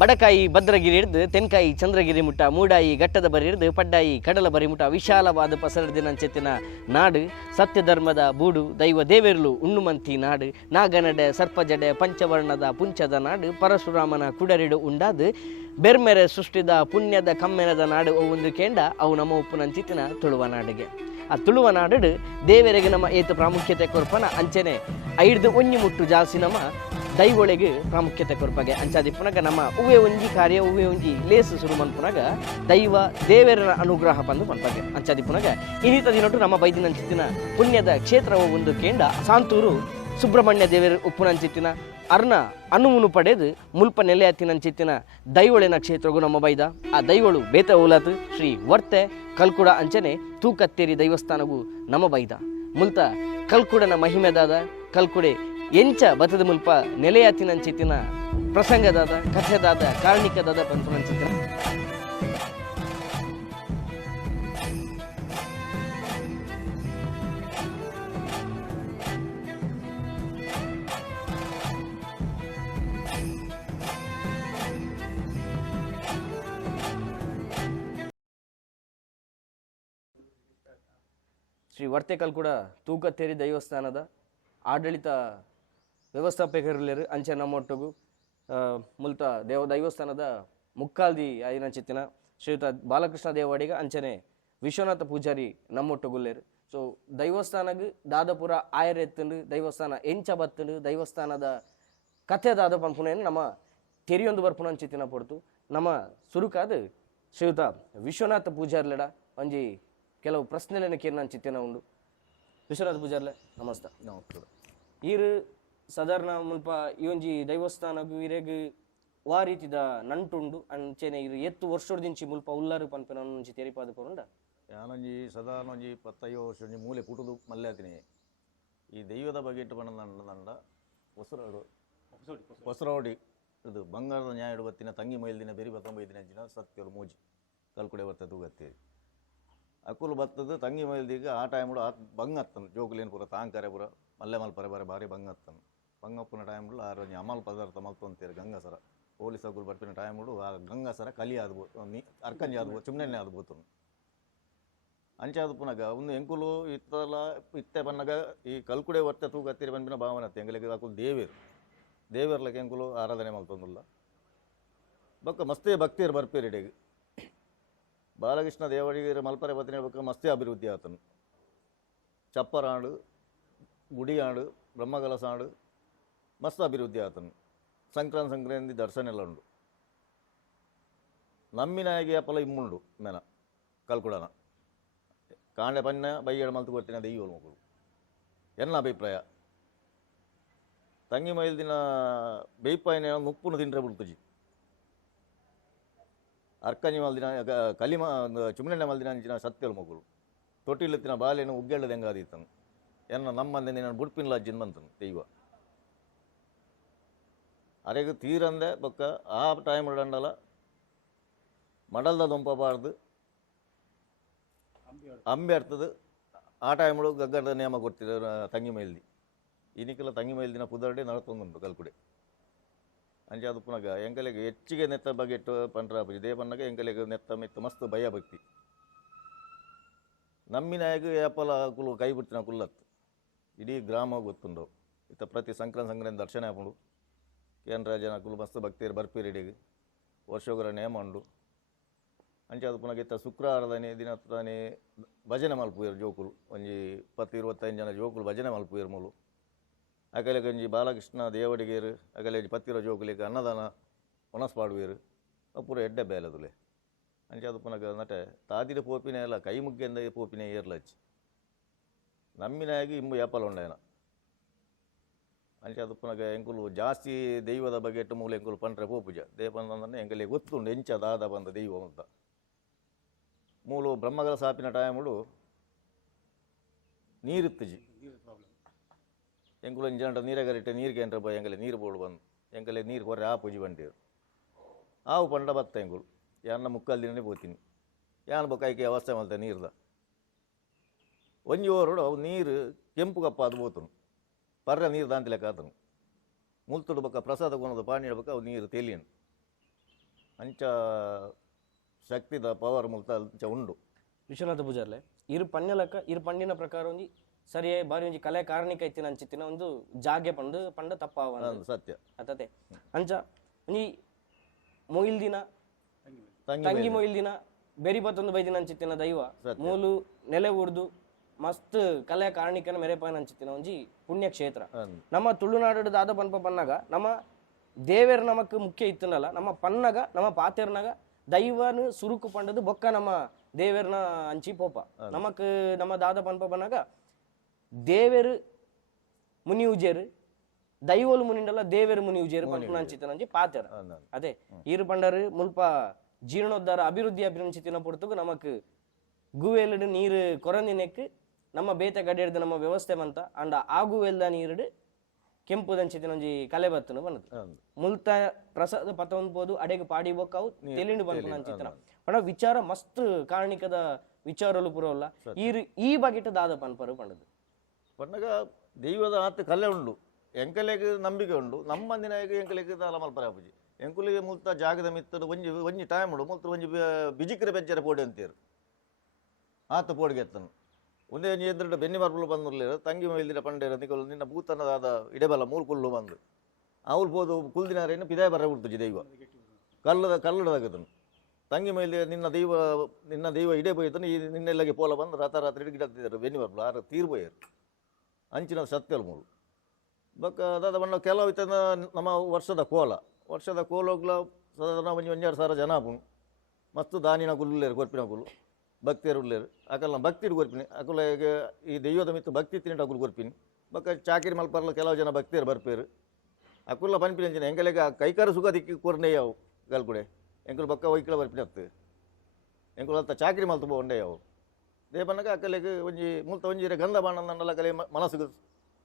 ಬಡಕಾಯಿ ಭದ್ರಗಿರಿ ಹಿಡಿದು ತೆನ್ಕಾಯಿ ಚಂದ್ರಗಿರಿ ಮುಟ್ಟ ಮೂಡಾಯಿ ಘಟ್ಟದ ಬರಿ ಹಿಡಿದು ಪಡ್ಡಾಯಿ ಕಡಲ ಬರಿ ಮುಟ್ಟ ವಿಶಾಲವಾದ ಪಸರದಿನಂಚೆತ್ತಿನ ನಾಡು ಸತ್ಯಧರ್ಮದ ಬೂಡು ದೈವ ದೇವೆರ್ಲು ಉಣ್ಣುಮಂತಿ ನಾಡು ನಾಗನಡೆ ಸರ್ಪಜಡೆ ಪಂಚವರ್ಣದ ಪುಂಚದ ನಾಡು ಪರಶುರಾಮನ ಕುಡರಿಡು ಉಂಡಾದು ಬೆರ್ಮೆರೆ ಸೃಷ್ಟಿದ ಪುಣ್ಯದ ಕಮ್ಮೆನದ ನಾಡು ಒಂದು ಕೇಂಡ ಅವು ನಮ್ಮ ಉಪ್ಪುನಂಚಿತ್ತಿನ ತುಳುವ ನಾಡಿಗೆ ಆ ತುಳುವ ನಾಡು ದೇವರಿಗೆ ನಮ್ಮ ಏತು ಪ್ರಾಮುಖ್ಯತೆ ಕೊರ್ಪನ ಅಂಚೆನೆ ಐಡ್ದು ಒಂಜಿ ಮುಟ್ಟು ಜಾಸ್ತಿ ನಮ್ಮ ದೈವೊಳಗೆ ಪ್ರಾಮುಖ್ಯತೆ ಕೊರ್ಪಗೆ ಅಂಚಾದಿಪ್ಪುನಾಗ ನಮ್ಮ ಉವೆ ಒಂಜಿ ಕಾರ್ಯ ಉವೆ ಒಂಜಿ ಲೇಸು ಶುರು ಮನ್ಪುನಾಗ ದೈವ ದೇವರ ಅನುಗ್ರಹ ಬಂದು ಮನ್ಪಗೆ ಅಂಚಾದಿಪ್ಪುನಾಗ ಇನ್ನಿತ ದಿನೊಟ್ಟು ನಮ್ಮ ಬೈದಿನಂಚಿತ್ತಿನ ಪುಣ್ಯದ ಕ್ಷೇತ್ರವು ಒಂದು ಕೇಂಡ ಸಾಂತೂರು ಸುಬ್ರಹ್ಮಣ್ಯ ದೇವರ ಉಪ್ಪುನಂಚಿತ್ತಿನ ಅರ್ನ ಅನುಮುನು ಪಡೆದು ಮುಲ್ಪ ನೆಲೆಯತ್ತಿನಂಚಿತ್ತಿನ ದೈವಳಿನ ಕ್ಷೇತ್ರಗೂ ನಮ್ಮ ಬೈದ ಆ ದೈವಳು ಬೇತ ಓಲಾತ್ ಶ್ರೀ ವರ್ತೆ ಕಲ್ಕುಡ ಅಂಚನೆ ತೂಕತ್ತೇರಿ ದೈವಸ್ಥಾನಗೂ ನಮ್ಮ ಬೈದ ಮುಲ್ತ ಕಲ್ಕುಡನ ಮಹಿಮೆದಾದ ಕಲ್ಕುಡೆ ಎಂಚ ಬತದ ಮುಲ್ಪ ನೆಲೆಯತ್ತಿನಂಚಿತ್ತಿನ ಪ್ರಸಂಗದಾದ ಕಥೆದಾದ ಕಾರಣಿಕದಾದ ಪಂಚನಂಚಿತ್ತಿನ ಶ್ರೀ ವರ್ತೆಕಲ್ ಕೂಡ ತೂಕತ್ತೇರಿ ದೈವಸ್ಥಾನದ ಆಡಳಿತ ವ್ಯವಸ್ಥಾಪಕರಿಲ್ಲರು ಅಂಚೆ ನಮ್ಮೊಟ್ಟಿಗೂ ಮುಲ್ತ ದೈವಸ್ಥಾನದ ಮುಕ್ಕಾಲ್ದಿ ಆಯ್ನಚಿತ್ತಿನ ಶ್ರೀಯುತ ಬಾಲಕೃಷ್ಣ ದೇವಾಡಿಗ ಅಂಚನೆ ವಿಶ್ವನಾಥ ಪೂಜಾರಿ ನಮ್ಮೊಟ್ಟುಗುಲ್ಲೇರು ಸೊ ದೈವಸ್ಥಾನಗ್ ದಾದಪುರ ಆಯರೆತ್ತಂಡು ದೈವಸ್ಥಾನ ಎಂಚ ಬತ್ತಂಡು ದೈವಸ್ಥಾನದ ಕಥೆ ದಾದ ಪಂಪುನೇನು ನಮ್ಮ ತೆರಿಯೊಂದು ಬರ್ಪುನ ಅಂಚಿತ್ತಿನ ಪೊಡ್ತು ನಮ್ಮ ಸುರುಕಾದ ಶ್ರೀಯುತ ವಿಶ್ವನಾಥ ಪೂಜಾರ್ಲೆಡ ಒಂಜಿ ಕೆಲವು ಪ್ರಶ್ನೆಗಳನ್ನು ಕೇರ್ ನಾನು ಚಿತ್ತೇನ ಉಂಡು ವಿಶ್ವನಾಥ ಪೂಜಾರ್ಲೆ ನಮಸ್ತೆ ನಮಸ್ಕಾರ ಈರು ಸಾಧಾರಣ ಮುಲ್ಪ ಈ ಒಂಜಿ ದೈವಸ್ಥಾನಗೂ ಇರೆಗ್ ವಾ ರೀತಿದ ನಂಟುಂಡು ಅಂಚೆನೆ ಇರು ಎತ್ತು ವರ್ಷದಿಂಚಿ ಮುಲ್ಪ ಉಲ್ಲಾರು ಪನ್ಪೆನ ಒಂಜಿ ತೆರಿಪಾದ ಪುರುಂಡ ಯಾನೊಂಜಿ ಸಾಧಾರಣ ಒಂಜಿ 25 ವರ್ಷ ಒಂಜಿ ಮೂಲೆ ಪುಟುದು ಮಲ್ಲಾತಿನಿ ಈ ದೈವದ ಬಗ್ಗೆ ಇಟ್ಟು ಬಂದ ಹೊಸರವಡಿ ಇದು ಬಂಗಾರದ ನ್ಯಾಯಡು ಬತ್ತಿನ ತಂಗಿ ಮೈಲ್ದಿನ ಬೆರಿ 19 ಅಂಚಿನ ಸತ್ಯರು ಮೂಜಿ ಕಲ್ಕುಡೆ ಬರ್ತದೆ ತೂಗತ್ತೇರಿ ಅಕುಲು ಬತ್ತದು ತಂಗಿ ಮೈಲ್ದಿಗೆ ಆ ಟೈಮ್ಡು ಆ ಬಂಗತ್ತನು ಜೋಕುಲೇನು ಪೂರ ತಾಂಕರೆ ಪೂರ ಮಲ್ಲೆ ಮಲ್ಪರೆ ಬಾರಿ ಭಾರಿ ಬಂಗತ್ತನು ಬಂಗಪ್ಪನ ಟೈಮ್ಡು ಆ ಒಂಜಿ ಅಮಲ್ ಪದಾರ್ಥ ಮಲ್ತೊಂತೇರಿ ಗಂಗಸರ ಪೊಲೀಸ್ ಅಕುಲು ಬರ್ಪಿನ ಟೈಮ್ಡು ಆ ಗಂಗಸರ ಕಲಿ ಆದ್ಬೋದು ಅರ್ಕಂಜಿ ಆದ್ಬೋದು ಚುಮ್ನೆನೆ ಆದ್ಬೋದು ಅಂಚೆ ಆದ ಪುನಗ ಒಂದು ಎಂಕುಲು ಇತ್ತೆ ಬನ್ನಗ ಈ ಕಲ್ಕುಡೆ ವರ್ತೆ ತೂಗತ್ತೇರಿ ಬಂದಿನ ಭಾವನೆ ಅತ್ತೆ ಎಂಗಲಿಗೆ ಅಕುಲು ದೇವೇರ್ಲಕ್ಕೆ ಎಂಕುಲು ಆರಾಧನೆ ಮಲ್ತೊಂದುಲ್ಲ ಬೊಕ್ಕ ಮಸ್ತೆ ಭಕ್ತಿಯರು ಬರ್ಪೇರಿ ಇಡೆಗೆ ಬಾಲಕೃಷ್ಣ ದೇವಡಿಗರ ಮಲ್ಪರೆ ಬತ್ತಿನ ಬೊಕ್ಕ ಮಸ್ತೆ ಅಭಿವೃದ್ಧಿ ಆತನು ಚಪ್ಪರಾಡು ಗುಡಿಯಾಡು ಬ್ರಹ್ಮಕಲಸಾಡು ಮಸ್ತ್ ಅಭಿವೃದ್ಧಿ ಆತನು ಸಂಕ್ರಾಂತಿ ದರ್ಶನ ಎಲ್ಲ ಉಂಡು ನಮ್ಮಿನಾಯಿಗೆ ಅಪ್ಪಲ ಇಮ್ಮುಂಡು ಮೇನ ಕಲ್ಕುಡನ ಕಾಂಡೆ ಪನ್ನ ಬೈಯಡ ಮಲ್ತು ಕೊಡ್ತೀನಿ ದೆಯ್ಯೋಳು ಮಕ್ಕಳು ಎನ್ನ ಅಭಿಪ್ರಾಯ ತಂಗಿ ಮೈಲ್ದಿನ ಬೇಯ್ಪಾಯಿನ ಮುಪ್ಪುನು ತಿಂಡ್ರೆ ಬಿಡ್ತುಜಿ ಅರ್ಕಂಜಿ ಮಲ್ದಿನ ಕಲಿಮ ಚುಮ್ನೆಣ್ಣೆ ಮಲ್ದಿನ ಅಂಚಿನ ಸತ್ಯಲು ಮಕ್ಕಳು ತೊಟ್ಟಿಲತ್ತಿನ ಬಾಲೆಯನ್ನು ಉಗ್ಗೆಳ್ಳದ ಹೆಂಗಾದೀತನು ಎನ್ನ ನಮ್ಮಂದೆ ನಾನು ಬುಡ್ಪಿನ ಅಜ್ಜಿನ ಬಂತನು ದೈವ ಅರೆಗೆ ತೀರಂದೆ ಬೊಕ್ಕ ಆ ಟೈಮ್ ದಂಡಲ ಮಡಲ್ದ ದೊಂಪಬಾರ್ದು ಅಂಬೆ ಅರ್ತದೆ ಆ ಟೈಮ್ಡು ಗಗ್ಗದ ನೇಮ ಕೊಡ್ತಿದ್ದ ತಂಗಿ ಮೈಲ್ದಿ ಇನಿಕೆಲ್ಲ ತಂಗಿ ಮೈಲ್ದಿನ ಪುದರ್ಡೆ ನಡ್ತೊಂದುಂಟು ಕಲ್ಕುಡೆ ಅಂಚೆ ಅದು ಪುನಗ ಎಂಕಲೆಗೆ ಹೆಚ್ಚಿಗೆ ನೆತ್ತ ಬಗೆಟ್ಟು ಪಂಡ್ರಾಪುಜಿ ದೇ ಪನ್ನಗ ಎಂಕಲೆಗೆ ನೆತ್ತ ಮೆತ್ತ ಮಸ್ತ್ ಭಯ ಭಕ್ತಿ ನಮ್ಮಿನಾಯಗ ಏಪಲ ಕುಲು ಕೈ ಬಿಡ್ತಿನ ಕುಲ್ಲತ್ತು ಇಡೀ ಗ್ರಾಮ ಗೊತ್ತುಂಡು ಇತ್ತ ಪ್ರತಿ ಸಂಕ್ರಾಂತಿ ದರ್ಶನ ಹಾಕೊಂಡು ಕೇಂದ್ರ ಜನ ಕುಲು ಮಸ್ತ್ ಭಕ್ತಿಯರು ಬರ್ಪೀರಿಡಿಗೆ ವರ್ಷೋಗರ ನೇಮ ಉಂಡು ಅಂಚೆ ಅದು ಪುನಗ ಇತ್ತ ಶುಕ್ರವಾರದನೆ ದಿನ ತಾನೇ ಭಜನೆ ಮಲ್ಪುಯರು ಜೋಕುಲು ಒಂಜಿ 20-25 ಜನ ಜೋಕುಲು ಭಜನೆ ಮಲ್ಪುಯರು ಮೂಲು ಅಕಲೆ ಗಂಜಿ ಬಾಲಕೃಷ್ಣ ದೇವಡಿಗೇರು ಅಕಲೆ ಪತ್ತಿರ ಜೋಕುಲಿಗೆ ಅನ್ನದಾನ ಒಣಸ್ಪಾಡುವೇರು ಪೂರ ಎಡ್ಡೆ ಬೇಲದುಲೆ ಅಂಚೆ ಅದು ಪುನಗ ನಟೆ ತಾದಿರ ಪೋಪಿನ ಎಲ್ಲ ಕೈ ಮುಗ್ಗೆಂದ ಪೋಪಿನ ಏರ್ಲಚ್ಚಿ ನಮ್ಮಿನಾಗಿ ಇಂಬು ಏಪಲ ಉಂಡೇನ ಅಂಚೆ ಅದು ಪುನಗ ಎಂಕುಲು ಜಾಸ್ತಿ ದೈವದ ಬಗೆಟ್ಟು ಮೂಲ ಎಂಕುಲು ಪಂಡ್ರೆ ಪೋಪುಜ ದೇವನ ಎಂಕಲೆ ಗೊತ್ತುಂಡು ಎಂಚ ದಾದ ಬಂದ ದೈವ ಅಂತ ಮೂಲು ಬ್ರಹ್ಮಗಲ ಸಾಪಿನ ಟೈಮುಡು ನೀರಿತ್ತುಜಿ ಎಂಕುಲು ಇಂಜಂಟ ನೀರಗರಿಟ್ಟೆ ನೀರಿಗೆ ಎಂಟ್ರೆ ಬೈ ಎಂಗಲೆ ನೀರು ಬೋಳು ಬಂದು ಎಂಕಲೆ ನೀರು ಕೊರ್ರೆ ಆ ಪೂಜಿ ಬಂಡೀರು ಆವು ಪಂಡ ಬತ್ತ ಎಂಕುಲು ಯಾನ ಮುಕ್ಕಲ್ ದಿನನೇ ಪೋತೀನಿ ಯಾನ ಬೊಕಾಯ್ಕೆ ಅವಸ್ಥೆ ಮಲ್ತೆ ನೀರ್ದ ಒಂಜಿ ಓರೋಡು ಅವು ನೀರು ಕೆಂಪು ಕಪ್ಪಾದು ಬೋತನು ಪರ್ರೆ ನೀರು ದಾಂತಿ ಲೆಕ್ಕ ಆತನು ಮುಲ್ತುಡು ಬೊಕ್ಕ ಪ್ರಸಾದ ಕೊನೋದು ಪಾನಿ ಇಡ್ಬೇಕು ಅವು ನೀರು ತೇಲಿಯನು ಅಂಚ ಶಕ್ತಿದ ಪವರ್ ಮುಲ್ತ ಅಂಚ ಉಂಡು. ವಿಶ್ವನಾಥ ಪೂಜಾರ್ಲೆ ಇರು ಪಣ್ಯಲಕ ಇರು ಪಂಡಿನ ಪ್ರಕಾರ ಒಂಜಿ ಸರಿಯಾಗಿ ಬಾರಿ ಒಂಜಿ ಕಲೆ ಕಾರಣಿಕ ಇತ್ತಿನ ಅಂಚಿತ್ತಿನ ಒಂದು ಜಾಗೆ ಪಂಡ ತಪ್ಪಾವ ಸತ್ಯ ಅತತೆ ಅಂಚ ಒಂಜಿ ಮೊಯಿಲ್ ದಿನ ತಂಗಿ ಮೊಯಿಲ್ ದಿನ ಬೆರಿ ಬತ್ತೊಂದು ಬೈದಿನ ಅಂಚಿತ್ತಿನ ದೈವ ಮೂಲು ನೆಲೆ ಉಡ್ದು ಮಸ್ತ್ ಕಲೆ ಕಾರಣಿಕನ ಮೆರೆಪಾಯನ ಅಂಚಿತ್ತಿನ ಒಂಜಿ ಪುಣ್ಯಕ್ಷೇತ್ರ. ನಮ್ಮ ತುಳುನಾಡು ದಾದ ಪನ್ಪ ಪನ್ನಗ ನಮ್ಮ ದೇವೇರ್ ನಮಕ್ ಮುಖ್ಯ ಇತ್ತನಲ್ಲ ನಮ್ಮ ಪನ್ನಗ ನಮ್ಮ ಪಾತೆರ್ನಗ ದೈವನು ಸುರುಕು ಪಂಡದು ಬೊಕ್ಕ ನಮ್ಮ ದೇವೇರ್ನ ಅಂಚಿ ಪೋಪ ನಮಕ್ ನಮ್ಮ ದಾದ ಪನ್ಪ ಪನ್ನಗ ದೇವೇರು ಮುನಿ ಉಜೇರು ದೈವೋಲು ಮುನಿಂಡಲ್ಲ ದೇವೇರು ಮುನಿ ಉಜೇರು ಪನ್ಪುನ ಅಂಚಿತ್ತಿನ ಒಂಜಿ ಪಾತೆರ ಅದೇ ಈರು ಪಂಡರು ಮುಲ್ಪ ಜೀರ್ಣೋದ್ಧಾರ ಅಭಿವೃದ್ಧಿ ಅಭಿರಂಚಿತ್ತಿನ ಪೊರ್ತುಗು ನಮಕ್ ಗೂವೆಲ್ಡು ನೀರು ಕೊರಂದಿನೆಕ್ ನಮ್ಮ ಬೇತೆ ಗಡಿಯಡ್ದು ನಮ್ಮ ವ್ಯವಸ್ಥೆ ಬಂತ ಅಂಡ ಆಗುವೆಲ್ದ ನೀರುಡು ಕೆಂಪುದಂಚಿತ್ತಿನ ಒಂಜಿ ಕಲೆ ಬತ್ತನು ಬಂದದ್ದು ಮುಲ್ತ ಪ್ರಸಾದ ಪತ್ತೊಂದು ಅಡೆಗೆ ಪಾಡಿ ಬೊಕ್ಕಾವು ತೆಲಿಂಡು ಬಂದು ಅಂಚಿತ್ತನ ಪಂಡ ವಿಚಾರ ಮಸ್ತ್ ಕಾರಣಿಕದ ವಿಚಾರಲು ಪುರವಲ್ಲ ಈ ಬಗೆಟ್ ದಾದ ಪನ್ಪರು ಪಂಡದು ಪಂಡಗ ದೈವದ ಆತ ಕಲೆ ಉಂಡು ಎಂಕಲೆಗೆ ನಂಬಿಕೆ ಉಂಡು ನಮ್ಮ ಮಂದಿನಾಗ ಎಂಕಲೆಗೆ ದಾಲ ಮಲ್ಪರ ಆಪುಜಿ ಎಂಕುಲಿಗೆ ಮುಲ್ತ ಜಾಗದ ಮಿತ್ತದ ಒಂಜಿ ಟೈಮ್ ಉಂಡು ಮುಲ್ತ ಒಂಜಿ ಬಿಜಿಕ್ರ ಬೆಜ್ಜರ ಪೋಡಿ ಅಂತೀರು ಆತ ಪೋಡಿಗೆ ಎತ್ತನು ಒಂದೇ ಎದುರುಡ ಬೆನ್ನಿ ಬರ್ಪುಲು ಬಂದಿರಲಿಲ್ಲ ತಂಗಿ ಮೈಲಿನ ಪಂಡೇರ ನಿಕಲು ನಿನ್ನ ಭೂತನದಾದ ಇಡೆಬಲ ಮೂರು ಕುಳ್ಳು ಬಂದು ಅವ್ರು ಹೋದು ಕುಲ್ದಿನಾರೇನು ಪಿದಾಯ ಬರ ಬಿಡ್ತುಜಿ ದೈವ ಕಲ್ಲಡದಾಗದನು ತಂಗಿ ಮೈಲಿ ನಿನ್ನ ದೈವ ಇಡೆ போய்ತನು ಈ ನಿನ್ನೆಲ್ಲಗೆ ಪೋಲ ಬಂದು ರಾತ್ರಿ ಗಿಡತ್ತಿದ್ದಾರೆ ಬೆನ್ನಿ ಬರ್ಪುಲು ಆರು ತೀರ್ಬೋಯರು ಅಂಚಿನ ಸತ್ಯಲ್ ಮೂರು ಬೊಕ್ಕ ಅದಾದ ಬಣ್ಣ ಕೆಲವು ಇತ್ತಂದ ನಮ್ಮ ವರ್ಷದ ಕೋಲೋಗ್ಲ ಸಾಧಾರಣ ಒಂಜೆರಡು ಸಾವಿರ ಜನ ಆಪುನು ಮಸ್ತ್ ದಾನಿನ ಕುಲ್ಲೇರು ಕೊರ್ಪಿನ ಕುಲ್ಲು ಭಕ್ತಿಯರು ಉಳ್ಳೇರು ಅಕಲ್ನ ಭಕ್ತಿರು ಕೊರ್ಪಿನಿ ಅಕುಲ ಈ ದೈವದ ಮಿತ್ತು ಭಕ್ತಿ ತಿನ್ನಿಟ್ಟು ಅಕುಲು ಕೊರ್ಪಿನಿ ಬೊಕ್ಕ ಚಾಕಿರಿ ಮಲ್ಪರ್ಲ ಕೆಲವು ಜನ ಭಕ್ತಿಯರು ಬರ್ಪೇರು ಅಕುಲ್ಲ ಪನ್ಪಿನ ಅಂಚಿನ ಎಂಕಲೆಗೆ ಕೈಕಾರ ಸುಖ ದಿಕ್ಕಿ ಕೊರ್ನೆಯವು ಗಲ್ಕುಡೆ ಎಂಕುಲು ಬೊಕ್ಕ ಒಯ್ಕಲ ಬರ್ಪಿನ ಹತ್ತು ಎಂಕುಲು ಅಂತ ಚಾಕಿರಿ ಮಲ್ತು ಒಂಡೆಯವು ದೇ ಬನ್ನಗ ಅಕಲೆಗೆ ಒಂಜಿ ಮುಲ್ತ ಒಂಜಿರೆ ಗಂಧ ಬಾಣನಲ್ಲ ಕಲೆ ಮನಸ್ಸಿಗೆ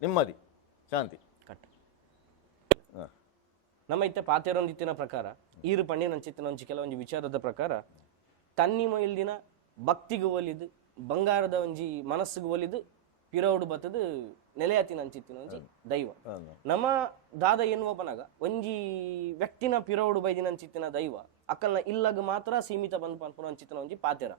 ನೆಮ್ಮದಿ ಶಾಂತಿ ಕಟ್ ನಮ್ಮ ಇತ್ತೆ ಪಾತೆರೊಂದಿತ್ತಿನ ಪ್ರಕಾರ ಈರು ಪಣ್ಣಿನ ಅಂಚಿತ್ತಿನ ಒಂಜಿ ಕೆಲವೊಂಜಿ ವಿಚಾರದ ಪ್ರಕಾರ ತನ್ನಿ ಮೊಯಿಲ್ದಿನ ಭಕ್ತಿಗೆ ಒಲಿದು ಬಂಗಾರದ ಒಂಜಿ ಮನಸ್ಸಿಗೆ ಒಲಿದು ಪಿರೌಡು ಬತ್ತದು ನೆಲೆಯತಿನ ಅಂಚಿತ್ತಿನ ಒಂಜಿ ದೈವ ನಮ್ಮ ದಾದ ಎನ್ನುವಪನಾಗ ಒಂಜಿ ವ್ಯಕ್ತಿನ ಪಿರೌಡು ಬೈದಿನ ಅಂಚಿತ್ತಿನ ದೈವ ಅಕ್ಕಲ್ನ ಇಲ್ಲಗ ಮಾತ್ರ ಸೀಮಿತ ಬಂದು ಪನ್ಪುನ ಅಂಚಿತ್ತಿನ ಒಂಜಿ ಪಾತೆರ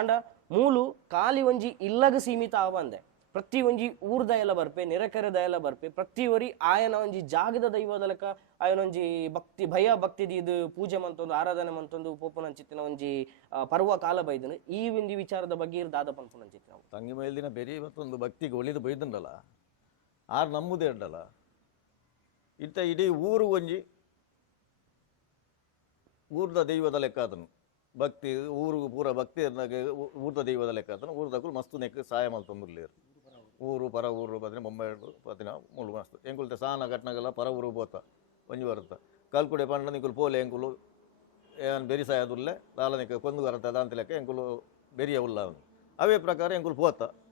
ಅಂಡ ಮೂಲು ಖಾಲಿ ಒಂಜಿ ಇಲ್ಲಗ ಸೀಮಿತ ಆವಂದೆ ಪ್ರತಿ ಒಂಜಿ ಊರ್ದ ಎಲ್ಲ ಬರ್ಪೆ ನೆರೆಕರೆದ ಎಲ್ಲ ಬರ್ಪೆ ಪ್ರತಿ ಒರಿ ಆಯನ ಒಂಜಿ ಜಾಗದ ದೈವದಲಕ ಆಯನ ಒಂಜಿ ಭಕ್ತಿ ಭಯ ಭಕ್ತಿದಿ ಇದು ಪೂಜೆ ಮಂತೊಂದು ಆರಾಧನೆ ಮಂತೊಂದು ಪೋಪುನ ಅಂಚಿತ್ತಿನ ಒಂಜಿ ಪರ್ವ ಕಾಲ ಬೈದನು ಈ ಒಂಜಿ ವಿಚಾರದ ಬಗ್ಗೆ ದಾದ ಪನ್ಪುನ ಅಂಚಿತ್ತಿನ ತಂಗಿ ಮೇಲ್ದಿನ ಬೆರಿ ಮತ್ತೊಂದು ಭಕ್ತಿಗೆ ಒಲಿದು ಬೈದಂಡಲ್ಲ ಆರು ನಮ್ಮದೇ ಉಂಡಲ್ಲ ಇತ್ತ ಇಡೀ ಊರು ಒಂಜಿ ಊರ್ದ ದೈವದ ಲೆಕ್ಕ ಅದನ್ನು ಭಕ್ತಿ ಊರು ಪೂರ ಭಕ್ತಿ ಊರ್ದ ದೈವದ ಲೆಕ್ಕ ಅದನ್ನು ಊರ್ದಕ್ಕೂ ಮಸ್ತು ನೆಕ್ಕ ಸಹಾಯ ಮಲ್ತೊಂದುರ್ಲೇರು ಊರು ಪರ ಊರು ಬಂದರೆ ಮುಂಬೈ ಪತ್ತಿನ ಮೂಲು ಮಸ್ತ್ ಎಂಕುಲ್ತೆ ಸಾನ ಘಟನೆಗೆಲ್ಲ ಪರ ಊರು ಬೋತ ಒಂಜಿ ಬರುತ್ತೆ ಕಲ್ಕುಡೆ ಪಂಡ ನಿಂಕುಲು ಪೋಲೆ ಎಂಕುಲು ಏನು ಬೆರಿ ಸಾಯದುಲ್ಲೆ ದಾಲ ನಿಕ್ಕ ಕೊಂದು ಬರುತ್ತೆ ಅದಂತ ಲೆಕ್ಕ ಎಂಕುಲು ಬೆರಿಯ ಉಲ್ಲ ಅವೇ ಪ್ರಕಾರ ಎಂಕುಲು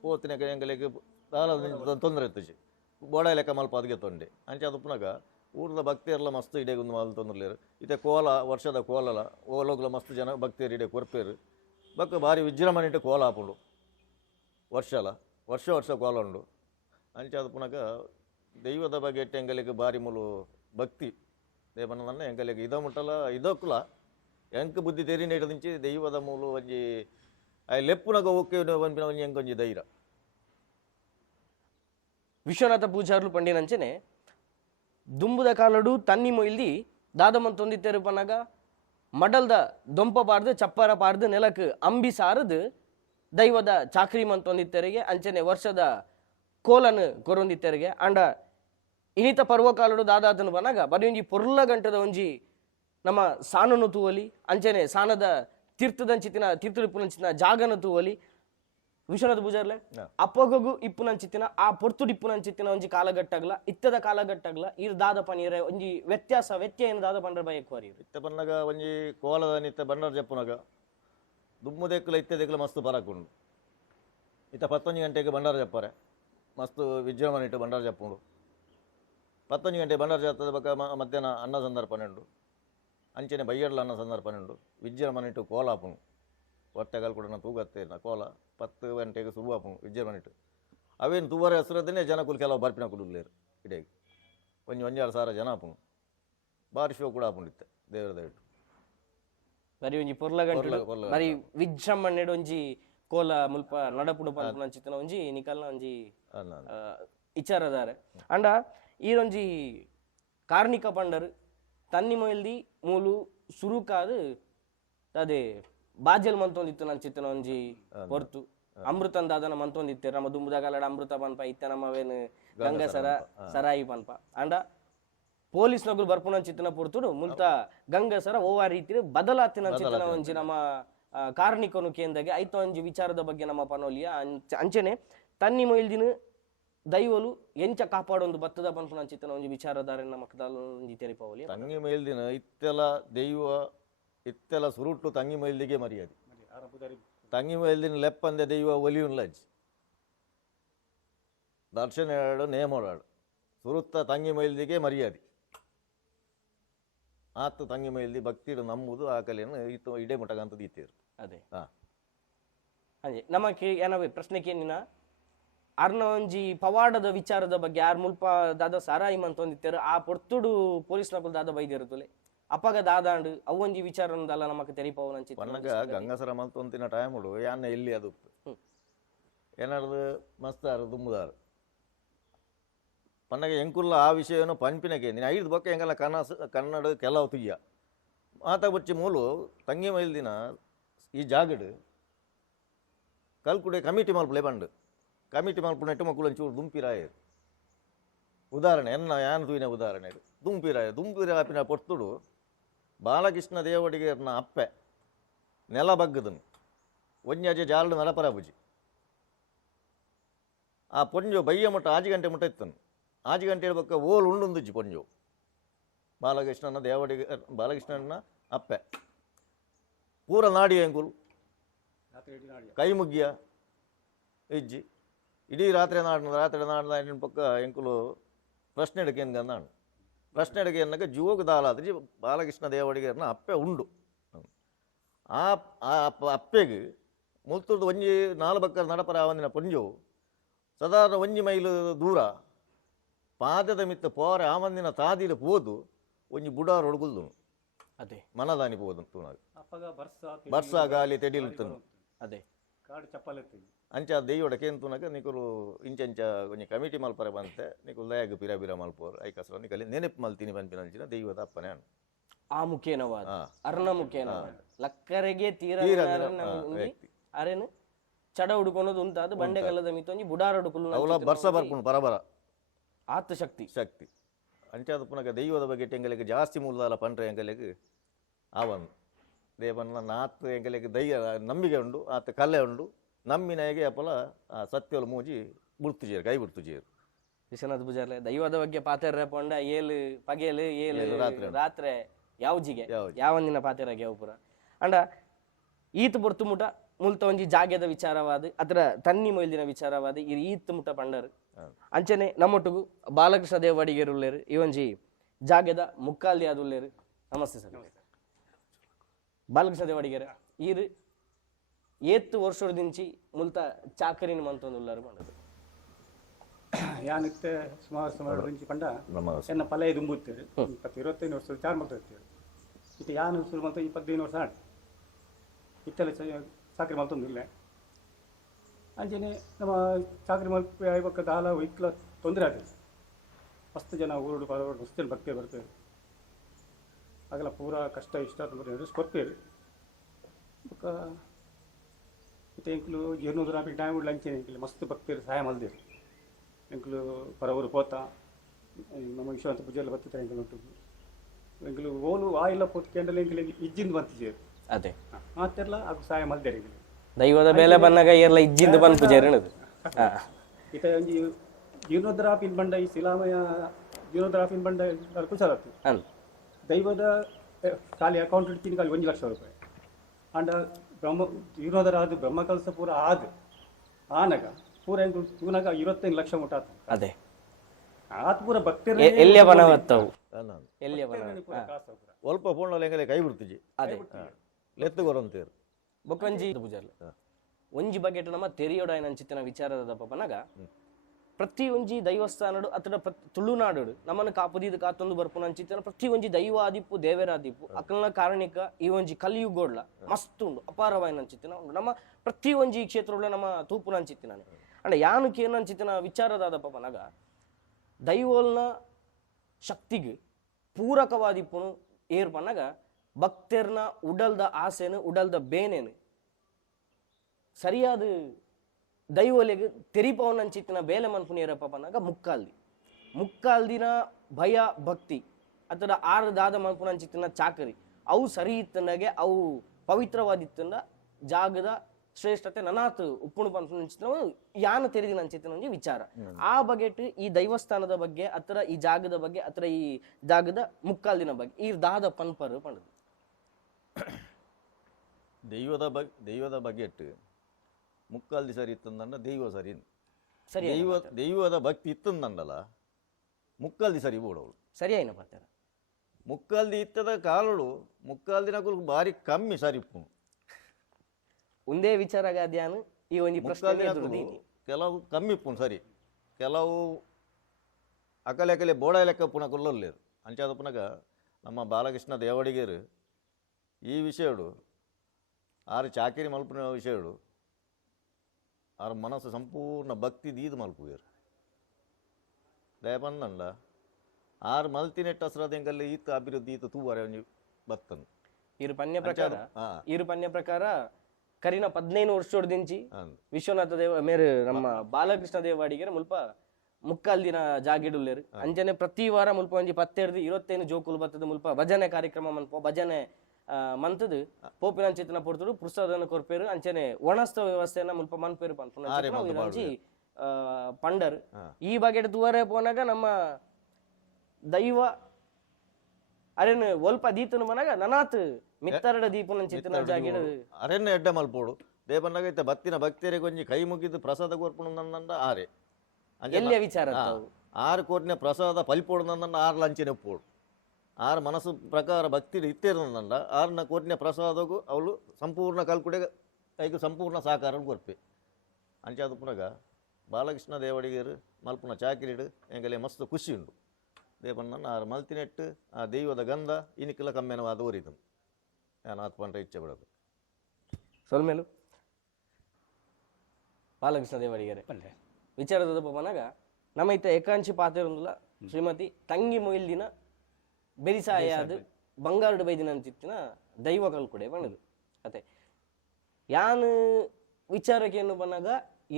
ಪೋತಿನಕ ಎಂಕಲೆಗೆ ದಾಲ ತೊಂದರೆ ಇತ್ತುಜಿ ಬೋಡ ಲೆಕ್ಕ ಮಲ್ಪ ಅದಕ್ಕೆ ತೊಂಡೆ ಅಂಚೆ ಅದು ಪುನಗ ಊರದ ಭಕ್ತಿಯರೆಲ್ಲ ಮಸ್ತ್ ಇಡೇಗೊಂದು ಮಾಲ್ ತೊಂದರ್ಲೇರು ಇತ್ತೆ ಕೋಲ ವರ್ಷದ ಕೋಲಲ ಓಲೋಗ್ಲ ಮಸ್ತ್ ಜನ ಭಕ್ತಿಯರು ಇಡೆ ಕೊರ್ಪೇರು ಬಕ್ಕ ಭಾರಿ ವಿಜೃಂಭಣೆ ಇಟ್ಟು ಕೋಲ ಹಾಪುಂಡು ವರ್ಷ ಕೋಲ ಉಂಡು ಅಂಚೆ ಅದು ಪುನಗ ದೈವದ ಬಗ್ಗೆ ಎಟ್ಟು ಎಂಗಲಿಗೆ ಭಾರಿ ಮೂಲು ಭಕ್ತಿ ದೇವನ ಎಂಗಲಿಗೆ ಇದ ಮುಟ್ಟಲ್ಲ ಇದಕ್ಕುಲ ಎಂಕ ಬುದ್ಧಿ ತೆರಿನ ಇಡದಿಂಚಿ ದೈವದ ಮೂಲು ಒಂಜಿ ಲೆಪ್ಪುನಗ ಓಕೆ ಒಂಪಿನ ಒಂಜಿ ಎಂಕೊಂಜಿ ಧೈರ್ಯ ವಿಶ್ವನಾಥ ಪೂಜಾರ್ಲು ಪಂಡಿನಂಚನೆ ದುಂಬುದ ಕಾಲಡು ತನ್ನಿ ಮೊಯ್ಲ್ದಿ ದಾದಮಂತೊಂದಿತ್ತೇರು ಪನ್ನಗ ಮಡಲ್ದ ದೊಂಪ ಪಾರ್ದು ಚಪ್ಪರ ಪಾರ್ದು ನೆಲಕ್ ಅಂಬಿ ಸಾರದು ದೈವದ ಚಾಕ್ರಿ ಮಂತೊಂದಿತ್ತರಿಗೆ ಅಂಚನೆ ವರ್ಷದ ಕೋಲನು ಕೊರೊಂದಿತ್ತರಿಗೆ ಅಂಡ ಇನಿತ ಪರ್ವಕಾಲಡು ದಾದಾತನು ಬನ್ನಾಗ ಬರೀ ಒಂಜಿ ಪೊರ್ಲ ಗಂಟದ ಒಂಜಿ ನಮ್ಮ ಸಾನನು ತೂವಲಿ ಅಂಚನೆ ಸಾನದ ತೀರ್ಥದಂಚಿತ್ತಿನ ತೀರ್ಥಡಿಪ್ಪುನಂಚಿತ್ತಿನ ಜಾಗನ ತೂವಲಿ ವಿಶ್ವನಾಥ ಪೂಜಾರ್ಲೆ ಅಪ್ಪಗೊಗು ಇಪ್ಪುನಂಚಿತ್ತಿನ ಆ ಪೊರ್ತುಡು ಇಪ್ಪುನಂಚಿತ್ತಿನ ಒಂಜಿ ಕಾಲಘಟ್ಟಾಗ್ಲ ಇತ್ತದ ಕಾಲಘಟ್ಟಾಗ್ಲ ಇರ್ ದಾದ ಪನೀರ ಒಂಜಿ ವ್ಯತ್ಯಾಸ ಏನು ದಾದ ಪಂಡ್ರ ಬಯಕ್ ಇತ್ತ ಬನ್ನಗ ಒಂಜಿ ಕೋಲದ ನಿತ್ತ ಬಂಡರ್ ಜಪ್ಪುನಗ ದುಮ್ಮುದೆಕ್ಕಲ ಇತ್ತೆದೆಕ್ಕಲ ಮಸ್ತ್ ಪರಕುಂಡು ಇತ್ತ 11 ಗಂಟೆಗೆ ಬಂಡಾರ ಜಪ್ಪರೆ ಮಸ್ತ್ ವಿಜೃಂಭಣೆ ಇಟ್ಟು ಬಂಡಾರ ಜಪ್ಪುಂಡು 11 ಗಂಟೆ ಬಂಡಾರ ಜಾತ್ರದ ಬಕ್ಕ ಮಧ್ಯಾಹ್ನ ಅನ್ನ ಸಂದರ್ಪಣೆ ಉಂಡು ಅಂಚನೆ ಬೈಯಡ್ಲ ಅನ್ನ ಸಂದರ್ಪಣೆ ಉಂಡು ವಿಜೃಂಭಣೆ ಇಟ್ಟು ಕೋಲ ಹಾಪುಂಡು ಹೊಟ್ಟೆಗಾಲು ಕೂಡ ತೂಗತ್ತೆ ಕೋಲ 10 ಗಂಟೆಗೆ ಶುರು ಹಾಪುಂಡು ವಿಜೃಂಭಣೆ ಇಟ್ಟು ಅವೇನು ತೂವರೆ ಹೆಸರದೇ ಜನ ಕುಲ್ ಕೆಲವು ಬರ್ಪಿನ ಕುಲ್ಲೇರು ಇಡೇಗೆ ಒಂಜಿ 1,2 ಸಾವಿರ ಜನ ಹಾಪುಂಡು ಭಾರಿ ಶೋ ಕೂಡ ಹಾಪುಂಡಿತ್ತೆ ದೇವರ ದಯವಿಟ್ಟು ಬರಿ ಒಂಜಿ ಪೊರ್ಲಗಂಟು ಪೊರ್ಲ ಬರಿ ವಿಜೃಂಭಣೆಡ್ ಒಂಜಿ ಕೋಲ ಮುಲ್ಪ ನಡಪುಡು ಪನ್ಪುನಂಚಿತ್ತಿನ ಒಂಜಿ ನಿಕಲ್ನ ಒಂಜಿ ಇಚಾರದಾರೆ ಅಂಡ ಈರೊಂಜಿ ಕಾರ್ಣಿಕ ಪಂಡರ್ ತನ್ನಿ ಮೊಯ್ಲ್ದಿ ಮೂಲು ಸುರುಕಾದ್ ಅದೇ ಬಾಜಲ್ ಮಂತೊಂದಿತ್ತು ನಂಚಿತ್ತಿನ ಒಂಜಿ ಹೊರ್ತು ಅಮೃತನ್ ದಾದನ ಮಂತೊಂದಿತ್ತೆ ನಮ್ಮ ದುಂಬುದಾಗಲಡ ಅಮೃತ ಪನ್ಪ ಇತ್ತ ನಮ್ಮವೇನು ಗಂಗಸರ ಸರಾಯಿ ಪನ್ಪ ಅಂಡ ಪೊಲೀಸ್ ನಗುಲು ಬರ್ಪುನಂಚಿತ್ತಿನ ಪೊರ್ತುಡು ಮುಲ್ತ ಗಂಗಸರ ಓವಾ ರೀತಿ ಬದಲಾತಿನಂಚಿತ್ತಿನ ಒಂಜಿ ನಮ್ಮ ಕಾರ್ಣಿಕನು ಕೇಂದ್ರಗೆ ಐತ ಒಂಜಿ ವಿಚಾರದ ಬಗ್ಗೆ ನಮ್ಮ ಪನೋಲಿಯ ಅಂಚನೆ ತನ್ನಿ ಮೊಯ್ಲ್ದಿನ ದೈವಲು ಎಂಚ ಕಾಪಾಡೊಂದು ಬತ್ತದ ಪನ್ಪುನಂಚಿತ್ತಿನ ಒಂಜಿ ವಿಚಾರಧಾರೆ ನಮ್ಮ ಒಂಜಿ ತೆರಿಪವಲಿ ತಂಗಿ ಮೇಲ್ದಿನ ಇತ್ತೆಲ ದೈವ ಇತ್ತೆಲ ಸುರುಟ್ಟು ತಂಗಿ ಮೇಲ್ದಿಗೆ ಮರ್ಯಾದೆ ತಂಗಿ ಮೇಲ್ದಿನ ಲೆಪ್ಪಂದೆ ದೈವ ಒಲಿಯುನ್ಲಜ್ ದರ್ಶನ ನೇಮೋಡಾಡು ಸುರುತ್ತ ತಂಗಿ ಮೇಲ್ದಿಗೆ ಮರ್ಯಾದೆ ಆತು ತಂಗಿ ಮೇಲ್ದಿ ಭಕ್ತಿಡು ನಂಬುದು ಆ ಕಲೆಯನ್ನು ಇತ್ತು ಇಡೇ ಮುಟಗಂತದ್ದು ಇತ್ತೇರು ಅದೇ ಹಾಗೆ ನಮಗೆ ಏನವೇ ಪ್ರಶ್ನೆಗೇನಿನ ಅರ್ನ ಒಂಜಿ ಪವಾಡದ ವಿಚಾರದ ಬಗ್ಗೆ ಆರ್ ಮುಲ್ಪ ದಾದ ಸಾರಾಯಿ ಮಂತೊಂದಿತ್ತೇರು ಆ ಪೊರ್ತುಡು ಪೊಲೀಸ್ ನಕುಲು ದಾದ ಬೈದಿರುತ್ತಲೆ ಅಪ್ಪಗ ದಾದಾಂಡು ಅವೊಂಜಿ ವಿಚಾರದಲ್ಲ ನಮಕ್ ತೆರಿಪವನಂಚಿ ಪನ್ನಗ ಗಂಗಸರ ಮಲ್ತೊಂತಿನ ಟೈಮುಡು ಯಾನ ಎಲ್ಲಿ ಅದು ಏನಾರ್ದು ಮಸ್ತಾರು ದುಂಬುದಾರು ಪನ್ನಗ ಎಂಕುಲ್ಲ ಆ ವಿಷಯವನ್ನು ಪಂಪಿನಗೆ ನೀನು ಐದು ಬೊಕ್ಕ ಹೆಂಗಲ್ಲ ಕನ್ನಡ ಕೆಲವು ತುಯ್ಯ ಮಾತ ಬಚ್ಚಿ ಮೂಲು ತಂಗಿ ಮೈಲ್ದಿನ ಈ ಜಾಗಡು ಕಲ್ಕುಡೆ ಕಮಿಟಿ ಮಲ್ಪಲೆ ಬಂಡು ಕಮಿಟಿ ಮಲ್ಪುನೆಟ್ಟು ಮಕ್ಕಳು ಒಂಚೂರು ದುಂಪಿರಾಯರು ಉದಾಹರಣೆ ಎನ್ನ ಯಾನು ತೂಯಿನ ಉದಾಹರಣೆ ದುಂಪಿರಾಪಿನ ಪೊರ್ತುಡು ಬಾಲಕೃಷ್ಣ ದೇವಡಿಗರ್ನ ಅಪ್ಪೆ ನೆಲ ಬಗ್ಗದನು ಒಂಜೆ ಜಾಲ್ಡು ನಲಪರಾಬುಜಿ ಆ ಪೊಂಜು ಬಯ್ಯ ಮುಟ್ಟ ಆಜಿ ಗಂಟೆ ಮುಟ್ಟ ಇತ್ತನು ಆಜಿ ಗಂಟೆ ಬೊಕ್ಕ ಓಲ್ ಉಂಡುಂದುಜ್ಜಿ ಪೊಂಜು ಬಾಲಕೃಷ್ಣನ ಅಪ್ಪೆ ಪೂರ ನಾಡಿ ಎಂಕುಲು ಕೈ ಮುಗ್ಗಿಯ ಇಜ್ಜಿ ಇಡೀ ರಾತ್ರಿ ನಾಡಿನ ಪಕ್ಕ ಎಂಕುಲು ಪ್ರಶ್ನೆ ಎಡಕೇನು ಗಂದಾಣು ಪ್ರಶ್ನೆ ಎಡಕೆ ಅನ್ನಕ್ಕೆ ಜೀವೋಗ ದಾಲಾದ್ರಿ ಬಾಲಕೃಷ್ಣ ದೇವಡಿಗರ್ನ ಅಪ್ಪೆ ಉಂಡು ಆ ಅಪ್ಪೆಗೆ ಮುಲ್ತುರ್ದು ಒಂಜಿ ನಾಲು ಬಕ್ಕರ ನಡಪರ ಆವಂದಿನ ಪೊಂಜು ಸಾಧಾರಣ ಒಂಜಿ ಮೈಲು ದೂರ ಪಾದದ ಮಿತ್ತ ಪೋರೆ ಆವಂದಿನ ತಾದಿಲು ಪೋದು ಒಂಜಿ ಬುಡಾರು ಒಳಗುಲ್ದು ಅದೇ ಮನದಾನಿ ಪೋದು ಬರ್ಸ ಗಾಲಿ ತೆಡಿಲ್ತನು ಅದೇ ಅಂಚ ದೈವಡ ಕೇಂತುನಗ ನಿಕುಲು ಇಂಚಂಚ ಒಂಜಿ ಕಮಿಟಿ ಮಲ್ಪರೆ ಬಂತೆ ನಿಕುಲು ದಯಾಗ ಪಿರ ಪಿರ ಮಲ್ಪೋರು ಐಕಸರ ನಿಕಲಿ ನೆನಪು ಮಲ್ತೀನಿ ಪನ್ಪಿನಂಚಿನ ದೈವದ ಅಪ್ಪನೆ ಅಣ್ಣ ಆ ಮುಖೇನವಾದ ಅರ್ಣ ಮುಖೇನವಾದ ಲಕ್ಕರೆಗೆ ತೀರ ಅರೇನು ಚಡ ಹುಡುಕೊನೋದು ಉಂಟಾದ ಬಂಡೆಗಲ್ಲದ ಮಿತ್ತೊಂಜಿ ಬುಡಾರ ಹುಡುಕಲು ಅವಲ ಬರ್ಸ ಬರ್ಪುಣು ಬರಬರ ಆತ ಶಕ್ತಿ ಅಂಚಾದ ಪುನಗ ದೈವದ ಬಗ್ಗೆ ಎಂಗಲೆಗೆ ಜಾಸ್ತಿ ಮೂಲದಾಲ ಪಂಡ್ರೆ ಎಂಗಲೆಗೆ ಆವನು ದೇವನ ನಾತ್ ಎಂಗಲೆಗೆ ದೈವ ನಂಬಿಕೆ ಉಂಡು ಆತ ಕಲೆ ಉಂಡು ನಮ್ಮಿನಗೆ ಅಪಲ ಸತ್ಯಲು ಮೂಜಿ ಬುಡ್ತುಜೇರು ಕೈ ಬುಡ್ತುಜೇರು ವಿಶ್ವನಾಥ್ ಪೂಜಾರ್ಲೆ ದೈವದ ಬಗ್ಗೆ ಪಾತೆರ ಪೊಂಡ ಏಳು ಪಗೇಲು ಏಳು ರಾತ್ರಿ ಯಾವ್ಜಿಗೆ ಯಾವಂದಿನ ಪಾತೆರಾಗೆ ಯಾವ ಪುರ ಅಂಡ ಈತ್ ಬೊರ್ತು ಮುಟ ಮುಲ್ತ ಒಂಜಿ ಜಾಗ್ಯದ ವಿಚಾರವಾದ ಅದರ ತನ್ನಿ ಮೊಯ್ಲಿನ ವಿಚಾರವಾದ ಈತ್ ಮುಟ ಪಂಡರು ಅಂಚನೆ ನಮ್ಮೊಟ್ಟಿಗೂ ಬಾಲಕೃಷ್ಣ ದೇವಡಿಗೇರು ಉಳ್ಳೇರು ಈ ಒಂಜಿ ಜಾಗ್ಯದ ಮುಕ್ಕಾಲಿ ಅದು ಉಳ್ಳೇರು ನಮಸ್ತೆ ಸರ್ ಬಾಲಕೃಷ್ಣ ದೇವಡಿಗೇರು ಈರು ಏತ್ತು ವರ್ಷದಿಂಚಿ ಮುಲ್ತ ಚಾಕರಿನ ಮಂತೊಂದು ಉಳ್ಳಾರು ಮಾಡೋದು ಯಾನಿತ್ತೆ ಸುಮಾರು ರಿಂಚಿ ಪಂಡ ಎನ್ನ ಪಲ ದುಂಬುತ್ತೇವೆ 25 ವರ್ಷ ಚಾರ್ ಮಾಡ್ತಿರ್ತೇವೆ ಇತ್ತು ಯಾನು ಶುರು ಮಾಡ್ತಾ 25 ವರ್ಷ ಆಡಿ ಇತ್ತೆಲ್ಲ ಚಾಕರಿ ಮಾಡ್ತೊಂದಿಲ್ಲ ಅಂಚನೆ ನಮ್ಮ ಚಾಕರಿ ಮಲ್ಪೆ ಆಯ್ಬೇಕ ದಾಲ ಇಕ್ಲ ತೊಂದರೆ ಆಗ್ತದೆ ಮಸ್ತ್ ಜನ ಊರು ಮಸ್ತ್ ಜನ ಬರ್ತೇವೆ ಆಗಲ್ಲ ಪೂರ ಕಷ್ಟ ಇಷ್ಟ ಕೊಡ್ತೇವೆ ಮತ್ತೆ ಎಂಕ್ಲು 200 ರೂಪಾಯಿ ಟೈಮ್ ಲಂಚನೆ ಎಂಕ್ಲು ಮಸ್ತ್ ಬರ್ತೇವೆ ಸಹಾಯ ಮಲ್ದೇವೆ ಎಂಕ್ಲು ಪರವರು ಪೋತ ನಮ್ಮ ವಿಶ್ವನಾಥ ಪೂಜೆಲ್ಲ ಬರ್ತಿದ್ದಾರೆ ಎಂಕಲು ಉಂಟು ಎಂಕ್ಲು ಓಲು ಆಯಿಲ್ಲ ಪೋತ್ಕೊಂಡಲ್ಲ ಎಂಕ್ಲು ಇಜ್ಜಿಂದು ಬಂತಿದ್ದೇವೆ ಅದೇ ಮಾತೆಲ್ಲ ಅದು ಸಹಾಯ ಮಲ್ದೇರೆ ಎಂಕ್ಲು ದೈವದ ಬೆಲೆ ಬಂದಾಗ ಎಲ್ಲ ಇಜ್ಜಿಂದು ಬಂದು ಪೂಜಾರಿ ಈತ ಒಂಜಿ ಜೀರ್ಣೋದ್ರಾಪಿನ ಬಂಡ ಈ ಶಿಲಾಮಯ ಜೀರ್ಣೋದ್ರಾಪಿನ ಬಂಡ ಕುಶಾಲತ್ತು ದೈವದ ಖಾಲಿ ಅಕೌಂಟ್ ಇಡ್ತೀನಿ ಖಾಲಿ 1 ಲಕ್ಷ ರೂಪಾಯಿ ಅಂಡ ಬ್ರಹ್ಮ ಜೀರ್ಣೋದರ ಆದ ಬ್ರಹ್ಮ ಕಲಸ ಪೂರ ಆದ ಆನಗ ಪೂರ ತೂನಾಗ 25 ಲಕ್ಷ ಮುಟ್ಟ ಅದೇ ಆತ್ ಪೂರ ಭಕ್ತರು ಎಲ್ಲಿಯ ಬನವತ್ತವು ಎಲ್ಲಿಯ ಸ್ವಲ್ಪ ಫೋನ್ ಹೆಂಗಲೆ ಕೈ ಬಿಡ್ತಿಜಿ ಅದೇ ಲೆತ್ತು ಗೊರಂತೇರು ಬೊಕೊಂಜಿ ಪೂಜಾರ್ಲೆ ಒಂಜಿ ಬಗೆಟ್ ನಮ್ಮ ತೆರಿಯೋಡ ನಂಚಿತ್ತಿನ ವಿಚಾರದ ಪನಗ ಪ್ರತಿ ಒಂಜಿ ದೈವಸ್ಥಾನಡು ಅತಡ ತುಳುನಾಡು ನಮ್ಮನ್ನು ಕಾಪುದಿದ ಕಾತೊಂದು ಬರ್ಪುನ ಅಂಚಿತ್ತನ ಪ್ರತಿ ಒಂಜಿ ದೈವ ಆದಿಪ್ಪು ದೇವರಾದಿಪ್ಪು ಅಕಲ್ನ ಕಾರಣಿಕ ಈ ಒಂಜಿ ಕಲಿಯುಗೋಡ್ಲ ಮಸ್ತ್ ಉಂಡು ಅಪಾರವಾಯಿನ ಅಂಚಿತ್ತಿನ ಉಂಡು ನಮ್ಮ ಪ್ರತಿ ಒಂಜಿ ಕ್ಷೇತ್ರಗಳು ನಮ್ಮ ತೂಪುನ ಅಂಚಿತ್ತಿನಾನೆ ಅಂಡ ಯಾನಕ್ಕೆ ಏನು ಅಂಚಿತ್ತಿನ ವಿಚಾರದಾದಪ್ಪ ಪನಗ ದೈವೋಲ್ನ ಶಕ್ತಿಗೆ ಪೂರಕವಾದಿಪ್ಪುನು ಏರ್ ಪನಗ ಭಕ್ತರ್ನ ಉಡಲ್ದ ಆಸೆನು ಉಡಲ್ದ ಬೇನೇನು ಸರಿಯಾದ ದೈವಲೆಗೆ ತೆರಿಪವನಂಚಿತ್ತಿನ ಬೇಲೆ ಮನ್ಪುನಿಯರಪ್ಪ ಪನ್ನಾಗ ಮುಕ್ಕಾಲ್ದಿನ ಭಯ ಭಕ್ತಿ ಅಥವಾ ಆರದಾದ ಮನ್ಪುನಂಚಿತ್ತಿನ ಚಾಕರಿ ಅವು ಸರಿ ಇತ್ತಂದಾಗೆ ಅವು ಪವಿತ್ರವಾದಿತ್ತಂದ ಜಾಗದ ಶ್ರೇಷ್ಠತೆ ನನಾತ್ ಉಪ್ಪುಣು ಪನ್ಪುನಂಚಿತ್ತಿನ ಯಾನ ತೆರೆದಿನ ಅಂಚಿತ್ತಿನ ಒಂಜಿ ವಿಚಾರ ಆ ಬಗೆಟ್ ಈ ದೈವಸ್ಥಾನದ ಬಗ್ಗೆ ಅಥವಾ ಈ ಜಾಗದ ಬಗ್ಗೆ ಅಥವಾ ಈ ಜಾಗದ ಮುಕ್ಕಾಲ್ದಿನ ಬಗ್ಗೆ ಈ ದಾದ ಪನ್ಪರು ಪಂಡದು ದೈವದ ಬಗೆಟ್ ಮುಕ್ಕಾಲ್ದಿ ಸರಿ ಇತ್ತಂದಂಡ ದೈವ ಸರಿ ಸರಿ ದೈವದ ಭಕ್ತಿ ಇತ್ತಂದಂಡಲ್ಲ ಮುಕ್ಕಾಲ್ದಿ ಸರಿ ಬೋಡವಳು ಸರಿಯಾಯಿನ ಬರ್ತಾರ ಮುಕ್ಕಾಲ್ದಿ ಇತ್ತದ ಕಾಲಳು ಮುಕ್ಕಾಲ್ದಿನ ಬಾರಿ ಕಮ್ಮಿ ಸರಿಪ್ಪು ಒಂದೇ ವಿಚಾರಗಾದ್ಯಾನು ಈ ಒಂದು ಪ್ರಶ್ನೆ ಕೆಲವು ಕಮ್ಮಿ ಇಪ್ಪು ಸರಿ ಕೆಲವು ಅಕಲೆ ಬೋಡ ಲೆಕ್ಕ ಪುನಃ ಕೊಲ್ಲಲೇರು ಅಂಚಾದ ಪುನಗ ನಮ್ಮ ಬಾಲಕೃಷ್ಣ ದೇವಡಿಗೇರು ಈ ವಿಷಯಡು ಆರು ಚಾಕಿರಿ ಮಲ್ಪನ ವಿಷಯಡು ಆರ ಮನಸ್ಸು ಸಂಪೂರ್ಣ ಭಕ್ತಿ ದೀದು ಮಲ್ಪುವೇರು ದಯ ಬಂದಂಡ ಆರು ಮಲ್ತಿನೆಟ್ಟು ಹಸ್ರದ ಹೆಂಗಲ್ಲಿ ಈತ ಅಭಿವೃದ್ಧಿ ಈತ ತೂವರೆ ಒಂಜಿ ಬತ್ತನು ಇರು ಪನ್ಯ ಪ್ರಕಾರ ಕರಿನ 15 ವರ್ಷೋಡ್ದಿಂಚಿ ವಿಶ್ವನಾಥ ದೇವ ಮೇರೆ ನಮ್ಮ ಬಾಲಕೃಷ್ಣ ದೇವಾಡಿಗೆರ ಮುಲ್ಪ ಮುಕ್ಕಾಲ್ದಿನ ಜಾಗಿಡುಲ್ಲೇರು ಅಂಜನೆ ಪ್ರತಿ ವಾರ ಮುಲ್ಪ ಒಂಜಿ 17-25 ಜೋಕುಲು ಬತ್ತದ ಮುಲ್ಪ ಭಜನೆ ಕಾರ್ಯಕ್ರಮ ಮನ್ಪ ಭಜನೆ ಮಂತದು ಪೋಪಿನ ಚಿತ್ರನ ಪೊಡ್ತರು ಪುಸ್ತಕವನ್ನು ಕೊರ್ಪೇರು ಅಂಚನೆ ಒಣಸ್ತ ವ್ಯವಸ್ಥೆಯನ್ನ ಮುಲ್ಪ ಮನ್ಪೇರು ಪನ್ಪುನಂಚಿ ಪಂಡರ್ ಈ ಬಗೆಟ್ ತೂವರೆ ಪೋನಾಗ ನಮ್ಮ ದೈವ ಅರೆನ್ ಒಲ್ಪ ದೀತನು ಮನಗ ನನಾತ್ ಮಿತ್ತರಡ ದೀಪನ ಚಿತ್ರನ ಜಾಗಿಡ ಅರೆನ್ನ ಎಡ್ಡ ಮಲ್ಪೋಡು ದೇವನ್ನಾಗ ಇತ್ತ ಬತ್ತಿನ ಭಕ್ತಿಯರಿಗೆ ಒಂಜಿ ಕೈ ಮುಗಿದು ಪ್ರಸಾದ ಕೊರ್ಪುಣ ನಂದ ಆರೆ ಎಲ್ಲಿಯ ವಿಚಾರ ಆರು ಕೋಟಿನ ಪ್ರಸಾದ ಪಲ್ಪೋಡು ನಂದ ಆರು ಲಂಚಿನ ಪೋಡು ಆರು ಮನಸ್ಸು ಪ್ರಕಾರ ಭಕ್ತಿ ಇತ್ತೇರಂದ ಆರನ ಕೋಟಿನ ಪ್ರಸಾದಗೂ ಅವಳು ಸಂಪೂರ್ಣ ಕಲ್ಕುಡೆ ಐದು ಸಂಪೂರ್ಣ ಸಹಕಾರ ಕೊರ್ಪೆ ಅಂಚಾದ ಪುನಗ ಬಾಲಕೃಷ್ಣ ದೇವಡಿಗರು ಮಲ್ಪುನ ಚಾಕಿರಿಡು ಎಂಗಲೆ ಮಸ್ತ್ ಖುಷಿ ಉಂಡು ದೇವಣ್ಣ ಆರು ಮಲ್ತಿನೆಟ್ಟು ಆ ದೈವದ ಗಂಧ ಇನಿಕ್ಕೆಲ್ಲ ಕಮ್ಮೆನವಾದ ಓರಿದನು ನಾನು ಆತ್ ಪಂಡ್ರೆ ಇಚ್ಛೆ ಬಿಡೋದು ಸೊಲ್ಮೇಲು ಬಾಲಕೃಷ್ಣ ದೇವಡಿಗರೆ ವಿಚಾರದ ಪಮನಾಗ ನಮ್ಮ ಇತ್ತ ಏಕಾಂಶಿ ಪಾತ್ರೊಂದುಲ ಶ್ರೀಮತಿ ತಂಗಿ ಮೊಯ್ಲ್ದಿನ ಬೆರಿಸಾಯಾದ ಬಂಗಾರುಡು ಬೈದಿನ ಅಂಚಿತ್ತಿನ ದೈವ ಕಲ್ಕುಡೆ ಬಣ್ಣದು ಅತೆ ಯಾನ್ ವಿಚಾರಕ್ಕೆ ಏನು ಬನ್ನಾಗ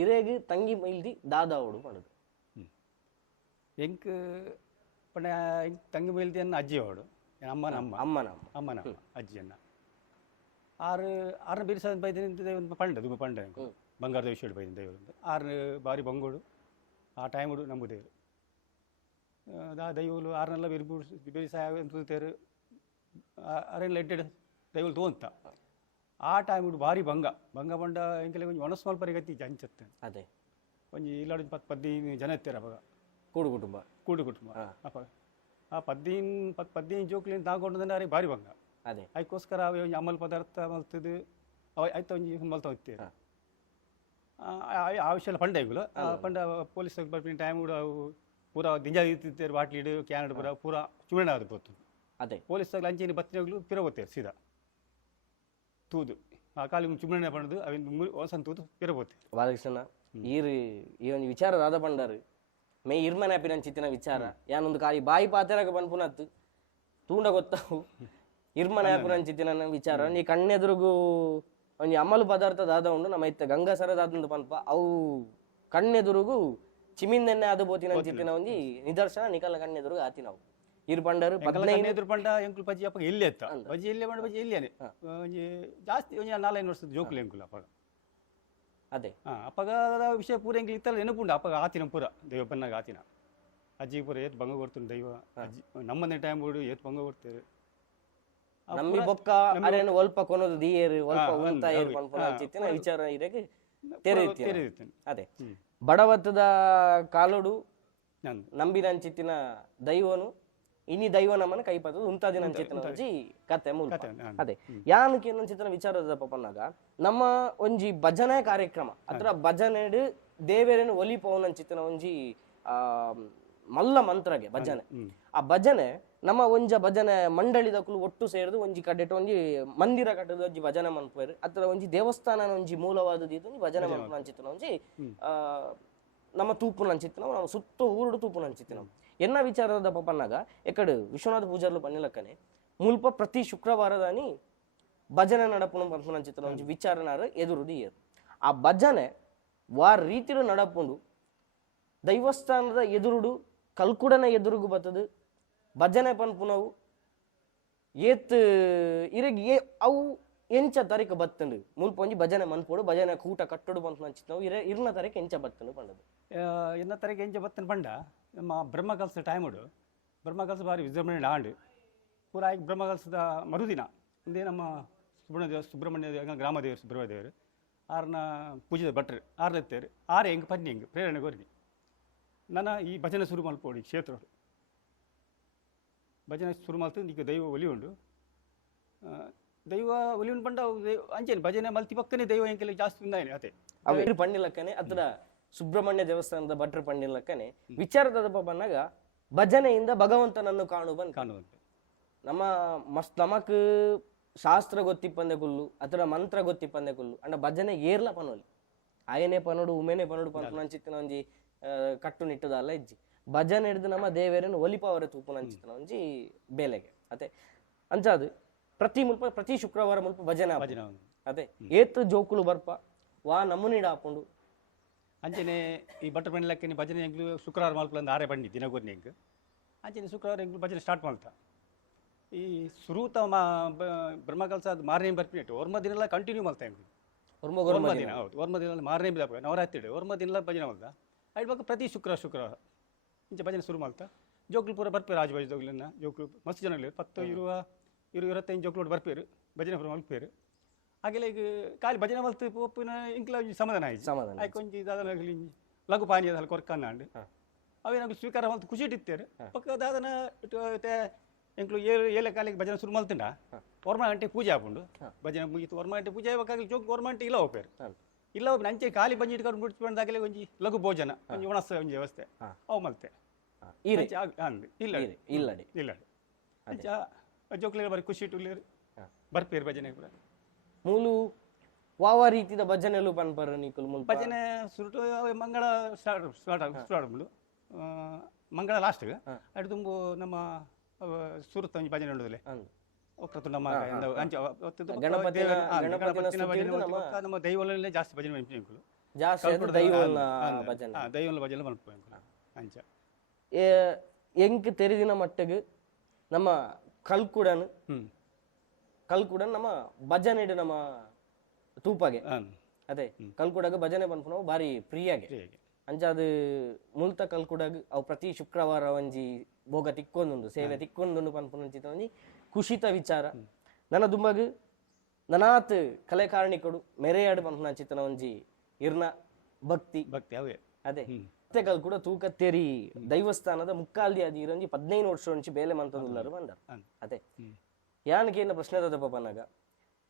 ಇರೇಗ್ ತಂಗಿ ಮೈಲ್ದಿ ದಾದಾವಡು ಬಣ್ಣದು ಎಂಕ್ ಪಂಡ ತಂಗಿ ಮೈಲ್ದಿ ಅನ್ನ ಅಜ್ಜಿ ಅವಡು ಅಮ್ಮನ ಅಜ್ಜಿಯನ್ನ ಆರು ಬಿರಿಸ ಬೈದಿನ ಪಂಡ ಪಂಡ ಬಂಗಾರದ ವಿಷಯ ಬೈದಿನ ದೈವ ಆರು ಬಾರಿ ಬಂಗೋಡು ಆ ಟೈಮುಡು ನಂಬುದೇರು ದೈವಲು ಆರನೆಲ್ಲ ಬೆರಿಸಾಯ ತೂತೇರು ಅರೆಲ್ಲ ಎಡ್ಡೆಡ್ ದೈವಲು ತೋಂತ ಆ ಟೈಮುಡು ಭಾರಿ ಬಂಗ ಬಂಡ ಎಂಕೆಲ್ಲ ಒಂಜಿ ಒಣಸ್ ಮಲ್ಪರಿ ಗತಿ ಅಂಚತ್ತೆ ಅದೇ ಒಂಜಿ ಇಲ್ಲಾಡು 10-15 ಜನ ಎತ್ತೇರು ಅವಾಗ ಕೂಡು ಕುಟುಂಬ ಅಪ್ಪ ಆ 15 ಜೋಕ್ಲಿಂದ ತಾಗೊಂಡು ಅರೆ ಭಾರಿ ಬಂಗ ಅದೇ ಅದಕ್ಕೋಸ್ಕರ ಅವೆ ಒಂಜಿ ಅಮಲ್ ಪದಾರ್ಥ ಮಲ್ತದು ಅವ ಆಯ್ತ ಒಂಜಿ ಮಲ್ತ ಹೋಗ್ತೇರು ಆ ವಿಷಯ ಪಂಡ ಇಗುಲು ಪಂಡ ಪೊಲೀಸ್ ಬರ್ಪಿನ ಟೈಮ್ ಕೂಡ ಅವು ಪೂರ ದಿಂಜ ಇರ್ತಿರ್ತಾರೆ ಬಾಟ್ಲಿಡು ಕ್ಯಾನಡ್ ಪೂರ ಚೂರ್ಣ ಅದು ಗೊತ್ತು ಅದೇ ಪೊಲೀಸ್ ಅಂಚಿನ ಬತ್ತಿನಗಳು ಪಿರ ಹೋಗ್ತೇರು ಸೀದಾ ತೂದು ಆ ಕಾಲಿಗೆ ಚುಮ್ಮನೆ ಪಂಡದು ಅವಿನ ಹೊಸನ್ ತೂದು ಪಿರ ಹೋಗ್ತೇರು ಬಾಲಕೃಷ್ಣ ಈ ಒಂದು ವಿಚಾರ ರಾಧ ಪಂಡಾರು ಮೇ ಇರ್ಮನೆ ಅಪಿನ ಚಿತ್ತಿನ ವಿಚಾರ ಯಾನೊಂದು ಕಾಲಿ ಬಾಯಿ ಪಾತೆರಾಗ ಪನ್ಪುನತ್ತು ತೂಂಡ ಗೊತ್ತಾವು ಇರ್ಮನೆ ಅಪಿನ ಚಿತ್ತಿನ ವಿಚಾರ ನೀ ಕಣ್ಣೆದುರುಗು ಒಂಜಿ ಅಮಲು ಪದಾರ್ಥ ದಾದ ಉಂಡು ನಮ್ಮ ಇತ್ತ ಗಂಗಾಸರ ದಾದಂದು ಪನ್ಪ ಅವು ಕಣ್ಣೆದುರುಗು ಚಿಮಿಂದೆನ್ನೆ ಅದು ಬೋತಿನ ಚಿತ್ತಿನ ಒಂಜಿ ನಿದರ್ಶನ ನಿಕಲ್ನ ಕಣ್ಣೆದುರುಗು ಆತಿ ನಾವು ಇರು ಪಂಡರು 15 ಪಂಡ ಎಂಕುಲು ಪಜ್ಜಿ ಅಪ್ಪ ಎಲ್ಲಿ ಎತ್ತ ಬಜ್ಜಿ ಎಲ್ಲಿ ಪಂಡ ಬಜ್ಜಿ ಎಲ್ಲಿಯಾನೆ ಒಂಜಿ ಜಾಸ್ತಿ ಒಂಜಿ 4-5 ವರ್ಷದ ಜೋಕುಲು ಎಂಕುಲು ಅಪ್ಪಾಗ ಅದೇ ಅಪ್ಪಗ ವಿಷಯ ಪೂರ ಎಂಕ್ಲಿ ಇತ್ತಲ್ಲ ನೆನಪುಂಡು ಅಪ್ಪಗ ಆತಿನ ಪೂರ ದೈವ ಪನ್ನಾಗ ಆತಿನ ಅಜ್ಜಿ ಪೂರ ಏತ್ ಭಂಗ ಕೊಡ್ತೀನಿ ದೈವ ಅಜ್ಜಿ ನಮ್ಮನೆ ಟೈಮ್ ಬಿಡು ಏತ್ ಭಂಗ ಕೊಡ್ತೇವೆ ನಮ್ಮಿ ಬೊಕ್ಕ ಅರೇನು ಒಲ್ಪ ಕೊನೋದು ದಿಯೇರು ಒಲ್ಪ ಉಂತ ಏರು ಪನ್ಪುನ ಚಿತ್ತಿನ ವಿಚಾರ ಇರಗೆ ತೆರೆಯುತ್ತೇನೆ ಅದೇ ಬಡವತ್ತದ ಕಾಲುಡು ನಂಬಿನ ಚಿತ್ತಿನ ದೈವನು ಇನಿ ದೈವ ನಮ್ಮನ ಕೈಪತ್ತದು ಉಂತಾದಿನ ಚಿತ್ತಿನ ಒಂಜಿ ಕತೆ ಮೂಲ ಅದೇ ಯಾನಕ್ಕೆ ಚಿತ್ತಿನ ವಿಚಾರದ ಪಪ್ಪನಾಗ ನಮ್ಮ ಒಂಜಿ ಭಜನೆ ಕಾರ್ಯಕ್ರಮ ಅಥವಾ ಭಜನೆಡು ದೇವೇರೇನು ಒಲಿಪವನಂಚಿತ್ತಿನ ಒಂಜಿ ಆ ಮಲ್ಲ ಮಂತ್ರಗೆ ಭಜನೆ. ಆ ಭಜನೆ ನಮ್ಮ ಒಂಜ ಭಜನೆ ಮಂಡಳಿದಕ್ಕೂ ಒಟ್ಟು ಸೇರಿದು ಒಂಜಿ ಕಡೆಟ್ ಒಂಜಿ ಮಂದಿರ ಕಟ್ಟದ ಒಂಜಿ ಭಜನೆ ಮನ್ಪೇರು ಅತ್ರ ಒಂಜಿ ದೇವಸ್ಥಾನ ಒಂಜಿ ಮೂಲವಾದದ್ದು ಇದು ಭಜನೆ ಮನ್ಪುನ ಅಂಚಿತ್ತಿನ ಒಂಜಿ ನಮ್ಮ ತೂಪುನ ಅಂಚಿತ್ತಿನ ನಾವು ಸುತ್ತ ಊರುಡು ತೂಪುನ ಅಂಚಿತ್ತಿನ ಎನ್ನ ವಿಚಾರದ ಪಪ್ಪನ್ನಾಗ ಎಕಡು ವಿಶ್ವನಾಥ ಪೂಜಾರ್ಲು ಪನ್ನಿಲಕ್ಕನೆ ಮುಲ್ಪ ಪ್ರತಿ ಶುಕ್ರವಾರದಾನಿ ಭಜನೆ ನಡಪುನ ಪನ್ಪುನ ಅಂಚಿತ್ತಿನ ಒಂಜಿ ವಿಚಾರನಾರು ಎದುರುದು ಏರು ಆ ಭಜನೆ ವಾರ ರೀತಿಲು ನಡಪುಂಡು ದೈವಸ್ಥಾನದ ಎದುರುಡು ಕಲ್ಕುಡನ ಎದುರುಗು ಬತ್ತದು ಭಜನೆ ಪನ್ಪುನವು ಏತ್ ಇರಗಿ ಅವು ಎಂಚ ತಾರೀಕು ಬತ್ತಂಡು ಮುಲ್ಪ ಒಂಜಿ ಭಜನೆ ಮನ್ಪೋಡು ಭಜನೆ ಕೂಟ ಕಟ್ಟಡು ಪನ್ಪುನ ಅಂಚಿತ್ತಿನವು ಇರ್ನ ತಾರೀಕು ಎಂಚ ಬತ್ತಂಡು ಪಂಡದು ಎನ್ನ ತಾರೀಕು ಎಂಚ ಬತ್ತನ ಪಂಡ ನಮ್ಮ ಬ್ರಹ್ಮಕಲಸ ಟೈಮುಡು ಬ್ರಹ್ಮಕಲಸ ಬಾರಿ ವಿಜೃಂಭಣೆ ಆಂಡು ಪೂರ ಆಯ್ಕೆ ಬ್ರಹ್ಮಕಲಸದ ಮರುದಿನ ಒಂದೇ ನಮ್ಮ ಸುಬ್ರಹ್ಮಣ್ಯ ಗ್ರಾಮ ದೇವರು ಸುಬ್ರಹ್ಮಣ್ಯ ದೇವರು ಆರ್ನ ಪೂಜೆದ ಭಟ್ರು ಆರ್ಲೆತ್ತೇರು ಆರು ಹೆಂಗೆ ಪನ್ನಿ ಹೆಂಗೆ ಪ್ರೇರಣೆ ಕೊರ್ನಿ ನನ್ನ ಈ ಭಜನೆ ಶುರು ಮಲ್ಪೋಡಿ ಕ್ಷೇತ್ರ ಭಜನೆ ಶುರು ಮಲ್ತು ಈಗ ದೈವ ಒಲಿ ಉಂಡು ದೈವ ಒಲಿ ಉಂಡು ಪಂಡ ಅಂಚೇನು ಭಜನೆ ಮಲ್ತಿ ಪಕ್ಕನೇ ದೈವ ಹೆಂಗೆಲ್ಲ ಜಾಸ್ತಿ ಉಂದಾಯನೆ ಅದೇ ಅವು ಪಂಡಿಲಕ್ಕನೆ ಅದ್ರ ಸುಬ್ರಹ್ಮಣ್ಯ ದೇವಸ್ಥಾನದ ಭಟ್ರು ಪಂಡಿಲಕ್ಕನೆ ವಿಚಾರದ ಬಂದಾಗ ಭಜನೆಯಿಂದ ಭಗವಂತನನ್ನು ಕಾಣುವಂತೆ ನಮ್ಮ ಮಸ್ತ್ ನಮಕ್ ಶಾಸ್ತ್ರ ಗೊತ್ತಿಪ್ಪಂದೆ ಕುಲ್ಲು ಅಥವಾ ಮಂತ್ರ ಗೊತ್ತಿಪ್ಪಂದೆ ಕುಲ್ಲು ಅಂಡ ಭಜನೆ ಏರ್ಲ ಪನೋಲಿ ಆಯನೆ ಪನೋಡು ಉಮೇನೆ ಪನೋಡು ಪನ್ಪುನ ಅಂಚಿತ್ತಿನ ಒಂಜಿ ಕಟ್ಟುನಿಟ್ಟುದಲ್ಲ ಇಜ್ಜಿ ಭಜನೆ ಹಿಡಿದು ನಮ್ಮ ದೇವೇರನ್ನು ಒಲಿಪವರ ತೂಪುನ ಅಂಚಿತ್ತಿನ ಒಂಜಿ ಬೇಲೆಗೆ ಅದೇ ಅಂಚಾದು ಪ್ರತಿ ಶುಕ್ರವಾರ ಮುಲ್ಪ ಭಜನೆ ಅದೇ ಏತ್ ಜೋಕುಲು ಬರ್ಪ ವಾ ನಮ್ಮನಿಡ ಹಾಕೊಂಡು ಅಂಚನೆ ಈ ಭಟ್ರ ಪಂಡಿಲಕ್ಕೆ ಭಜನೆ ಎಂಗ್ಲು ಶುಕ್ರವಾರ ಮಲ್ಪಲ ಆರೆ ಬಂಡಿ ದಿನಗೊರ್ನಿ ಹೆಂಗೆ ಅಂಚನೆ ಶುಕ್ರವಾರ ಎಂಗ್ಲು ಭಜನೆ ಸ್ಟಾರ್ಟ್ ಮಾಡ್ತಾ ಈ ಸುರೂತ ಬ್ರಹ್ಮಕಲಸ ಅದು ಮಾರನೇ ಬರ್ಪಿಟ್ಟು ಓರ್ಮ ದಿನ ಕಂಟಿನ್ಯೂ ಮಾಡ್ತಾ ಹೆಂಗೆ ಓರ್ಮ ದಿನ ಹೌದು ಓರ್ಮ ದಿನ ಮಾರನೇ ನವರಾತ್ರಿ ಓರ್ಮ ದಿನ ಭಜನೆ ಮಾಡ್ತಾ ಅಡ್ಬೇಕು ಪ್ರತಿ ಶುಕ್ರವಾರ ಇಂಚ ಭಜನೆ ಶುರು ಮಾಡ್ತಾ ಜೋಕ್ಲು ಪೂರ ಬರ್ಪೇರು ಆಜುಬಾಜು ಜೋಗ್ಲನ್ನ ಜೋಕ್ಲು ಮಸ್ತ್ ಜನ 10 25 ಜೋಕ್ಲು ಬರ್ಪೇರು ಭಜನೆ ಪೂರ ಮಲ್ಪೇರು ಹಾಗೆಲ್ಲ ಈಗ ಖಾಲಿ ಭಜನೆ ಮಲ್ತು ಒಪ್ಪಿನ ಇಂಕ್ಲ ಸಮಾಧಾನ ಆಯ್ತು ಆಯ್ಕೆ ಒಂಜಿ ದಾದನಾಗಲಿ ಲಘು ಪಾನೀಯದಲ್ಲಿ ಕೊರ್ಕಂಡು ಅವೇನಾಗಲಿ ಸ್ವೀಕಾರ ಮಲ್ತು ಖುಷಿ ಇಟ್ಟಿತ್ತೇರು ಪಕ್ಕ ದಾದನ ಎಂಕ್ಲು ಏಳೆ ಕಾಲಿಗೆ ಭಜನೆ ಶುರು ಮಲ್ತಿಂಡ ವರ್ಮ ಗಂಟೆ ಪೂಜೆ ಹಾಕೊಂಡು ಭಜನೆ ಮುಗಿತು ವರ್ಮ ಗಂಟೆ ಪೂಜೆ ಆಗ್ಬೇಕಾಗಲಿ ಜೋಕ್ ವರ್ಮ ಗಂಟೆ ಇಲ್ಲ ಹೋಗ್ಪೇರು ಇಲ್ಲ ಹೋಗಿ ನಂಚೆ ಖಾಲಿ ಬಂಜಿ ಇಟ್ಕೊಂಡು ಬಿಡ್ಸ್ಕೊಂಡಾಗಲೇ ಒಂಜಿ ಲಘು ಭೋಜನ ಒಂಜಿ ಒಣಸ ಒಂಜಿ ವ್ಯವಸ್ಥೆ ಅವು ಮಲ್ತೆ ಇಲ್ಲ ಇಲ್ಲ ಅಂಚ ಜೋಕ್ಲಿಗೆ ಬರೀ ಖುಷಿ ಇಟ್ಟು ಬರ್ಪೇರು ಭಜನೆ ಪೂರ ಮೂಲು ವಾವ ರೀತಿದ ಭಜನೆಲು ಪನ್ಪರ ನಿಕುಲು ಭಜನೆ ಸುರುಟು ಮಂಗಳ ಸ್ಟಾರ್ಟ್ ಮುಳು ಮಂಗಳ ಲಾಸ್ಟ್ಗೆ ಅದು ತುಂಬು ನಮ್ಮ ಸುರುತ್ತ ಒಂಜಿ ಭಜನೆ ಉಂಡುದಲೆ ಒಕ್ಕರತುಂಡ ನಮ್ಮ ದೈವಲೇ ಜಾಸ್ತಿ ಭಜನೆ ಮಲ್ಪು ದೈವಲ ಭಜನೆ ಮಲ್ಪು ಅಂಚ ಎಂಕ್ ತೆರಿದಿನ ಮಟ್ಟಗೆ ನಮ್ಮ ಕಲ್ಕುಡನ್ ನಮ್ಮ ಭಜನೆ ನಮ್ಮ ತೂಪಗೆ ಅದೇ ಕಲ್ಕುಡಗ ಭಜನೆ ಪನ್ಪುನ ಬಾರಿ ಪ್ರಿಯಾಗೆ ಅಂಚ ಅದು ಮುಲ್ತ ಕಲ್ಕುಡಗ್ ಅವು ಪ್ರತಿ ಶುಕ್ರವಾರ ಒಂಜಿ ಭೋಗ ತಿಕ್ಕೊಂದುಂಡು ಸೇವೆ ತಿಕ್ಕೊಂದುಂಡು ಪನ್ಪುನ ಅಂಚಿತ ಒಂಜಿ ಖುಷಿತ ವಿಚಾರ ನನ್ನ ದುಂಬಗ್ ನನಾತ್ ಕಲೆ ಕಾರಣಿಕೊಡು ಮೆರೆಯಾಡು ಪನ್ಪುನ ಅಂಚಿತನ ಒಂಜಿ ಇರ್ನ ಭಕ್ತಿ ಅವೇ ಅದೇ ಮತ್ತೆ ಕೂಡ ತೂಕತ್ತೇರಿ ದೈವಸ್ಥಾನದ ಮುಕ್ಕಾಲ್ದಿ ಅದಿ ಇರಂಜಿ 15 ವರ್ಷ ಒಂಚಿ ಬೇಲೆ ಮಂತದುಲ್ಲರು ಬಂದರು ಅದೇ ಯಾನಕ್ಕೆ ಏನ ಪ್ರಶ್ನೆ ತದಪ್ಪ ಪನ್ನಾಗ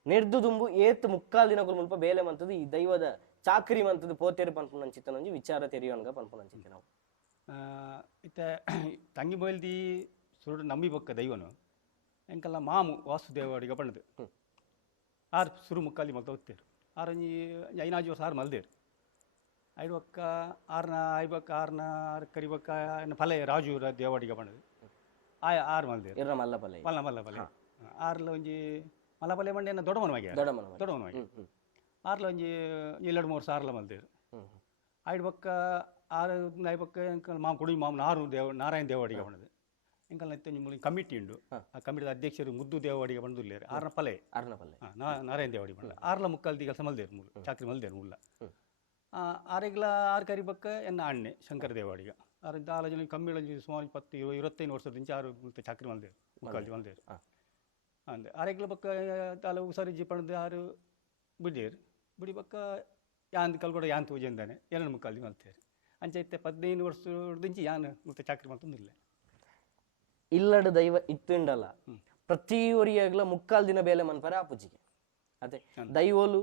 ನೆರ್ದು ದುಂಬು ಏತ್ ಮುಕ್ಕಾಲ್ ದಿನಗಳು ಮುಲ್ಪ ಬೇಲೆ ಮಂತದು ಈ ದೈವದ ಚಾಕರಿ ಮಂತದು ಪೋತೇರಿ ಪನ್ಪುನ ಅಂಚಿತ್ತನ ಒಂಜಿ ವಿಚಾರ ತೆರಿಯೋನ್ಗ ಪನ್ಪುನ ಅಂಚಿತ್ತೆ ನಾವು ಇತ್ತೆ ತಂಗಿ ಬಯಲ್ದಿ ಸುರುಡು ನಂಬಿ ಬೊಕ್ಕ ದೈವನು ಎಂಕಲ್ಲ ಮಾಮು ವಾಸುದೇವಡಿಗ ಪಣ್ಣದು ಆರು ಸುರು ಮುಕ್ಕಾಲಿ ಮಲ್ತ ಒತ್ತೇರು ಆರೊಂಜಿ 5 ವರ್ಷ ಆರು ಮಲ್ದೇರು ಐಡ್ಬಕ್ಕ ಆರ್ನ ಕರಿಬಕ್ಕ ಫಲೆ ರಾಜು ದೇವಡಿಗ ಪಣ್ಣದು ಆರು ಮಲ್ದೇರು ಮಲ್ಲ ಆರ್ಲ ಒಂಜಿ ಮಲ್ಲಪಲ್ಲೆ ಮಂಡೆ ದೊಡ್ಡ ಮನವಾಗಿ ಆರ್ಲ ಒಂಜಿ 2-3 ಸಾರ್ಲ ಮಲ್ದೇರು ಐಡ್ಬಕ್ಕ ಆರು ಐಬಕ್ಕ ಮಾಮ ಕುಡಿ ಮಾಮ ನಾರಾಯಣ ದೇವಡಿಗ ಪಣ್ಣದು ಎಂಕಲ್ ನತ್ತೊಂಜಿ ಕಮಿಟಿ ಉಂಡು ಆ ಕಮಿಟಿದ ಅಧ್ಯಕ್ಷರು ಮುದ್ದು ದೇವಡಿಗ ಪಣ್ಣದುಲ್ಲೇರು ಆರ್ನ ಪಲೆ ನಾರಾಯಣ ದೇವಡಿ ಪಂಡ ಆರ್ಲ ಮುಕ್ಕಾಲ್ದಿ ಕೆಲಸ ಮಲ್ದೇರು ಮೂಲ ಚಾಕ್ರಿ ಮಲ್ದೇರು ಮುಲ್ಲ ಆರೆಗ್ಲ ಆರು ಕರಿಬಕ್ಕ ಎನ್ನ ಅಣ್ಣೆ ಶಂಕರ ದೇವಡಿಗ ಆರಿಂದ ಆಲೋಚನೆ ಕಮ್ಮಿ ಸುಮಾರು 20-25 ವರ್ಷದಿಂದ ಆರು ಚಾಕ್ರಿ ಮಲ್ದೇರು ಮುಕ್ಕಾಲ್ದಿ ಮಲ್ದೇರು ಅಂದೆ ಆರೆಗ್ಲ ಬಕ್ಕ ತಾಲ ಉಸಾರಿಜಿ ಪಣದು ಆರು ಬಿಡೇರು ಬಿಡಿ ಬಕ್ಕ ಯಾಂದ್ ಕಲ್ಕೊಡ ಯಾಂತ್ ಪೂಜೆಂದಾನೆ 2 ಮುಕ್ಕಾಲ್ದಿ ಮಲ್ತೇರು ಅಂಚೆ ಇತ್ತೆ 15 ವರ್ಷದಿಂಚಿ ಯಾನ್ ಮತ್ತೆ ಚಾಕ್ರಿ ಮಲ್ತೊಂದಿಲ್ಲ ಇಲ್ಲಡು ದೈವ ಇತ್ತುಂಡಲ್ಲ ಪ್ರತಿ ಒರಿಯಾಗ್ಲ ಮುಕ್ಕಾಲ್ ದಿನ ಬೇಲೆ ಮನ್ಪರೆ ಆಪುಜಿಗೆ ಅದೇ ದೈವೋಲು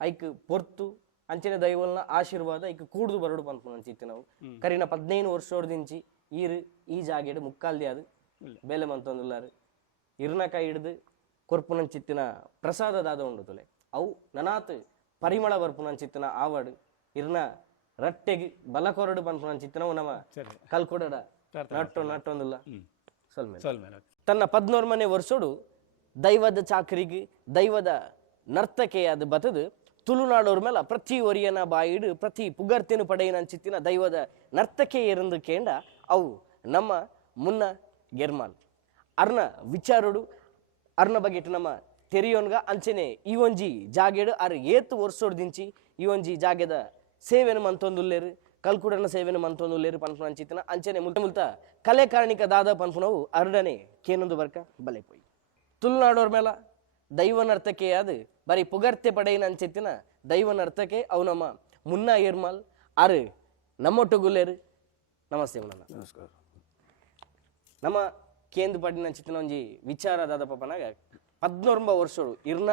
ಐಕ್ ಪೊರ್ತು ಅಂಚನೆ ದೈವಲ್ನ ಆಶೀರ್ವಾದ ಈಗ ಕೂಡ್ದು ಬರಡು ಪಂಪು ಅಂಚಿತ್ತು ನಾವು ಕರಿನ 15 ವರ್ಷೋಡ್ದಿಂಚಿ ಈರು ಈ ಜಾಗೆಡ್ ಮುಕ್ಕಾಲ್ದಿ ಅದು ಬೇಲೆ ಮಂತೊಂದುಲ್ಲಾರು ಇರ್ನ ಕೈ ಹಿಡ್ದು ಕೊರ್ಪುನಂಚಿತ್ತಿನ ಪ್ರಸಾದದಾದ ಉಂಡು ತುಲೆ ಅವು ನನಾತ್ ಪರಿಮಳ ಬರ್ಪುನಂಚಿತ್ತಿನ ಆವಡು ಇರ್ನ ರಟ್ಟೆಗೆ ಬಲ ಕೊರಡು ಪನ್ಪುನಂಚಿತ್ತಿನ ನಮ್ಮ ಕಲ್ಕೊಡಡ ನಟ್ಟೊಂದುಲ್ಲ ತನ್ನ 14ನೇ ವರ್ಷೋಡು ದೈವದ ಚಾಕರಿಗೆ ದೈವದ ನರ್ತಕೆಯಾದ ಬತದು ತುಳುನಾಡೋರ್ ಮೇಲೆ ಪ್ರತಿ ಒರಿಯನ ಬಾಯಿಡು ಪ್ರತಿ ಪುಗರ್ತಿನ ಪಡೆಯನಂಚಿತ್ತಿನ ದೈವದ ನರ್ತಕೆ ಇರಂದು ಕೇಂಡ ಅವು ನಮ್ಮ ಮುನ್ನ ಗೆರ್ಮಾಲ್ ಅರ್ನ ವಿಚಾರಡು ಅರ್ನ ಬಗೆಟ್ ನಮ್ಮ ತೆರಿಯೋನ್ಗ ಅಂಚನೆ ಈ ಒಂಜಿ ಜಾಗೆಡು ಅರ್ ಏತು ವರ್ಷೋಡ್ದಿಂಚಿ ಈ ಒಂಜಿ ಜಾಗೆದ ಸೇವೆನ ಮಂತೊಂದುಲ್ಲೇರು ಕಲ್ಕುಡನ ಸೇವೆನ ಮಂತೊಂದುಲ್ಲೇರು ಪನ್ಪುನ ಅಂಚಿತ್ತಿನ ಅಂಚನೆ ಮುಲ್ತ ಕಲೆ ಕಾರಣಿಕ ದಾದ ಪನ್ಪುನವು ಅರ್ಡನೆ ಕೇನೊಂದು ಬರ್ಕ ಬಲೆ ಪೋಯಿ ತುಳುನಾಡೋರ್ ಮೇಲ ದೈವ ನರ್ತಕೆಯಾದ ಬರೀ ಪುಗರ್ತೆ ಪಡೆಯಿನ ಅಂಚಿತ್ತಿನ ದೈವ ನರ್ತಕೆ ಅವು ನಮ್ಮ ಮುನ್ನ ಏರ್ಮಾಲ್ ಅರು ನಮ್ಮೊಟ್ಟುಗುಲ್ಲೇರು ನಮಸ್ತೆ ಮುನ್ನ ನಮಸ್ಕಾರ ನಮ್ಮ ಕೇಂದ್ರ ಪಡಿನ ಅಂಚಿತ್ತಿನ ಒಂಜಿ ವಿಚಾರ ದಾದ ಪಪ್ಪನಾಗ 14 ವರ್ಷೋಡು ಇರ್ನ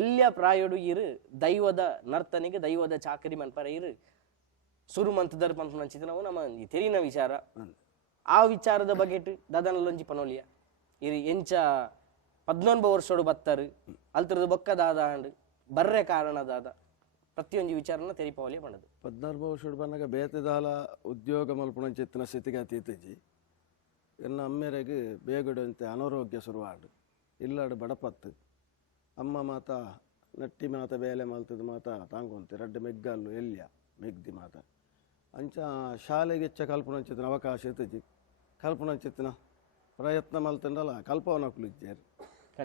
ಎಲ್ಯ ಪ್ರಾಯೋಡು ಇರು ದೈವದ ನರ್ತನೆಗೆ ದೈವದ ಚಾಕರಿ ಮನ್ಪರ ಇರು ಸುರು ಮಂತದರ್ ಪಂಪನ ಅಂಚಿತ್ತಿನ ನಾವು ನಮ್ಮ ತೆರಿನ ವಿಚಾರ ಆ ವಿಚಾರದ ಬಗೆಟ್ ದಾದನಲ್ಲೊಂಜಿ ಪನೋಲಿಯ ಇರು ಎಂಚ 14 ವರ್ಷೋಡು ಬತ್ತರು ಅಲ್ತರದು ಬೊಕ್ಕ ದಾದ ಅಂಡ್ ಬರ್ರೆ ಕಾರಣದಾದ ಪ್ರತಿಯೊಂದು ವಿಚಾರನ ತೆರಿಪವಲಿಯ ಪಂಡದು 14 ವರ್ಷ ಬಂದಾಗ ಬೇತೆದಾಲ ಉದ್ಯೋಗ ಮಲ್ಪುಣಂಚಿತ್ತಿನ ಸ್ಥಿತಿಗತಿ ಇತ್ತಿಜಿ ಇನ್ನು ಅಮ್ಮೆರೆಗೆ ಬೇಗಡುವಂತೆ ಅನಾರೋಗ್ಯ ಶುರುವಾಡು ಇಲ್ಲಾಡು ಬಡಪತ್ತು ಅಮ್ಮ ಮಾತ ನಟ್ಟಿ ಮಾತ ಬೇಲೆ ಮಲ್ತದ ಮಾತ ತಾಂಗೊಂತೆ ರಡ್ಡು ಮೆಗ್ಗಲ್ಲು ಎಲ್ಯ ಮೆಗ್ದಿ ಮಾತ ಅಂಚ ಶಾಲೆಗೆ ಹೆಚ್ಚ ಕಲ್ಪುಣಂಚಿತ್ತಿನ ಅವಕಾಶ ಇತ್ತಿಜಿ ಕಲ್ಪುಣಂಚಿತ್ತಿನ ಪ್ರಯತ್ನ ಮಲ್ತಂಡಲ್ಲ ಕಲ್ಪವನಕ್ಕಲು ಇಜ್ಜೇರು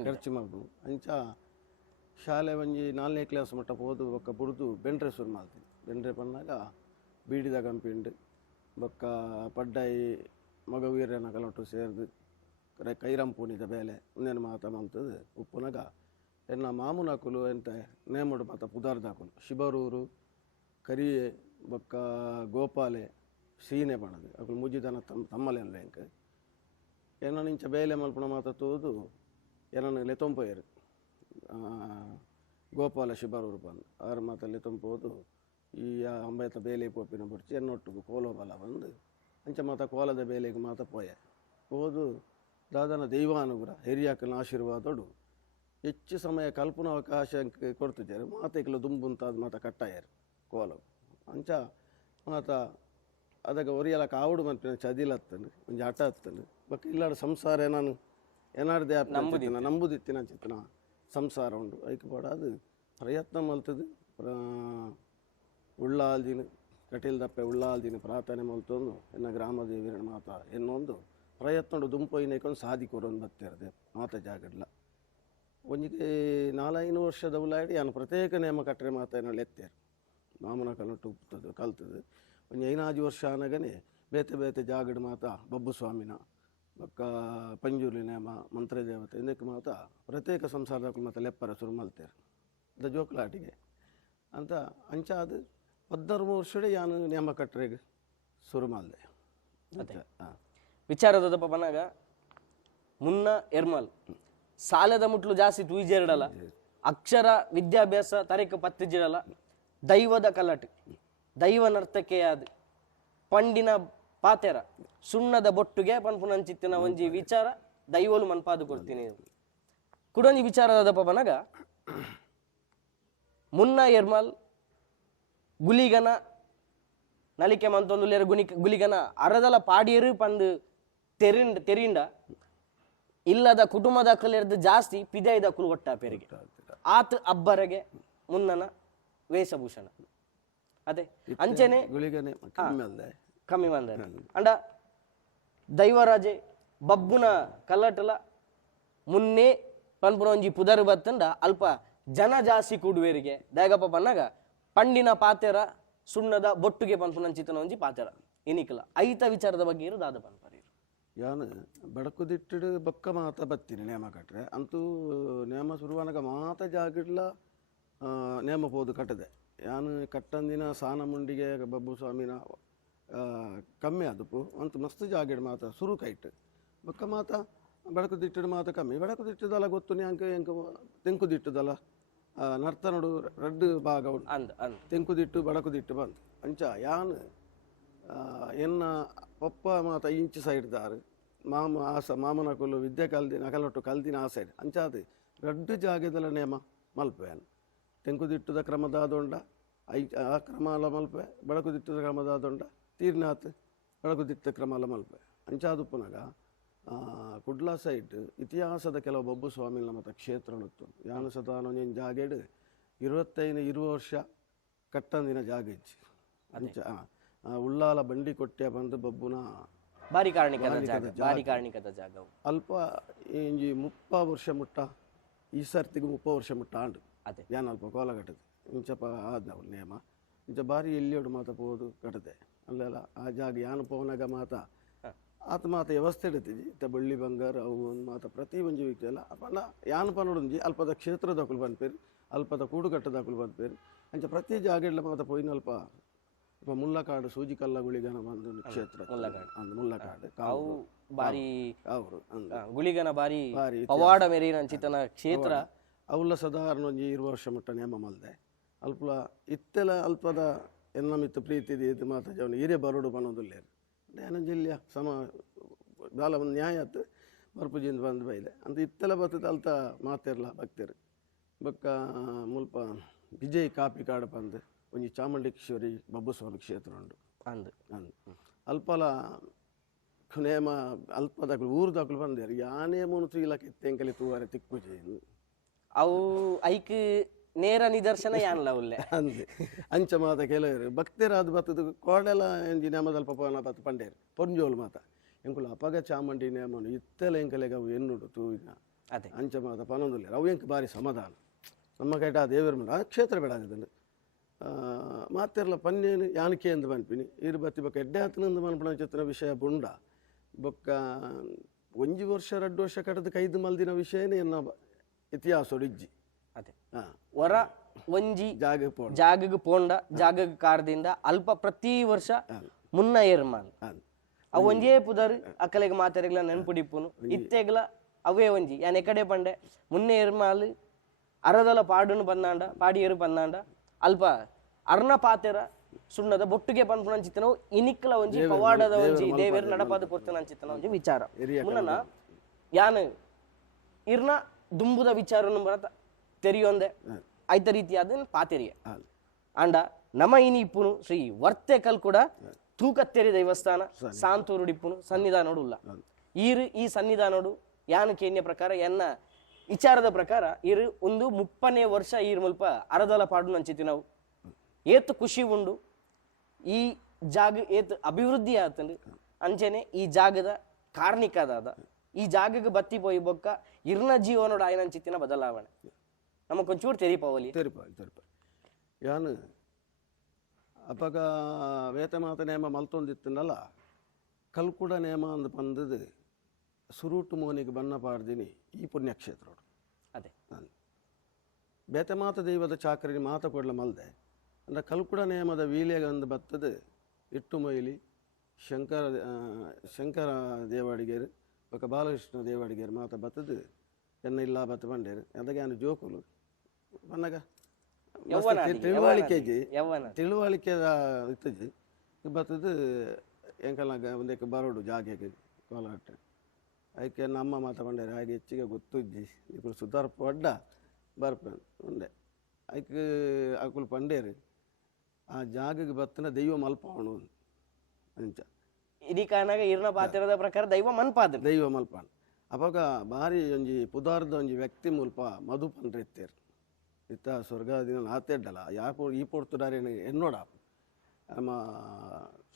ಖರ್ಚು ಮಾಡ್ಬೋದು ಅಂಚ ಶಾಲೆ ಒಂಜಿ 4ನೇ ಕ್ಲಾಸ್ ಮಟ್ಟ ಹೋದು ಬೊಕ್ಕ ಬುಡ್ದು ಬೆಂಡ್ರೆ ಶುರು ಮಾಡ್ತೀನಿ ಬೆಂಡ್ರೆ ಪನ್ನಾಗ ಬೀಡಿದ ಗಂಪಿಂಡು ಬೊಕ್ಕ ಪಡ್ಡಾಯಿ ಮಗ ವೀರ್ಯನ ಕಲೊಟ್ಟು ಸೇರ್ದು ಕೈರಂಪೂನಿದ ಬೇಲೆ ಒಂದೇನು ಮಾತ ಮಲ್ತದು ಉಪ್ಪುನಾಗ ಎನ್ನ ಮಾಮುನಕುಲು ಎಂತ ನೇಮುಡು ಮಾತ ಪುದಾರ್ದಾಕುಲು ಶಿಬರೂರು ಕರಿಯೆ ಬೊಕ್ಕ ಗೋಪಾಲೆ ಸೀನೆ ಬಣದು ಅಕುಲು ಮುಜಿದನ ತಮ್ಮಲೆಲ್ಲ ಎಂಕ ಏನ ನಿಂಚ ಬೇಲೆ ಮಲ್ಪುಣ ಮಾತ ತೋದು ಏನನ್ನು ಲೆತೊಂಪೋಯರು ಗೋಪಾಲ ಶಿಬರೂರು ಬಂದು ಆರು ಮಾತ ಲೆತೊಂಪೋದು ಈ ಅಂಬೈತ ಬೇಲೆ ಪೋಪಿನ ಬುಡ್ಚಿ ಎನ್ನೊಟ್ಟಿಗೂ ಕೋಲೋಬಲ ಬಂದು ಅಂಚ ಮಾತ ಕೋಲದ ಬೇಲೆಗೆ ಮಾತ ಪೋಯ ಹೋದು ದಾದನ ದೈವಾನುಗ್ರಹ ಹಿರಿಯಕ್ಕನ ಆಶೀರ್ವಾದೋಡು ಹೆಚ್ಚು ಸಮಯ ಕಲ್ಪನಾ ಅವಕಾಶ ಕೊಡ್ತಿದ್ದಾರೆ ಮಾತೆಗಳು ದುಂಬುಂತಾದ ಮಾತ ಕಟ್ಟಾಯರು ಕೋಲವು ಅಂಚ ಮಾತ ಅದಕ್ಕೆ ಒರಿಯಲ ಕಾವುಡು ಮಲ್ಪಿನ ಚದಿಲತ್ತನು ಒಂಜಿ ಹಠ ಹತ್ತನು ಬಕ್ಕ ಇಲ್ಲಾಡು ಸಂಸಾರ ನಾನು ಏನಾರ್ದೆ ನಂಬುದಿತ್ತಿನ ಚಿತ್ತನ ಸಂಸಾರ ಉಂಡು ಐಕೆ ಪಾಡ ಅದು ಪ್ರಯತ್ನ ಮಲ್ತದು ಉಳ್ಳಾಲ್ದಿನ ಕಟೀಲ್ ದಪ್ಪೆ ಉಳ್ಳಾಲ್ದಿನ ಪ್ರಾರ್ಥನೆ ಮಲ್ತೊಂದು ಎನ್ನ ಗ್ರಾಮದೇವಿರ ಮಾತ ಎನ್ನೊಂದು ಪ್ರಯತ್ನ ದುಂಪೊಯ್ನೈಕೊಂಡು ಸಾಧಿ ಕೊರೊಂದು ಬತ್ತಿರದೆ ಮಾತ ಜಾಗಡ್ಲ ಒಂಜಿಗೆ 4-5 ವರ್ಷದ ಉಳ್ಳಾಡಿ ನಾನು ಪ್ರತ್ಯೇಕ ನೇಮ ಕಟ್ಟರೆ ಮಾತ ಏನಾಳು ಎತ್ತೇರು ಮಾಮನ ಕಲಟ್ಟು ಉಪ್ತದು ಕಲ್ತದು ಒಂಜಿ 5 ವರ್ಷ ಆನಗನೆ ಬೇತೆ ಬೇತೆ ಜಾಗಡ್ ಮಾತ ಬಬ್ಬು ಸ್ವಾಮಿನ ಬೊಕ್ಕ ಪಂಜುರ್ಲಿ ನೇಮ ಮಂತ್ರ ದೇವತೆ ಇದಕ್ಕೆ ಮಾತ ಪ್ರತ್ಯೇಕ ಸಂಸಾರದಕ್ಕೂ ಮಾತ ಲೆಪ್ಪರ ಶುರು ಮಲ್ತೇರು ಅದು ಜೋಕ್ಲಾಟಿಗೆ ಅಂತ ಅಂಚ ಅದು 14 ವರ್ಷಡೆ ಯಾನು ನೇಮ ಕಟ್ಟರೆಗೆ ಶುರು ಮಲ್ದೆ ವಿಚಾರದ ಪಪ್ಪನಾಗ ಮುನ್ನ ಎರ್ಮಲ್ ಸಾಲದ ಮುಟ್ಲು ಜಾಸ್ತಿ ತೂಯಿಜೇರಡಲ್ಲ ಅಕ್ಷರ ವಿದ್ಯಾಭ್ಯಾಸ ತರೇಕ ಪತ್ತಿಜಿರಲ್ಲ ದೈವದ ಕಲಟ್ ದೈವ ನರ್ತಕೆಯಾದ ಪಂಡಿನ ಪಾತೆರ ಸುಣ್ಣದ ಬೊಟ್ಟುಗೆ ಪನ್ಪುನಂಚಿತ್ತಿನ ಒಂಜಿ ವಿಚಾರ ದೈವಲು ಮನ್ಪಾದು ಕೊಡ್ತೀನಿ ಕುಡೊಂಜಿ ವಿಚಾರದ ಪಪ್ಪನಾಗ ಮುನ್ನ ಎರ್ಮಲ್ ಗುಲಿಗನ ನಲಿಕೆ ಮಂತೊಂದು ಗುಲಿಗನ ಅರದಲ ಪಾಡಿಯರು ಪಂದು ತೆರಿಂಡ ಇಲ್ಲದ ಕುಟುಂಬದ ಕಲೆರ್ದು ಜಾಸ್ತಿ ಪಿದೈದ ಕುಲು ಒಟ್ಟ ಪೇರಿಗೆ ಆತ ಅಬ್ಬರಗೆ ಮುನ್ನನ ವೇಷಭೂಷಣ ಅದೇ ಅಂಚನೆ ಕಮ್ಮಿ ಬಂದ ಅಂಡ ದೈವರಾಜೆ ಬಬ್ಬುನ ಕಲ್ಲಟಲ ಮುನ್ನೆ ಪನ್ಪುನ ಒಂಜಿ ಪುದರ್ ಬತ್ತಂಡ ಅಲ್ಪ ಜನ ಜಾಸ್ತಿ ಕೂಡುವೇರಿಗೆ ದಯಗಪ್ಪ ಬನ್ನಾಗ ಪಂಡಿನ ಪಾತೆರ ಸುಣ್ಣದ ಬೊಟ್ಟುಗೆ ಪನ್ಪುನಂಚಿತನ ಒಂಜಿ ಪಾತೆರ ಎನಿಕಲ ಐತ ವಿಚಾರದ ಬಗ್ಗೆ ಇರು ದಾದ ಪನ್ಪರಿ ಯಾನು ಬಡಕುದಿಟ್ಟು ಬೊಕ್ಕ ಮಾತ ಬತ್ತೀನಿ ನೇಮ ಕಟ್ರೆ ಅಂತೂ ನೇಮ ಶುರುವಾನಾಗ ಮಾತ ಜಾಗಿಡ್ಲ ನೇಮ ಪೋದು ಕಟ್ಟದೆ ಯಾನು ಕಟ್ಟಂದಿನ ಸಾನ ಮುಂಡಿಗೆ ಬಬ್ಬು ಸ್ವಾಮಿನ ಕಮ್ಮಿ ಆದಪ್ಪು ಅಂತ ಮಸ್ತ್ ಜಾಗಿಡ್ ಮಾತ ಶುರು ಕೈಟ್ ಬೊಕ್ಕ ಮಾತ ಬೆಳಕು ದಿಟ್ಟದ ಮಾತ ಕಮ್ಮಿ ಬೆಳಕು ದಿಟ್ಟದಲ್ಲ ಗೊತ್ತು ನ್ಯಾಂಕ ಎಂಕ ತೆಂಕು ದಿಟ್ಟದಲ್ಲ ನರ್ತನಡು ರಡ್ಡು ಭಾಗ ಉಂಟು ಅಂದ್ ಅಂದ್ ತೆಂಕುದಿಟ್ಟು ಬಡಕುದಿಟ್ಟು ಬಂತು ಅಂಚ ಯಾನ್ ಎನ್ನ ಪಪ್ಪ ಮಾತ ಇಂಚು ಸೈಡ್ ದಾರು ಮಾಮನ ಕೊಲ್ಲು ವಿದ್ಯೆ ಕಲ್ದಿನ ಅಕಲೊಟ್ಟು ಕಲ್ದಿನ ಆ ಸೈಡ್ ಅಂಚಾದ ರಡ್ಡು ಜಾಗದಲ್ಲ ನೇಮ ಮಲ್ಪೆನ್ ತೆಂಕುದಿಟ್ಟದ ಕ್ರಮದಾದೊಂಡ ಆ ಕ್ರಮಾಲ ಮಲ್ಪೆ ಬಡಕುದಿಟ್ಟದ ಕ್ರಮದಾದೊಂಡ ತೀರ್ನಾಥ್ ಬಡಕುದಿಟ್ಟ ಕ್ರಮಾಲ ಮಲ್ಪೆ ಅಂಚಾದುಪ್ಪುನಾಗ ಕುಡ್ಲ ಸೈಡ್ ಇತಿಹಾಸದ ಕೆಲವು ಬೊಬ್ಬು ಸ್ವಾಮಿಗಳ ಮತ್ತು ಕ್ಷೇತ್ರಗಳಿತ್ತು ಯಾನು ಸದಾನೊಂದಿನ ಜಾಗೇಡು 25-20 ವರ್ಷ ಕಟ್ಟಂದಿನ ಜಾಗ ಇಚ್ಚಿ ಅಂಚ ಉಳ್ಳಾಲ ಬಂಡಿ ಕೊಟ್ಟೆ ಬಂದು ಬೊಬ್ಬುನ ಬಾರಿ ಕಾರಣಿಕದ ಜಾಗ ಅಲ್ಪ ಇಂಜಿ 30 ವರ್ಷ ಮುಟ್ಟ ಈ ಸರ್ತಿಗೆ 30 ವರ್ಷ ಮುಟ್ಟ ಆಂಡು ಅದೇ ಯಾನ್ ಅಲ್ಪ ಕೋಲಗಟ್ಟದು ಇಂಚಪ್ಪ ಆದ್ನವ್ ನೇಮ ಇಂಚ ಬಾರಿ ಎಲ್ಲಿಯೋಡು ಮಾತ ಪೋದು ಕಟ್ಟದೆ ಅಲ್ಲೆಲ್ಲ ಆ ಜಾಗ ಯಾನು ಪೋನಾಗ ಮಾತ ಆತ ಮಾತ ವ್ಯವಸ್ಥೆ ಇಡ್ತಿದ್ದಿ ಇತ್ತ ಬಳ್ಳಿ ಬಂಗಾರ ಅವು ಒಂದು ಮಾತ ಪ್ರತಿ ಒಂಜಿ ವಿಚಾರ ಎಲ್ಲ ಅಪ್ಪನ ಯಾನ್ ಪನೋಡುಂಜಿ ಅಲ್ಪದ ಕ್ಷೇತ್ರದಕುಲು ಬಂದ್ಪೇರು ಅಲ್ಪದ ಕೂಡುಕಟ್ಟದಕುಲು ಬಂದ್ಪೇರು ಅಂಚ ಪ್ರತಿ ಜಾಗ ಮಾತ ಪೋಯಿನಲ್ಪ ಮುಲ್ಲಕಾಡು ಸೂಜಿ ಕಲ್ಲಗುಳಿಗನ ಒಂದು ಕ್ಷೇತ್ರ ಮುಲ್ಲಕಾಡು ಅವು ಬಾರಿ ಅವರು ಗುಳಿಗನ ಬಾರಿ ಪವಾಡ ಮೆರೀನ ಅಂಚಿತನ ಕ್ಷೇತ್ರ ಅವಲ್ಲ ಸಾಧಾರಣ ಒಂಜಿ 20 ವರ್ಷ ಮುಟ್ಟ ನೇಮ ಮಲ್ದೆ ಅಲ್ಪ ಇತ್ತೆಲ ಅಲ್ಪದ ಎನ್ನ ಮಿತ್ತ ಪ್ರೀತಿ ಇದು ಮಾತ ಜವನ ಹಿರೇ ಬರೋಡು ಪನೋದುಲ್ಲೇರು ನೇನ ಜಿಲ್ಲೆಯ ಸಮ ಬಾಲ ಒಂದು ನ್ಯಾಯ ಆಯ್ತು ಬರ್ಪುಜಿಂದ ಬಂದು ಬೈದೆ ಅಂತ ಇತ್ತೆಲ ಬರ್ತದೆ ಅಲ್ತ ಮಾತಿರಲ್ಲ ಭಕ್ತರು ಬೊಕ್ಕ ಮುಲ್ಪ ವಿಜಯ್ ಕಾಪಿ ಕಾಡು ಬಂದು ಒಂಜಿ ಚಾಮುಂಡೇಶ್ವರಿ ಬಬ್ಬುಸ್ವಾಮಿ ಕ್ಷೇತ್ರ ಉಂಡು ಅಂದ್ ಅಂದ್ ಅಲ್ಪಲ ನೇಮ ಅಲ್ಪದಾಕಲು ಊರ್ದಾಕಲು ಬಂದೇರು ಯಾನೇ ಮುನುತು ಇಲಕ್ಕೆ ತೆಂಕಲಿ ತೂವಾರೆ ತಿಕ್ಕುಜಿ ಅವು ಐಕ್ ನೇರ ನಿದರ್ಶನ ಯಾನ್ಲ ಉಲ್ಲೆ ಅಂದೆ ಅಂಚ ಮಾತ ಕೆಲವರು ಭಕ್ತರಾದ ಬತ್ತದು ಕೋಡೆಲ ಎಂಜಿ ನೇಮದಲ್ಪ ಪವನ ಬತ್ತು ಪಂಡೇರು ಪೊಂಜೋಲು ಮಾತ ಎಂಕುಲು ಅಪಗ ಚಾಮುಂಡಿ ನೇಮನು ಇತ್ತೆಲ ಎಂಕಲೆಗ ಅವು ಎನ್ನುಡು ತೂವಿನ ಅದೇ ಅಂಚ ಮಾತ ಪನೊಂದುಲ್ಲೇರು ಅವು ಎಂಕ್ ಬಾರಿ ಸಮಾಧಾನ ನಮ್ಮ ಕೈಟ ಆ ದೇವರ ಮೇಲೆ ಆ ಕ್ಷೇತ್ರ ಬೇಡಾಗದನ್ನು ಮಾತೆರ್ಲ ಪನ್ನೇನು ಯಾನಕ್ಕೆ ಎಂದು ಮನ್ಪಿನಿ ಇರು ಬತ್ತಿ ಬೊಕ್ಕ ಎಡ್ಡೆ ಹತ್ತನಂದು ಮನ್ಪಣ ಚಿತ್ರ ವಿಷಯ ಬುಂಡ ಬೊಕ್ಕ 1 ವರ್ಷ 2 ವರ್ಷ ಕಟ್ಟದ ಕೈದು ಮಲ್ದಿನ ವಿಷಯನೇ ಎನ್ನ ಇತಿಹಾಸ ಇಜ್ಜಿ ಅದೇ ಹೊರ ಒಂಜಿ ಜಾಗಗ್ ಪೋಂಡ ಜಾಗಗ್ ಕಾರ್ದಿಂದ ಅಲ್ಪ ಪ್ರತಿ ವರ್ಷ ಮುನ್ನ ಏರ್ಮಾನ್ ಅವು ಒಂಜೇ ಪುದರ್ ಅಕ್ಕಲೆಗ್ ಮಾತೆರೆಗ್ಲ ನೆನ್ಪುಡಿಪ್ಪುನು ಇತ್ತೆಗ್ಲ ಅವೇ ಒಂಜಿ ಯಾನ್ ಎಕಡೆ ಪಂಡೆ ಮುನ್ನೆ ಏರ್ಮಾಲ್ ಅರದಲ ಪಾಡುನು ಬಂದಾಂಡ ಪಾಡಿಯರು ಬಂದಾಂಡ ಅಲ್ಪ ಅರ್ಣ ಪಾತೆರ ಸುಣ್ಣದ ಬೊಟ್ಟುಗೆ ಪನ್ಪುನಂಚಿತ್ತನ ಇನಿಕ್ಲ ಒಂಜಿ ಪವಾಡದ ಒಂಜಿ ದೇವೇರು ನಡಪಾದ ಪೊರ್ತನಂಚಿತ್ತನ ಒಂಜಿ ವಿಚಾರ ಮುನ್ನನ ಯಾನ್ ಇರ್ನ ದುಂಬುದ ವಿಚಾರನು ಬರತ ತೆರಿಯೊಂದೆ ಐತ ರೀತಿಯಾದ ಪಾತೆರಿಯ ಅಂಡ ನಮ ಇನಿ ಇಪ್ಪುನು ಶ್ರೀ ವರ್ತೆಕಲ್ ಕೂಡ ತೂಕತ್ತೇರಿ ದೇವಸ್ಥಾನ ಸಾಂತೂರು ಡಿಪ್ಪುನು ಸನ್ನಿಧಾನೋಡು ಉಲ್ಲ ಈ ಸನ್ನಿಧಾನೋಡು ಯಾನ ಕೇನ್ಯ ಪ್ರಕಾರ ಎನ್ನ ವಿಚಾರದ ಪ್ರಕಾರ ಇರು ಒಂದು 30ನೇ ವರ್ಷ ಈರ್ ಮುಲ್ಪ ಅರದಲ ಪಾಡು ನಂಚಿತಿ ನಾವು ಏತ್ ಖುಷಿ ಉಂಡು ಈ ಜಾಗ ಏತ್ ಅಭಿವೃದ್ಧಿ ಆತಂಡು ಅಂಚೆನೆ ಈ ಜಾಗದ ಕಾರ್ಣಿಕದಾದ ಈ ಜಾಗಕ್ಕೆ ಬತ್ತಿ ಪೋಯಿ ಬೊಕ್ಕ ಇರ್ನ ಜೀವನೋಡು ಆಯ್ನಂಚಿತ್ತಿನ ಬದಲಾವಣೆ ನಮಗೊಂಚೂರು ತೆರಿಪಾವಲಿ ಯಾನು ಅಪಗ ವೇತ ಮಾತ ನೇಮ ಮಲ್ತೊಂದಿತ್ತನಲ್ಲ ಕಲ್ಕುಡ ನೇಮ ಅಂದು ಬಂದದು ಸುರೂಟು ಮೋನಿಗೆ ಬಣ್ಣ ಪಾಡ್ದಿನಿ ಈ ಪುಣ್ಯಕ್ಷೇತ್ರ ಅದೇ ಬೇತಮಾತ ದೈವದ ಚಾಕರಿ ಮಾತ ಕೊಡ್ಲ ಮಲ್ದೆ ಅಂದ್ರೆ ಕಲ್ಕುಡ ನೇಮದ ವೀಲೆಗೆ ಒಂದು ಬತ್ತದು ಇಟ್ಟು ಮೊಯ್ಲಿ ಶಂಕರ ದೇವಾಡಿಗೇರು ఒక బాలకృష్ణ దేవాడిగారు మాత బతదు ఎన్న ఇల్లా బత పండారు ఎంతగా ఆయన జోకులు పన్నగా ತಿಳುವಳಿಕೆ ಇತ್ತಜಿ ಬತ್ತದು ಎಂಕಲ್ನಾಗ ಒಂದಕ್ಕೆ ಬರೋಡು ಜಾಗೆಗೆ ಕೋಲಾಟ ಅದಕ್ಕೆ ನಮ್ಮ ಮಾತ ಬಂಡಾರೆ ಹಾಗೆ ಹೆಚ್ಚಿಗೆ ಗೊತ್ತಿಜ್ಜಿ ಈಗ ಸುಧಾರ ಪಡ್ಡ ಬರ್ಪೇನು ಉಂಡೆ ಅದಕ್ಕೆ ಅಕುಲು ಪಂಡೇರು ಆ ಜಾಗಕ್ಕೆ ಬತ್ತನ ದೈವ ಮಲ್ಪವನು ಅಂಚ ಇಡೀ ಕಾರಣಾಗ ಇರ್ನ ಪಾತಿರದ ಪ್ರಕಾರ ದೈವ ಮಲ್ಪಾನ್ ಅವಾಗ ಬಾರಿ ಒಂಜಿ ಪುದಾರ್ದ ಒಂಜಿ ವ್ಯಕ್ತಿ ಮುಲ್ಪ ಮಧು ಪಂಡ್ರೆತ್ತೇರು ಇತ್ತ ಸ್ವರ್ಗದಿನ ಆತೆಡ್ಡಲ್ಲ ಯಾಪು ಈ ಪೊರ್ತುಡಾರೇನು ಎನ್ನೋಡ ನಮ್ಮ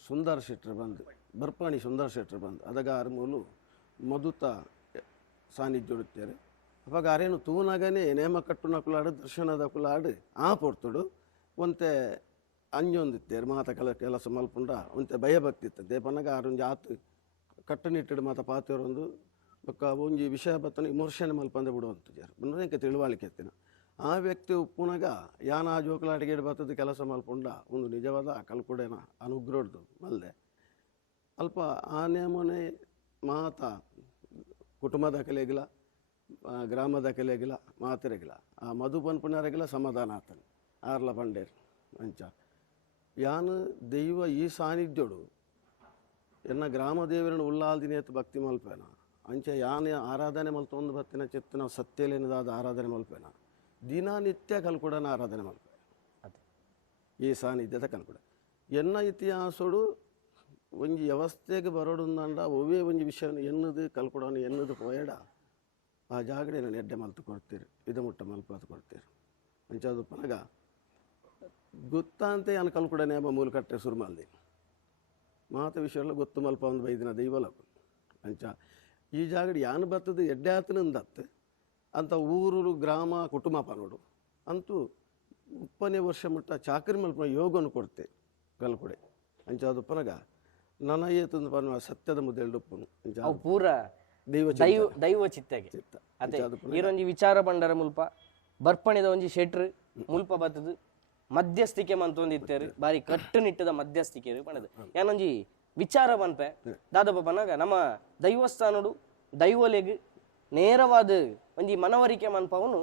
ಸುಂದರ್ ಶೆಟ್ರ್ ಬಂದು ಬರ್ಪಾಣಿ ಸುಂದರ್ ಶೆಟ್ರ್ ಬಂದು ಅದಗ ಆರು ಮೂಲು ಮಧುತ ಸಾನ್ನಿಧ್ಯ ಉಡುತ್ತೇರು ಅವಾಗ ಆರೇನು ತೂನಾಗನೇ ನೇಮ ಕಟ್ಟುನ ಕುಲಾಡು ದರ್ಶನದ ಕುಲಾಡು ಆ ಪೊರ್ತುಡು ಒಂತೆ ಅಂಜೊಂದಿತ್ತೇರು ಮಾತ ಕೆಲಸ ಮಲ್ಪುಂಡ ಒಂತೆ ಭಯಭಕ್ತಿ ಇತ್ತು ದೇಪನಾಗ ಆರೊಂಜಿ ಆತು ಕಟ್ಟುನಿಟ್ಟಿಡು ಮಾತ ಪಾತಿಯರೊಂದು ಬೊಕ್ಕ ಒಂಜಿ ವಿಷಯ ಬತ್ತನ ವಿಮರ್ಶನೆ ಮಲ್ಪಂದೆ ಬಿಡುವಂತಜಾರು ಬಂದ್ರೆ ತಿಳುವಳಿಕೆ ಎತ್ತಿನ ಆ ವ್ಯಕ್ತಿ ಉಪ್ಪುನಾಗ ಯಾನ ಆ ಜೋಕಲಾಟಿಗೆ ಬತ್ತದ ಕೆಲಸ ಮಲ್ಪುಂಡ ಒಂದು ನಿಜವಾದ ಕಲ್ಕುಡೇನ ಅನುಗ್ರಹದ್ದು ಮಲ್ದೆ ಅಲ್ಪ ಆ ನೇಮನೆ ಮಾತ ಕುಟುಂಬದ ಕಲೆಗಿಲ್ಲ ಗ್ರಾಮದ ಕಲೆಗಿಲ್ಲ ಮಾತೆರೆಗಿಲ್ಲ ಆ ಮಧು ಪನ್ಪುನರೆಗೆಲ್ಲ ಸಮಾಧಾನ ಆತನು ಆರ್ಲ ಪಂಡೇರು ಅಂಚ ಯಾನು ದೈವ ಈ ಸಾನ್ನಿಧ್ಯೋಡು ಎನ್ನ ಗ್ರಾಮ ದೇವರನ್ನು ಉಲ್ಲಾಲ್ದಿನೇತ್ ಭಕ್ತಿ ಮಲ್ಪೇನ ಅಂಚ ಯಾನ ಆರಾಧನೆ ಮಲ್ತೊಂದು ಬತ್ತಿನ ಚಿತ್ತನ ಸತ್ಯಲೇನದಾದ ಆರಾಧನೆ ಮಲ್ಪೇನ ದಿನನಿತ್ಯ ಕಲ್ಕುಡನ ಆರಾಧನೆ ಮಲ್ಪೆ ಈ ಸಾನ್ನಿಧ್ಯದ ಕಲ್ಕುಡ ಎನ್ನ ಇತಿಹಾಸಡು ಒಂಜಿ ವ್ಯವಸ್ಥೆಗೆ ಬರೋಡುಂದಂಡ ಒವೇ ಒಂಜಿ ವಿಷಯ ಎನ್ನದು ಕಲ್ಕುಡನು ಎನ್ನದು ಪೋಯಡ ಆ ಜಾಗಡೆ ನಾನು ಎಡ್ಡೆ ಮಲ್ತು ಕೊಡ್ತೀರಿ ಇದು ಮುಟ್ಟ ಮಲ್ಪದು ಕೊಡ್ತೀರಿ ಅಂಚದು ಪನಗ ಗೊತ್ತಂತೆ ಯಾನು ಕಲ್ಕುಡ ನೇಮ ಮೂಲ ಕಟ್ಟೆ ಸುರು ಮಲ್ದಿ ಮಾತ ವಿಷಯ ಗೊತ್ತು ಮಲ್ಪ ಒಂದು ಬೈದಿನ ದೈವಲಕು ಅಂಚ ಈ ಜಾಗಡೆ ಯಾನು ಬರ್ತದೆ ಎಡ್ಡೆ ಆತನಿಂದತ್ತು ಅಂತ ಊರು ಗ್ರಾಮ ಕುಟುಂಬ ಪನೋಡು ಅಂತೂ 30ನೇ ವರ್ಷ ಮುಟ್ಟ ಚಾಕರಿ ಮಲ್ಪ ಯೋಗವನ್ನು ಕೊಡ್ತೆ ಕಲ್ಕುಡೆ ಅಂಚ ಅದು ಪನಗ ನನ್ನ ಏತಂದು ಪನ್ನುವ ಸತ್ಯದ ಮುದ್ದೆಲ್ಡುಪ್ಪನು ಅವು ಪೂರ ದೈವ ದೈವ ಚಿತ್ತಗೆ ಅದೇ ಈರೊಂಜಿ ವಿಚಾರ ಬಂಡರ ಮುಲ್ಪ ಬರ್ಪಣಿದ ಒಂಜಿ ಶೆಟ್ರು ಮುಲ್ಪ ಬತ್ತದು ಮಧ್ಯಸ್ಥಿಕೆ ಮಂತೊಂದಿತ್ತೇರು ಬಾರಿ ಕಟ್ಟುನಿಟ್ಟದ ಮಧ್ಯಸ್ಥಿಕೆ ಪಣದು ಯಾನೊಂಜಿ ವಿಚಾರ ಬನ್ಪೆ ದಾದಪ್ಪ ಪನ್ನಾಗ ನಮ್ಮ ದೈವಸ್ಥಾನಡು ದೈವಲೆಗ್ ನೇರವಾದ ಒಂಜಿ ಮನವರಿಕೆ ಮನ್ಪವನು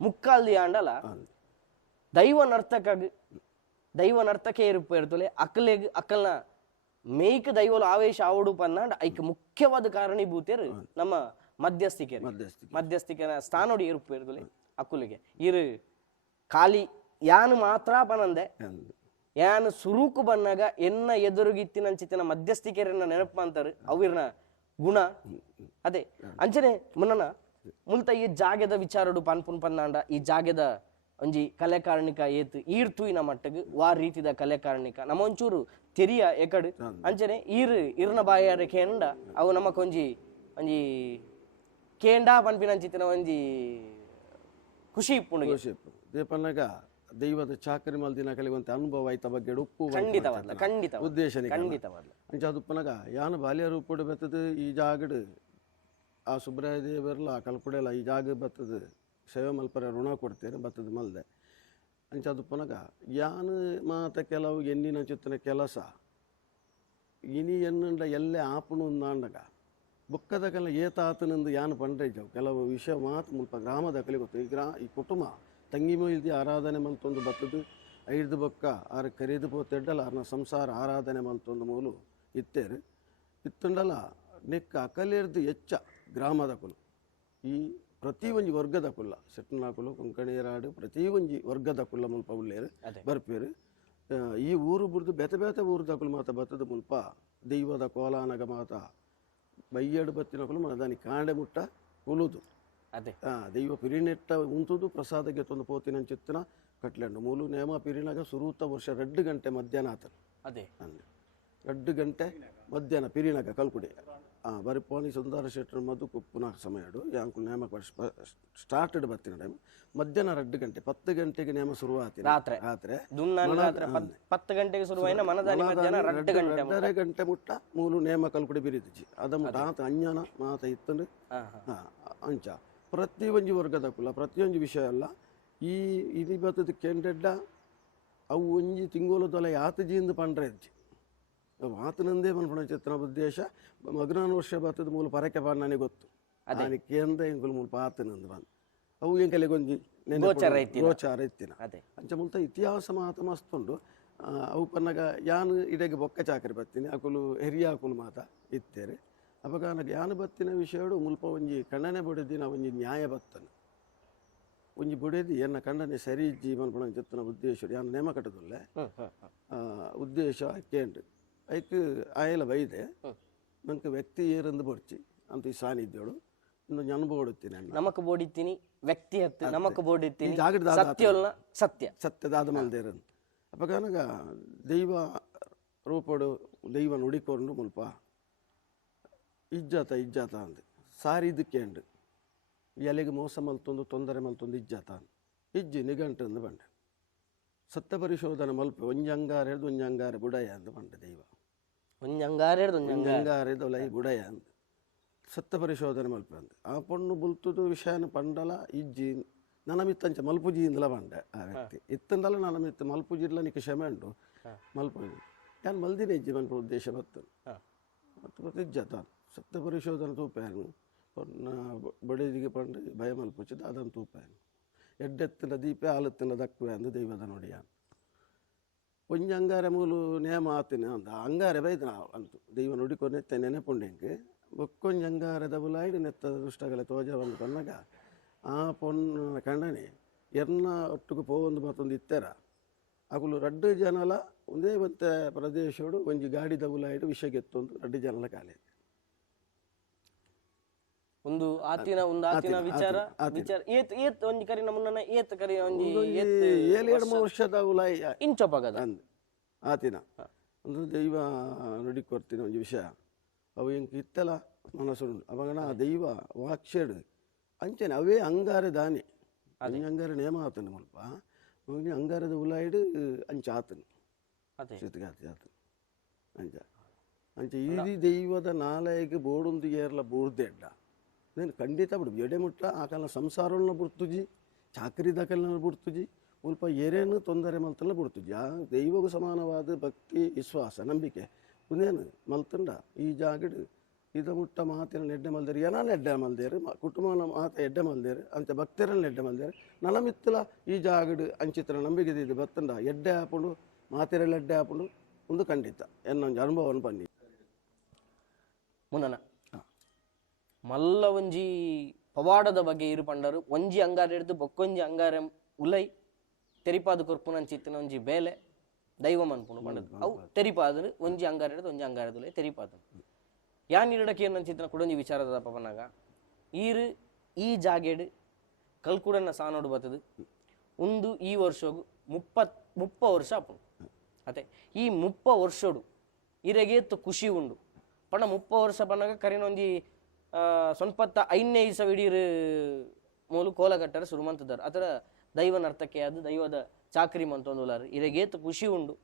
ಮುಕ್ಕಾಲ್ದಿ ಆಂಡಲ ದೈವ ನರ್ತಕೆ ಇರುತ್ತಲೆ ಅಕ್ಕಲೆಗ್ ಅಕ್ಕಲ್ನ ಮೇಯ್ಕ್ ದೈವಲು ಆವೇಶ ಆವಡು ಪನ್ನಾಂಡ ಐಕ್ ಮುಖ್ಯವಾದ ಕಾರಣೀಭೂತರು ನಮ್ಮ ಮಧ್ಯಸ್ಥಿಕೆ ಸ್ಥಾನೋಡಿ ಇರುತ್ತಲೆ ಅಕ್ಕುಲಿಗೆ ಇರು ಖಾಲಿ ಯಾನು ಮಾತ್ರ ಪನಂದೆ ಯಾನು ಸುರೂಕು ಬನ್ನಾಗ ಎನ್ನ ಎದುರುಗಿತ್ತಿನ ಮಧ್ಯಸ್ಥಿಕೆರನ್ನ ನೆನಪು ಅಂತಾರೆ ಅವಿರ್ನ ಗುಣ ಅದೇ ಅಂಚನೆ ಮುನ್ನನ ಮುಲ್ತ ಈ ಜಾಗದ ವಿಚಾರಡು ಪನ್ಪುನ್ ಪನ್ನಾಂಡ ಈ ಜಾಗದ ಒಂಜಿ ಕಲೆಕಾರ್ಣಿಕ ಏತ್ ಈರ್ತುಯಿನ ಮಟ್ಟಗ್ ವಾ ರೀತಿದ ಕಲೆಕಾರ್ಣಿಕ ನಮ್ಮ ಒಂಚೂರು ತೆರಿಯ ಎಕಡು ಅಂಚನೆ ಇರ್ನ ಬಾಯಾರೆ ಕೇಂಡ ಅವು ನಮಕೊಂಜಿ ಒಂಜಿ ಕೇಂಡ ಪನ್ಪಿನಂಚಿತ್ತಿನ ಒಂಜಿ ಖುಷಿ ಇಪ್ಪುಂಡು ದೇಪನ್ನಗ ದೈವದ ಚಾಕರಿ ಮಲ್ದಿನ ಕಲಿವಂತ ಅನುಭವ ಆಯ್ತ ಬಗ್ಗೆ ಉಪ್ಪು ಖಂಡಿತ ಉದ್ದೇಶ ಅಂಚ ಅದುಪ್ಪನಗ ಯಾನು ಬಾಲ್ಯ ರೂಪಡು ಬತ್ತದು ಈ ಜಾಗಡು ಆ ಸುಬ್ರಾಯ ದೇವರ್ಲ ಆ ಕಲ್ಪುಡೆಲ್ಲ ಈ ಜಾಗ ಬತ್ತದು ಸೇವೆ ಮಲ್ಪರ ಋಣ ಕೊಡ್ತೇನೆ ಬತ್ತದ ಮಲ್ದೆ ಅಂಚ ಅದುಪ್ಪನಗ ಯಾನು ಮಾತ ಕೆಲವು ಎಣ್ಣಿನ ಚಿತ್ತನ ಕೆಲಸ ಇನಿ ಎನ್ನುಂಡ ಎಲ್ಲೇ ಆಪುಣು ಅಂದಾಂಡಗ ಬುಕ್ಕದ ಕಲ ಏತಾತನಂದು ಯಾನು ಪಂಡ್ರೈಜವು ಕೆಲವು ವಿಷಯ ಮಾತು ಮುಲ್ಪ ಗ್ರಾಮದ ಕಲಿ ಗೊತ್ತು ಈ ಕುಟುಂಬ ತಂಗಿಮೋ ಇಲ್ದಿ ಆರಾಧನೆ ಮಲ್ತೊಂದು ಬತ್ತದು ಐದು ಬೊಕ್ಕ ಆರು ಕರೀದು ಪೋತೆಡ್ಡಲ್ಲ ಆರ್ನ ಸಂಸಾರ ಆರಾಧನೆ ಮಲ್ತೊಂದು ಮೂಲು ಇತ್ತೇರು ಇತ್ತುಂಡಲ ನೆಕ್ಕ ಅಕಲೇರ್ದು ಹೆಚ್ಚ ಗ್ರಾಮದ ಕುಲು ಈ ಪ್ರತಿ ಒಂಜಿ ವರ್ಗದ ಕುಲ್ಲ ಸೆಟ್ನಾಕುಲು ಕೊಂಕಣಿಯರಾಡು ಪ್ರತಿ ಒಂಜಿ ವರ್ಗದ ಕುಲ್ಲ ಮುಲ್ಪ ಉಳ್ಳೇರು ಬರ್ಪೇರು ಈ ಊರು ಬುರ್ದು ಬೇತೆ ಬೇತೆ ಊರ್ದ ಕುಲು ಮಾತ ಬತ್ತದ ಮುಲ್ಪ ದೈವದ ಕೋಲಾನಗ ಮಾತ ಬೈಯಡು ಬತ್ತಿನ ಕುಲು ಮಾತ ದಾನಿ ಕಾಂಡೆ ಮುಟ್ಟ ಕುಲುದು ಅದೇ ದೈವ ಪಿರಿನೆಟ್ಟ ಉಂತುದು ಪ್ರಸಾದಕ್ಕೆ ತೊಂದು ಪೋತಿನ ಚಿತ್ತನ ಕಟ್ಲೆಂಡು ಮೂಲು ನೇಮ ಪಿರಿನಾಗ ಸುರೂತ ವರ್ಷ 2 ಗಂಟೆ ಮಧ್ಯಾಹ್ನ ಆತನು ಅದೇ 2 ಗಂಟೆ ಮಧ್ಯಾಹ್ನ ಪಿರಿನಾಗ ಕಲ್ಕುಡಿ ಬರಿಪೋನಿ ಸುಂದರ ಶೆಟ್ಟರು ಮಧು ಪುನಃ ಸಮಯಡು ಯಾಂಕು ನೇಮ ಸ್ಟಾರ್ಟೆಡ್ ಬತ್ತಿನ ಟೈಮ್ ಮಧ್ಯಾಹ್ನ 2 ಗಂಟೆ 10 ಗಂಟೆಗೆ ನೇಮ ಶುರುವಾತಿ ರಾತ್ರಿ 10 ಗಂಟೆಗೆ ಶುರುವಾಯಿನ ಮನದಾನಿ ಮಧ್ಯಾಹ್ನ 2 ಗಂಟೆ ಮುಟ್ಟ ಮೂಲು ನೇಮ ಕಲ್ಕುಡಿ ಬಿರಿದಿಜಿ ಅದ ಮುಟ್ಟ ಆತ ಅಂಜನ ಮಾತ ಇತ್ತಂಡು ಅಂಚ ಪ್ರತಿ ಒಂಜಿ ವರ್ಗದ ಕುಲ ಪ್ರತಿಯೊಂದು ವಿಷಯ ಅಲ್ಲ ಈ ಇದು ಬತ್ತದ ಕೆಂಡೆಡ್ಡ ಅವು ಒಂಜಿ ತಿಂಗೋಲು ತೊಲೆ ಆತಜಿಯಿಂದ ಪಂಡ್ರೆಜ್ಜಿ ಆತನಂದೇ ಮನ್ಪಣ ಚಿತ್ರನ ಉದ್ದೇಶ ಮಗನಾನ ವರ್ಷ ಬತ್ತದ ಮೂಲ ಪರಕೆ ಪಾಡನೆ ಗೊತ್ತು ಅದಕ್ಕೆ ಕೇಂದ್ರ ಎಂಕುಲು ಮೂಲ ಪಾತನಂದು ಬಂದು ಅವು ಎಂಕಲೆಗೊಂಜಿ ಗೋಚಾರ ಇತ್ತಿನ ಅಂಚ ಮುಲ್ತ ಇತಿಹಾಸ ಮಾತ ಮಸ್ತುಂಡು ಅವು ಪನ್ನಗ ಯಾನು ಇಡೆಗೆ ಬೊಕ್ಕ ಚಾಕರಿ ಬತ್ತೀನಿ ಅಕುಲು ಹೆರಿಯ ಅಕುಲು ಮಾತ ಇತ್ತೇರಿ ಅವಾಗ ನನಗೆ ಯಾನು ಬತ್ತಿನ ವಿಷಯಡು ಮುಲ್ಪ ಒಂಜಿ ಕಣ್ಣನೆ ಬುಡಿದಿನ ಒಂಜಿ ನ್ಯಾಯ ಬತ್ತನು ಒಂಜಿ ಬುಡಿದಿ ಎನ್ನ ಕಣ್ಣನೆ ಸರಿ ಜೀವನ ಪಣ ಚಿತ್ತನ ಉದ್ದೇಶ ಯಾನು ನೇಮ ಕಟ್ಟದುಲ್ಲೆ ಉದ್ದೇಶ ಕೇಂದ್ರ ಐಕ್ ಆಯಲ ಬೈದೆ ನಂಗೆ ವ್ಯಕ್ತಿ ಏರಂದು ಬೊಡ್ಚಿ ಅಂತ ಈ ಸಾನ್ನಿಧ್ಯೋಡು ಇನ್ನೊಂದು ಅನುಭವ ಹೊಡುತ್ತೀನಿ ನಮಕ್ ಬೋಡಿತ್ತೀನಿ ವ್ಯಕ್ತಿ ಹತ್ತು ನಮಕ್ ಬೋಡಿತ್ತೀನಿ ಸತ್ಯದಾದ ಮಲ್ದೇರನ್ ಅವಾಗ ನನಗ ದೈವ ರೂಪಡು ದೈವ ನುಡಿಕೊಂಡು ಮುಲ್ಪ ಇಜ್ಜಾತ ಅಂದೆ ಸಾರಿದಕ್ಕೆ ಅಂಡು ಎಲೆಗೆ ಮೋಸ ಮಲ್ತೊಂದು ತೊಂದರೆ ಮಲ್ತೊಂದು ಇಜ್ಜಾತ ಇಜ್ಜಿ ನಿಘಂಟಂದು ಬಂಡೆ ಸತ್ಯ ಪರಿಶೋಧನೆ ಮಲ್ಪ ಒಂಜಂಗಾರೆದು ಒಂಜಂಗಾರೆ ಬುಡಯ ಅಂದು ಬಂಡೆ ದೈವ ಒಂಜಂಗಾರೆದು ಲೈ ಬುಡಯ ಅಂದು ಸತ್ಯ ಪರಿಶೋಧನೆ ಮಲ್ಪ ಅಂದೆ ಆ ಪೊಣ್ಣು ಬುಲ್ತುದು ವಿಷಯನ ಪಂಡಲ ಇಜ್ಜಿ ನನ್ನ ಮಿತ್ತಂಚ ಮಲ್ಪುಜಿಯಿಂದಲ ಬಂಡೆ ಆ ವ್ಯಕ್ತಿ ಇತ್ತಂದಲ ನನ್ನ ಮಿತ್ತ ಮಲ್ಪುಜಿಡ್ಲ ನಿಕ್ಕೆ ಕ್ಷಮೆ ಉಂಟು ಮಲ್ಪುಜಿ ಯಾನು ಮಲ್ದಿನ ಇಜ್ಜಿ ಮಲ್ಪ ಉದ್ದೇಶ ಬತ್ತು ಮತ್ತು ಇಜ್ಜಾತ ಸತ್ಯ ಪರಿಶೋಧನೆ ತೂಪಾಯನು ಬಡದಿಗೆ ಪಂಡು ಭಯ ಮಲ್ಪುಚ್ಚಿದ ಅದನ್ನು ತೂಪಾಯನು ಎಡ್ಡೆತ್ತಿನ ದೀಪೆ ಆಲತ್ತಿನ ದಕ್ಕುವೆ ಅಂದು ದೈವದ ನುಡಿಯ ಒಂಜಿ ಅಂಗಾರೆ ಮೂಲು ನೇಮ ಆತಿನ ಅಂದ ಅಂಗಾರೆ ಬೈದ ಅಂತು ದೈವ ನುಡಿಕೊನೆತ್ತೆ ನೆನೆಪುಂಡೆಂಗೆ ಬೊಕ್ಕೊಂಜಿ ಅಂಗಾರದ ಬುಲಾಯ್ಡು ನೆತ್ತದ ದುಷ್ಟಗಳ ತೋಜ ಒಂದು ಪನ್ನಗ ಆ ಪೊನ್ನ ಕಂಡನೆ ಎರ್ನ ಒಟ್ಟಿಗೆ ಪೋವೊಂದು ಮತ್ತೊಂದು ಇತ್ತೆರ ಅಕುಲು ರಡ್ಡು ಜನಲ ಒಂದೇ ಮತ್ತೆ ಪ್ರದೇಶಡು ಒಂಜಿ ಗಾಡಿ ದಬುಲಾಯ್ಡು ವಿಷಗೆತ್ತೊಂದು ರಡ್ಡು ಜನಲ ಕಾಲೆ ಒಂದು ಆತಿನ ವಿಚಾರ ಏತ್ ಒಂಜಿ ಕರಿನ ಮುನ್ನ ಏತ್ ಕರಿ ಒಂಜಿ ಏಳು ವರ್ಷದ ಉಲಾಯಿ ಇಂಚೊಪಗದ ಅಂದ್ ಆತಿನ ಒಂದು ದೈವ ನುಡಿ ಕೊಡ್ತೀನಿ ಒಂಜಿ ವಿಷಯ ಅವು ಹೆಂಗೆ ಇತ್ತಲ ಮನಸ್ಸುಂಡು ಅವಾಗನ ಆ ದೈವ ವಾಕ್ಷೇಡು ಅಂಚನೆ ಅವೇ ಅಂಗಾರೆ ದಾನಿ ಅಂಗಾರೆ ನೇಮ ಆತನು ಮುಲ್ಪ ಅಂಗಾರದ ಉಲಾಯಿಡು ಅಂಚ ಆತನು ಸಿದ್ಗಾತಿ ಆತನು ಅಂಚ ಅಂಚ ಇಡೀ ದೈವದ ನಾಲೆಗೆ ಬೋಡೊಂದು ಏರ್ಲ ಬೋರ್ದೆಡ್ಡ నేను ಖಂಡಿತ ಬಿಡು ಎಡೆ ಮುಟ್ಟ ಆ ಕಾಲ ಸಂಸಾರನ ಬಿಡ್ತುಜಿ ಚಾಕರಿ ದಾಖಲೆನ ಬಿಡ್ತುಜಿ ಮುಲ್ಪ ಏರೇನು ತೊಂದರೆ ಮಲ್ತಲ್ಲ ಬಿಡ್ತುಜಿ ಆ ದೈವಗೂ ಸಮಾನವಾದ ಭಕ್ತಿ ವಿಶ್ವಾಸ ನಂಬಿಕೆ ಉದೇನು ಮಲ್ತಂಡ ಈ ಜಾಗಡು ಇದ ಮುಟ್ಟ ಮಾತಿನ ನೆಡ್ಡೆ ಮಲ್ದೇರು ಏನ ನೆಡ್ಡೆ ಮಲ್ದೇರು ಕುಟುಂಬನ ಮಾತ ಎಡ್ಡೆ ಮಲ್ದೇರು ಅಂತ ಭಕ್ತರನ್ನ ನೆಡ್ಡೆ ಮಲ್ದೇರು ನಲಮಿತ್ತಲ ಈ ಜಾಗಡು ಅಂಚಿತ್ರ ನಂಬಿಕೆ ಇದು ಬತ್ತಂಡ ಎಡ್ಡೆ ಹಾಪುಂಡು ಮಾತಿರಲ್ಲಿ ಎಡ್ಡೆ ಹಾಪುಂಡು ಒಂದು ಖಂಡಿತ ಎನ್ನೊಂದು ಅನುಭವವನ್ನು ಬನ್ನಿ ಮುನ್ನನ ಮಲ್ಲ ಒಂಜಿ ಪವಾಡದ ಬಗ್ಗೆ ಇರು ಪಂಡರು ಒಂಜಿ ಅಂಗಾರ ಹಿಡಿದು ಬೊಕ್ಕೊಂಜಿ ಅಂಗಾರ ಉಲೈ ತೆರಿಪಾದು ಕೊರ್ಪುನಂಚಿತ್ತಿನ ಒಂಜಿ ಬೇಲೆ ದೈವ ಮನ್ಪುನು ಪಂಡದು ಅವು ತೆರಿಪಾದು ಒಂಜಿ ಅಂಗಾರ ಹಿಡಿದು ಒಂಜಿ ಅಂಗಾರದ ಉಲೈ ತೆರಿಪಾದು ಯಾನ್ ಇರಡಕ್ಕೆ ಏನಂಚಿತ್ತಿನ ಕುಡೊಂಜಿ ವಿಚಾರದ ಪವನಾಗ ಈರು ಈ ಜಾಗೇಡು ಕಲ್ಕುಡನ್ನ ಸಾನೋಡು ಬತ್ತದು ಒಂದು ಈ ವರ್ಷಗು ಮುಪ್ಪ ವರ್ಷ ಆಪುಂಡು ಅತೆ ಈ 30 ವರ್ಷಡು ಇರೆಗೇತ್ತು ಖುಷಿ ಉಂಡು ಪಂಡ 30 ವರ್ಷ ಪನ್ನಾಗ ಕರಿನೊಂಜಿ ಸೊನ್ಪತ್ತ 5ನೇ ಇಸವಿಡೀರು ಮೂಲು ಕೋಲಗಟ್ಟರ ಸುರುಮಂತದಾರ ಅದರ ದೈವನ ಅರ್ಥಕ್ಕೆ ಅದು ದೈವದ ಚಾಕರಿ ಮಂತೊಂದುಲಾರು ಇರೆಗೇತು ಖುಷಿ ಉಂಡು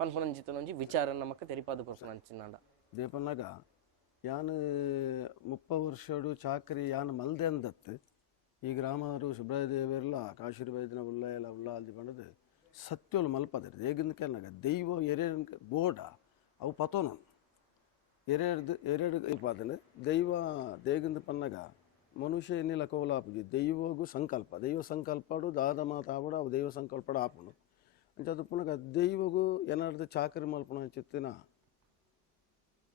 ಪನ್ಪುನಂಚಿತನೊಂಜಿ ವಿಚಾರ ನಮಕ್ ತೆರಿಪಾದ ಕೊರ್ಸುನಂಚಿನಾಂಡ ದೇಪನ್ನಾಗ ಯಾನು 30 ವರ್ಷಡು ಚಾಕರಿ ಯಾನು ಮಲ್ದೆ ಅಂದತ್ತು ಈ ಗ್ರಾಮರು ಸುಬ್ರಾಯ ದೇವರೆಲ್ಲ ಕಾಶಿರು ಬೈದಿನ ಉಲ್ಲ ಅಲ್ದಿ ಪಂಡದು ಸತ್ಯೋಲು ಮಲ್ಪದರು ಹೇಗಿಂದ ಕೆನ್ನಾಗ ದೈವ ಎರೆ ಬೋಡ ಅವು ಪತೋನು ಎರಡು ಇಪ್ಪಾದನೆ ದೈವ ದೇಗಿಂದ ಪನ್ನಗ ಮನುಷ್ಯ ಎನ್ನಿಲ ಕೌಲಾಪುಜಿ ದೈವಗೂ ಸಂಕಲ್ಪ ದೈವ ಸಂಕಲ್ಪಡು ದಾದ ಮಾತಾವಡು ಅವು ದೈವ ಸಂಕಲ್ಪಡ ಆಪುನು ಅಂಚದು ಪುನಗ ದೈವಗೂ ಏನಾರ್ದು ಚಾಕರಿ ಮಲ್ಪನ ಚಿತ್ತಿನ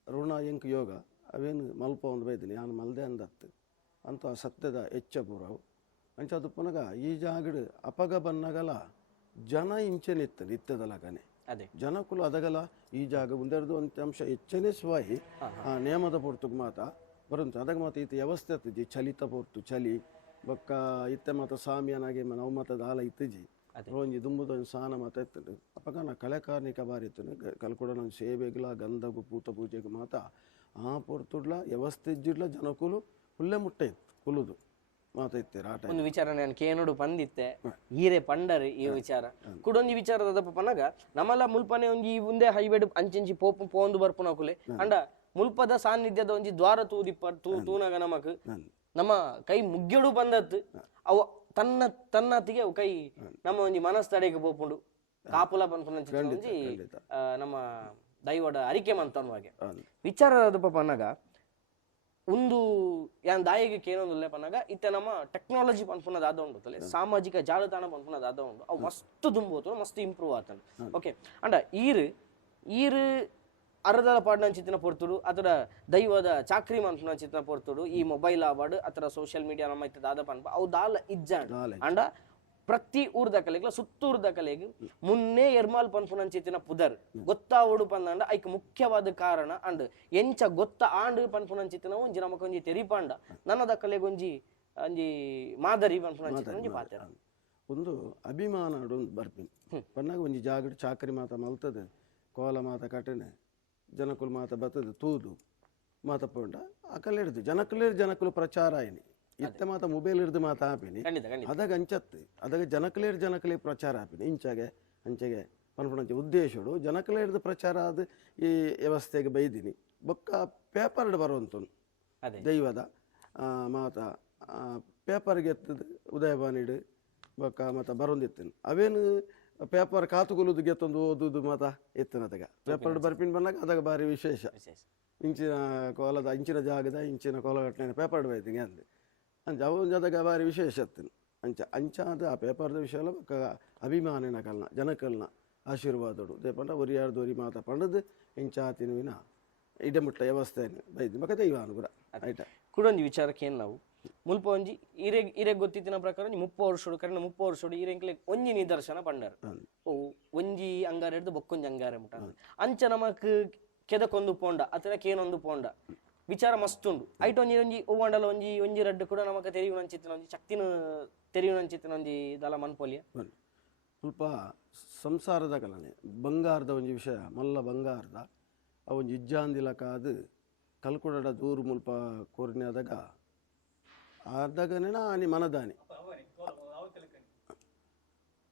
ಋಣ ಎಂಕ್ ಯೋಗ ಅವೇನು ಮಲ್ಪ ಒಂದು ಬೈದಿನಿ ನಾನು ಮಲ್ದೆ ಅಂದತ್ತು ಅಂತ ಸತ್ಯದ ಎಚ್ಚಪುರವು ಅಂಚದು ಪುನಗ ಈ ಜಾಗಡು ಅಪಗ ಬನ್ನಗಲ ಜನ ಇಂಚೆನಿತ್ತು ನಿತ್ಯದಲಗನೆ ಅದೇ ಜನಕ್ಕೂ ಅದಗಲ ಈ ಜಾಗ ಒಂದೆರಡು ಅಂಶ ಹೆಚ್ಚನೇ ಸ್ವಾಯಿ ಆ ನೇಮದ ಪೊರ್ತುಗೆ ಮಾತ ಬರುಂತು ಅದಕ್ಕೆ ಮಾತು ಈತ ವ್ಯವಸ್ಥೆ ಇತ್ತಜಿ ಚಲಿತ ಪೊರ್ತು ಚಲಿ ಬೊಕ್ಕ ಇತ್ತೆ ಮಾತ ಸಾಮಿಯನಾಗಿ ನಾವು ಮಾತದ ಆಲ ಇತ್ತಜಿ ರೋಂಜಿ ದುಂಬುದೊಂದು ಸ್ನಾನ ಮಾತ ಇತ್ತು ಅಪ್ಪಗ ನಾ ಕಳೆ ಕಾರ್ಣಿಕ ಬಾರಿ ಇತ್ತು ಕಲ್ಕೊಡ ನನ್ನ ಸೇವೆಗ್ಲ ಗಂಧಗು ಪೂತ ಪೂಜೆಗೆ ಮಾತ ಆ ಪೊರ್ತುಡ್ಲ ವ್ಯವಸ್ಥೆ ಇಜ್ಜಿಡ್ಲ ಜನಕ್ಕೂ ಹುಲ್ಲೆ ಮುಟ್ಟೆ ಇತ್ತು ಕುಲುದು ಮಾತಾಯ್ತೀರ ಆ ಟೈಮ್ ಒಂದು ವಿಚಾರ ನಾನು ಕೇನೋಡು ಬಂದಿತ್ತೆ ಈರೆ ಪಂಡರು ಈ ವಿಚಾರ ಕುಡೊಂಜಿ ವಿಚಾರದ ಪನ್ನಗ ನಮ್ಮಲ್ಲ ಮುಲ್ಪನೆ ಒಂಜಿ ಮುಂದೆ ಹೈವೇಡ್ ಅಂಚೆಂಚಿ ಪೋಪು ಪೋಂದು ಬರ್ಪುನಕುಲೆ ಅಂಡ ಮುಲ್ಪದ ಸಾನ್ನಿಧ್ಯದ ಒಂಜಿ ದ್ವಾರ ತೂನಗ ನಮಕ್ ನಮ್ಮ ಕೈ ಮುಗ್ಗೆಡು ಬಂದತ್ತು ಅವು ತನ್ನತ್ತಿಗೆ ಅವು ಕೈ ನಮ್ಮ ಒಂಜಿ ಮನಸ್ತಡೆಗೆ ಪೋಪುಂಡು ಕಾಪುಲ ಪನ್ಪುನಂಚಿ ಒಂಜಿ ನಮ್ಮ ದೈವದ ಅರಿಕೆ ಮಂತನ್ವಾಗೆ ವಿಚಾರದ ಪನ್ನಗ ಒಂದು ಯಾನ್ ದಾಯಿಗೆ ಕೇನೊಂದುಲ್ಲೆ ಪನ್ನಾಗ ಇತ್ತೆ ನಮ್ಮ ಟೆಕ್ನಾಲಜಿ ಪನ್ಪುನದ ಆದ ಉಂಡು ಸಾಮಾಜಿಕ ಜಾಲತಾಣ ಪನ್ಪುನದ ಆದ ಉಂಡು ಅವು ಮಸ್ತ್ ದುಂಬೋತು ಮಸ್ತ್ ಇಂಪ್ರೂವ್ ಆತಂಡು ಓಕೆ ಅಂಡ ಈರು ಅರ್ಧದ ಪಾಡ್ನಂಚಿತ್ತಿನ ಪೊರ್ತುಡು ಅದರ ದೈವದ ಚಾಕ್ರಿ ಮನ್ಪುನಂಚಿತ್ತಿನ ಪೊರ್ತುಡು ಈ ಮೊಬೈಲ್ ಆವಾರ್ಡ್ ಅತರ ಸೋಷಿಯಲ್ ಮೀಡಿಯಾ ನಮ್ಮ ಇತ್ತದ ಆದ ಪನ್ಪ ಅವು ದಾಲ ಇಜ್ಜಾಂಡ್ ಅಂಡ ಪ್ರತಿ ಊರ್ದ ಕಲೆಗ್ಲ ಸುತ್ತೂರ್ದ ಕಲೆಗ್ ಮುನ್ನೆ ಎರ್ಮಾಲ್ ಪನ್ಪುನಂಚಿತ್ತಿನ ಪುದರ್ ಗೊತ್ತಾವಡು ಪಂದಂಡ ಐಕ್ ಮುಖ್ಯವಾದ ಕಾರಣ ಅಂಡ್ ಎಂಚ ಗೊತ್ತ ಆಂಡ್ ಪನ್ಪುನಂಚಿತ್ತಿನ ಒಂಜಿ ನಮಕೊಂಜಿ ತೆರಿಪಾಂಡ ನನ್ನದ ಕಲೆಗೊಂಜಿ ಒಂಜಿ ಮಾದರಿ ಪನ್ಪುನಂಚಿತ್ತಿನ ಒಂಜಿ ಪಾತ್ರ ಒಂದು ಅಭಿಮಾನ ಬರ್ಪಿನ್ ಪನ್ನಾಗ ಒಂಜಿ ಜಾಗಡ್ ಚಾಕರಿ ಮಾತ ಮಲ್ತದ ಕೋಲ ಮಾತ ಕಟನೆ ಜನಕುಲು ಮಾತ ಬತ್ತದ ತೂದು ಮಾತ ಪೋಂಡ ಅಕಲೆಡ್ದು ಜನಕುಲು ಪ್ರಚಾರ ಆಯ್ನಿ ಇತ್ತ ಮಾತ ಮೊಬೈಲ್ ಹಿಡ್ದು ಮಾತಾ ಆಪಿನಿ ಅದಾಗ ಅಂಚತ್ತು ಅದಾಗ ಜನಕಲೇ ಪ್ರಚಾರ ಆಪಿನಿ ಅಂಚೆಗೆ ಪನ್ಪುಣಂಚೆ ಉದ್ದೇಶಡು ಜನಕಲೇ ಹಿಡ್ದು ಪ್ರಚಾರ ಆದ ಈ ವ್ಯವಸ್ಥೆಗೆ ಬೈದಿನಿ ಬೊಕ್ಕ ಪೇಪರ್ಡ್ ಬರುವಂತು ದೈವದ ಮಾತ ಪೇಪರ್ಗೆ ಎತ್ತದು ಉದಯವಾಣಿಡು ಬೊಕ್ಕ ಮಾತ ಬರೊಂದಿತ್ತೇನೆ ಅವೇನು ಪೇಪರ್ ಕಾತುಕೊಲುದು ಗೆತ್ತೊಂದು ಓದುದು ಮಾತ ಎತ್ತನ ಅದಾಗ ಪೇಪರ್ಡ್ ಬರ್ಪಿನ್ ಬಂದಾಗ ಅದಾಗ ಭಾರಿ ವಿಶೇಷ ಇಂಚಿನ ಜಾಗದ ಇಂಚಿನ ಕೋಲಘಟನೆ ಪೇಪರ್ಡ್ ಬೈತೀನಿ ಅಂದೆ ಅಂಚ ಅವನ ಜೊತೆಗೆ ಭಾರಿ ವಿಶೇಷ ಇತ್ತು ಅಂಚಾದ ಆ ಪೇಪರ್ದ ವಿಷಯ ಬೊಕ್ಕ ಅಭಿಮಾನಿನ ಕಲ್ನ ಜನಕಲ್ನ ಆಶೀರ್ವಾದಡು ದೇಪಂಡ ಒರಿಯಾರ್ದು ಒರಿ ಮಾತ ಪಂಡದು ಇಂಚಾತಿನುವಿನ ಇಡಮುಟ್ಟ ವ್ಯವಸ್ಥೆ ಬೈದು ಮಕ್ಕ ದೈವ ಅನುಗ್ರಹ ಆಯ್ತಾ ಕೂಡೊಂದು ವಿಚಾರಕ್ಕೆ ಏನು ನಾವು ಮುಲ್ಪ ಒಂಜಿ ಇರೆಗ್ ಗೊತ್ತಿತ್ತಿನ ಪ್ರಕಾರ 30 ವರ್ಷೋಡು ಕರೆನ 30 ವರ್ಷೋಡು ಇರೆಂಕ್ಲೆ ಒಂಜಿ ನಿದರ್ಶನ ಪಂಡರು ಓ ಒಂಜಿ ಅಂಗಾರ ಹಿಡ್ದು ಬೊಕ್ಕೊಂಜಿ ಅಂಗಾರ ಮುಟ ಅಂಚ ನಮಕ್ ಕೆದಕೊಂದು ಪೋಂಡ ಅಥವಾ ಕೇನೊಂದು ಪೋಂಡ ವಿಚಾರ ಮಸ್ತುಂಡು ಐಟ್ ಒಂಜಿ ಒವ್ವಂಡಲ ಒಂಜಿ ರಡ್ಡು ಕೂಡ ನಮಕ್ ತೆರಿಯುನಂಚಿತ್ತಿನ ಒಂಜಿ ಶಕ್ತಿನ ತೆರಿಯುನಂಚಿತ್ತಿನ ಒಂಜಿ ದಲ ಮನ್ಪೊಲಿಯ ಸ್ವಲ್ಪ ಸಂಸಾರದ ಕಲನೆ ಬಂಗಾರದ ಒಂಜಿ ವಿಷಯ ಮಲ್ಲ ಬಂಗಾರದ ಆ ಒಂಜಿ ಇಜ್ಜಾಂದಿಲಕಾದು ಕಲ್ಕುಡಡ ದೂರು ಮುಲ್ಪ ಕೋರಿನಾದಾಗ ಆದಾಗನೇನ ಆನಿ ಮನದಾನಿ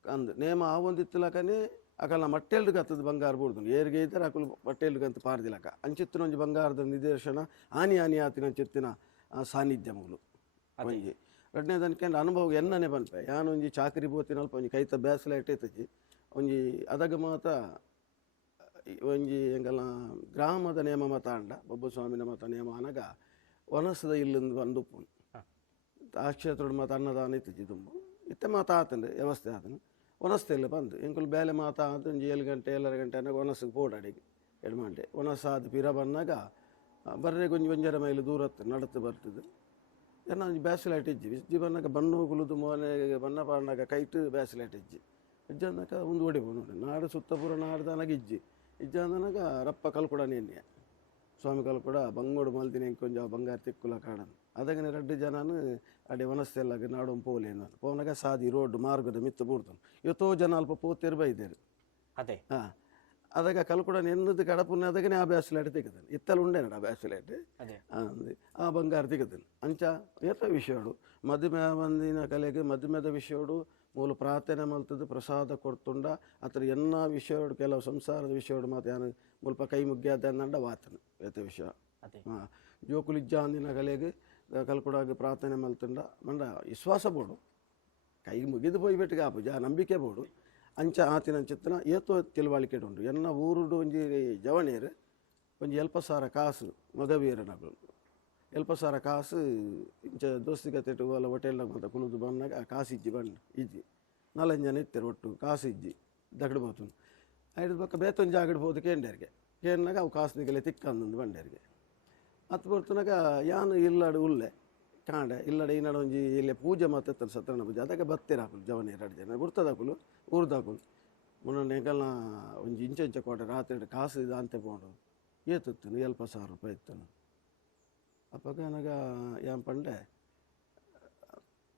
ಅಂದ್ ನೇಮ ಆ ಒಂದಿತ್ತಲಕನೇ ಅಕಲ್ನ ಮಟ್ಟೆಲ್ಡು ಕತ್ತದ ಬಂಗಾರ ಬೂಡ್ದು ಏರ್ಗೆ ಇದ್ದರೆ ಅಕಲ್ ಮಟ್ಟೆಲ್ಡು ಕಂತ ಪಾರ್ದಿಲಕ ಅಂಚಿತ್ತಿನ ಒಂಜಿ ಬಂಗಾರದ ನಿದರ್ಶನ ಆನಿ ಆತಿನ ಚಿತ್ತಿನ ಸಾನ್ನಿಧ್ಯ ಮೂಲು ಒಂಜಿ ಎರಡನೇ ದನಕ್ಕೆ ಅನುಭವ ಎನ್ನನೆ ಬನ್ಪೆ ಯಾನು ಒಂಜಿ ಚಾಕರಿ ಬೋತಿನಲ್ಪ ಒಂಜಿ ಕೈತ ಬೇಸಲ ಇಟ್ಟೈತಜಿ ಒಂಜಿ ಅದಾಗ ಮಾತ ಒಂಜಿ ಎಂಗಲ್ಲ ಗ್ರಾಮದ ನೇಮ ಮತ ಅಂಡ ಬೊಬ್ಬ ಸ್ವಾಮಿನ ಮತ ನೇಮ ಅನಗ ವನಸದ ಇಲ್ಲಿಂದ ಬಂದು ಆ ಕ್ಷೇತ್ರದ ಮಾತ ಅನ್ನದಾನ ಇತ್ತಿಜಿ ತುಂಬು ಇತ್ತೆ ಮಾತ ಆತಂದು ವ್ಯವಸ್ಥೆ ಆತನು ವನಸ್ತೆಲ್ಲ ಬಂದು ಎಂಕುಲು ಬೇಲೆ ಮಾತ ಆತು ಒಂಜಿ 7 ಗಂಟೆ 2 ಗಂಟೆ ಅನ್ನಾಗ ವನಸ್ಸಿಗೆ ಪೋಡಾಡಿಗೆ ಎಡ್ಮಂಡೆ ವನಸ ಆದ ಪಿರ ಬಂದಾಗ ಬರ್ರೆ ಒಂಜರ ಮೈಲು ದೂರ ನಡತ್ತು ಬರ್ತದೆ ಏನೋ ಒಂಜಿ ಬ್ಯಾಸ್ಲೈಟ್ ಇಜ್ಜಿ ಬಂದಾಗ ಬಣ್ಣು ಕುಲುದು ಮನೆಗೆ ಬಣ್ಣ ಪಾಡಿನಾಗ ಕೈಟ್ ಬ್ಯಾಸ್ಲೈಟ್ ಇಜ್ಜಿ ಅಂದಾಗ ಒಂದು ಓಡಿಬೋದು ನಾಡು ಸುತ್ತಪುರ ನಾಡ್ದನಾಗ ಇಜ್ಜಿ ಅಂದನಾಗ ರಪ್ಪ ಕಲ್ಕೊಡ ನೆನ್ನೆ ಸ್ವಾಮಿ ಕಲ್ಕೊಡ ಬಂಗೋಡು ಮಲ್ದಿನ ಕೊಂಚ ಬಂಗಾರ ತಿಕ್ಕುಲ ಕಾಡನು ಅದಾಗನೆ 2 ಜನನು ಅಡೆ ವನಸ್ತೆಲ್ಲಾಗ ನಾಡು ಪೋಲೇನು ಪೋನಾಗ ಸಾದಿ ರೋಡ್ ಮಾರ್ಗದ ಮಿತ್ತು ಬೂಡ್ತಾನೆ ಇವತ್ತೋ ಜನ ಅಲ್ಪ ಪೋತಿರು ಬೈದೇರು ಅದೇ ಹಾಂ ಅದಾಗ ಕಲ್ಕೊಡ ಎನ್ನದು ಕಡಪುನ ಅದಗನೆ ಆ ಬ್ಯಾಸ್ಲೈಟ್ ತೆಗೆದನು ಇತ್ತಲ್ಲಿ ಉಂಡೆ ನಡ ಬ್ಯಾಸ್ಲೈಟ್ ಅಂದು ಆ ಬಂಗಾರ ತೆಗೆದನು ಅಂಚ ಏತ ವಿಷಯಡು ಮದುಮೆ ಮಂದಿನ ಕಲೆಗೆ ಮದುಮೆದ ವಿಷಯಡು ಮೂಲ ಪ್ರಾರ್ಥನೆ ಮಲ್ತದ್ದು ಪ್ರಸಾದ ಕೊಡ್ತುಂಡ ಅತ್ರ ಎನ್ನ ವಿಷಯಡು ಕೆಲವು ಸಂಸಾರದ ವಿಷಯಡು ಮಾತು ಯಾನು ಮುಲ್ಪ ಕೈ ಮುಗ್ಗ್ಯಾದ ಅಂದಂಡ ವಾತನು ಏತ ವಿಷಯ ಹಾಂ ಜೋಕುಲಿಜ್ಜ ಅಂದಿನ ಕಲೆಗೆ ಕಲ್ಕೊಡಾಗ ಪ್ರಾರ್ಥನೆ ಮಲ್ತುಂಡ ಮಂಡ ವಿಶ್ವಾಸ ಬೋಡು ಕೈ ಮುಗಿದು ಪೋಯ್ಬಿಟ್ಟಿಗೆ ಆಪುಜ ನಂಬಿಕೆ ಬೋಡು ಅಂಚ ಆತಿನ ಚಿತ್ತನ ಏತೋ ತಿಳುವಳಿಕೆ ಉಂಟು ಎನ್ನ ಊರುಡು ಒಂಜಿ ಜವಣೀರು ಒಂಜಿ 70,000 ಕಾಸು ಮಗವೀರನಗಳು 70,000 ಕಾಸು ಇಂಚ ದೋಸ್ತಿಗೆ ತೆಟ್ಟು ಅಲ್ಲ ಹೋಟೆಲ್ನಾಗ ಮತ್ತೆ ಕುಣಿದು ಬಂದಾಗ ಆ ಕಾಸು ಇಜ್ಜಿ ಬಣ್ಣ ಇಜ್ಜಿ 4 ಜನ ಇತ್ತರು ಒಟ್ಟು ಕಾಸು ಇಜ್ಜಿ ದಗಡು ಬೋತು ಐದು ಪಕ್ಕ ಬೇತೊಂದು ಜಾಗಡ್ಬೋದು ಕೇಂಡ್ಯರಿಗೆ ಕೇಂದ್ರಾಗ ಅವು ಕಾಸುನಿಗೆಲ್ಲ ತಿಕ್ಕಂದು ಬಂಡ್ಯರಿಗೆ ಹತ್ತು ಬರ್ತನಾಗ ಯಾನು ಇಲ್ಲಾಡು ಉಲ್ಲೆ ಕಾಂಡೆ ಇಲ್ಲಡೆ ಈ ನಡ ಒಂಜಿ ಇಲ್ಲಿ ಪೂಜೆ ಮತ್ತೆ ಸತ್ಯನಾರಾಯಣ ಪೂಜೆ ಅದಕ್ಕೆ ಬತ್ತೀರ ಹಾಕಲು ಜವನಿ 2 ಜನ ಗುರ್ತದಾಕುಲು ಊರ್ದಾಕುಲು ಮೊನ್ನೆ ಎಂಕಲ್ನ ಒಂಜಿ ಇಂಚ ಕೋಟೆ ರಾತ್ರಿ ಕಾಸು ಇದು ಅಂತೆ ಪೋಂಡು ಏತುತ್ತನು 70,000 ರೂಪಾಯಿ ಇತ್ತನು ಅಪ್ಪಾಗ ನನಗ ಯಾನ್ ಪಂಡೆ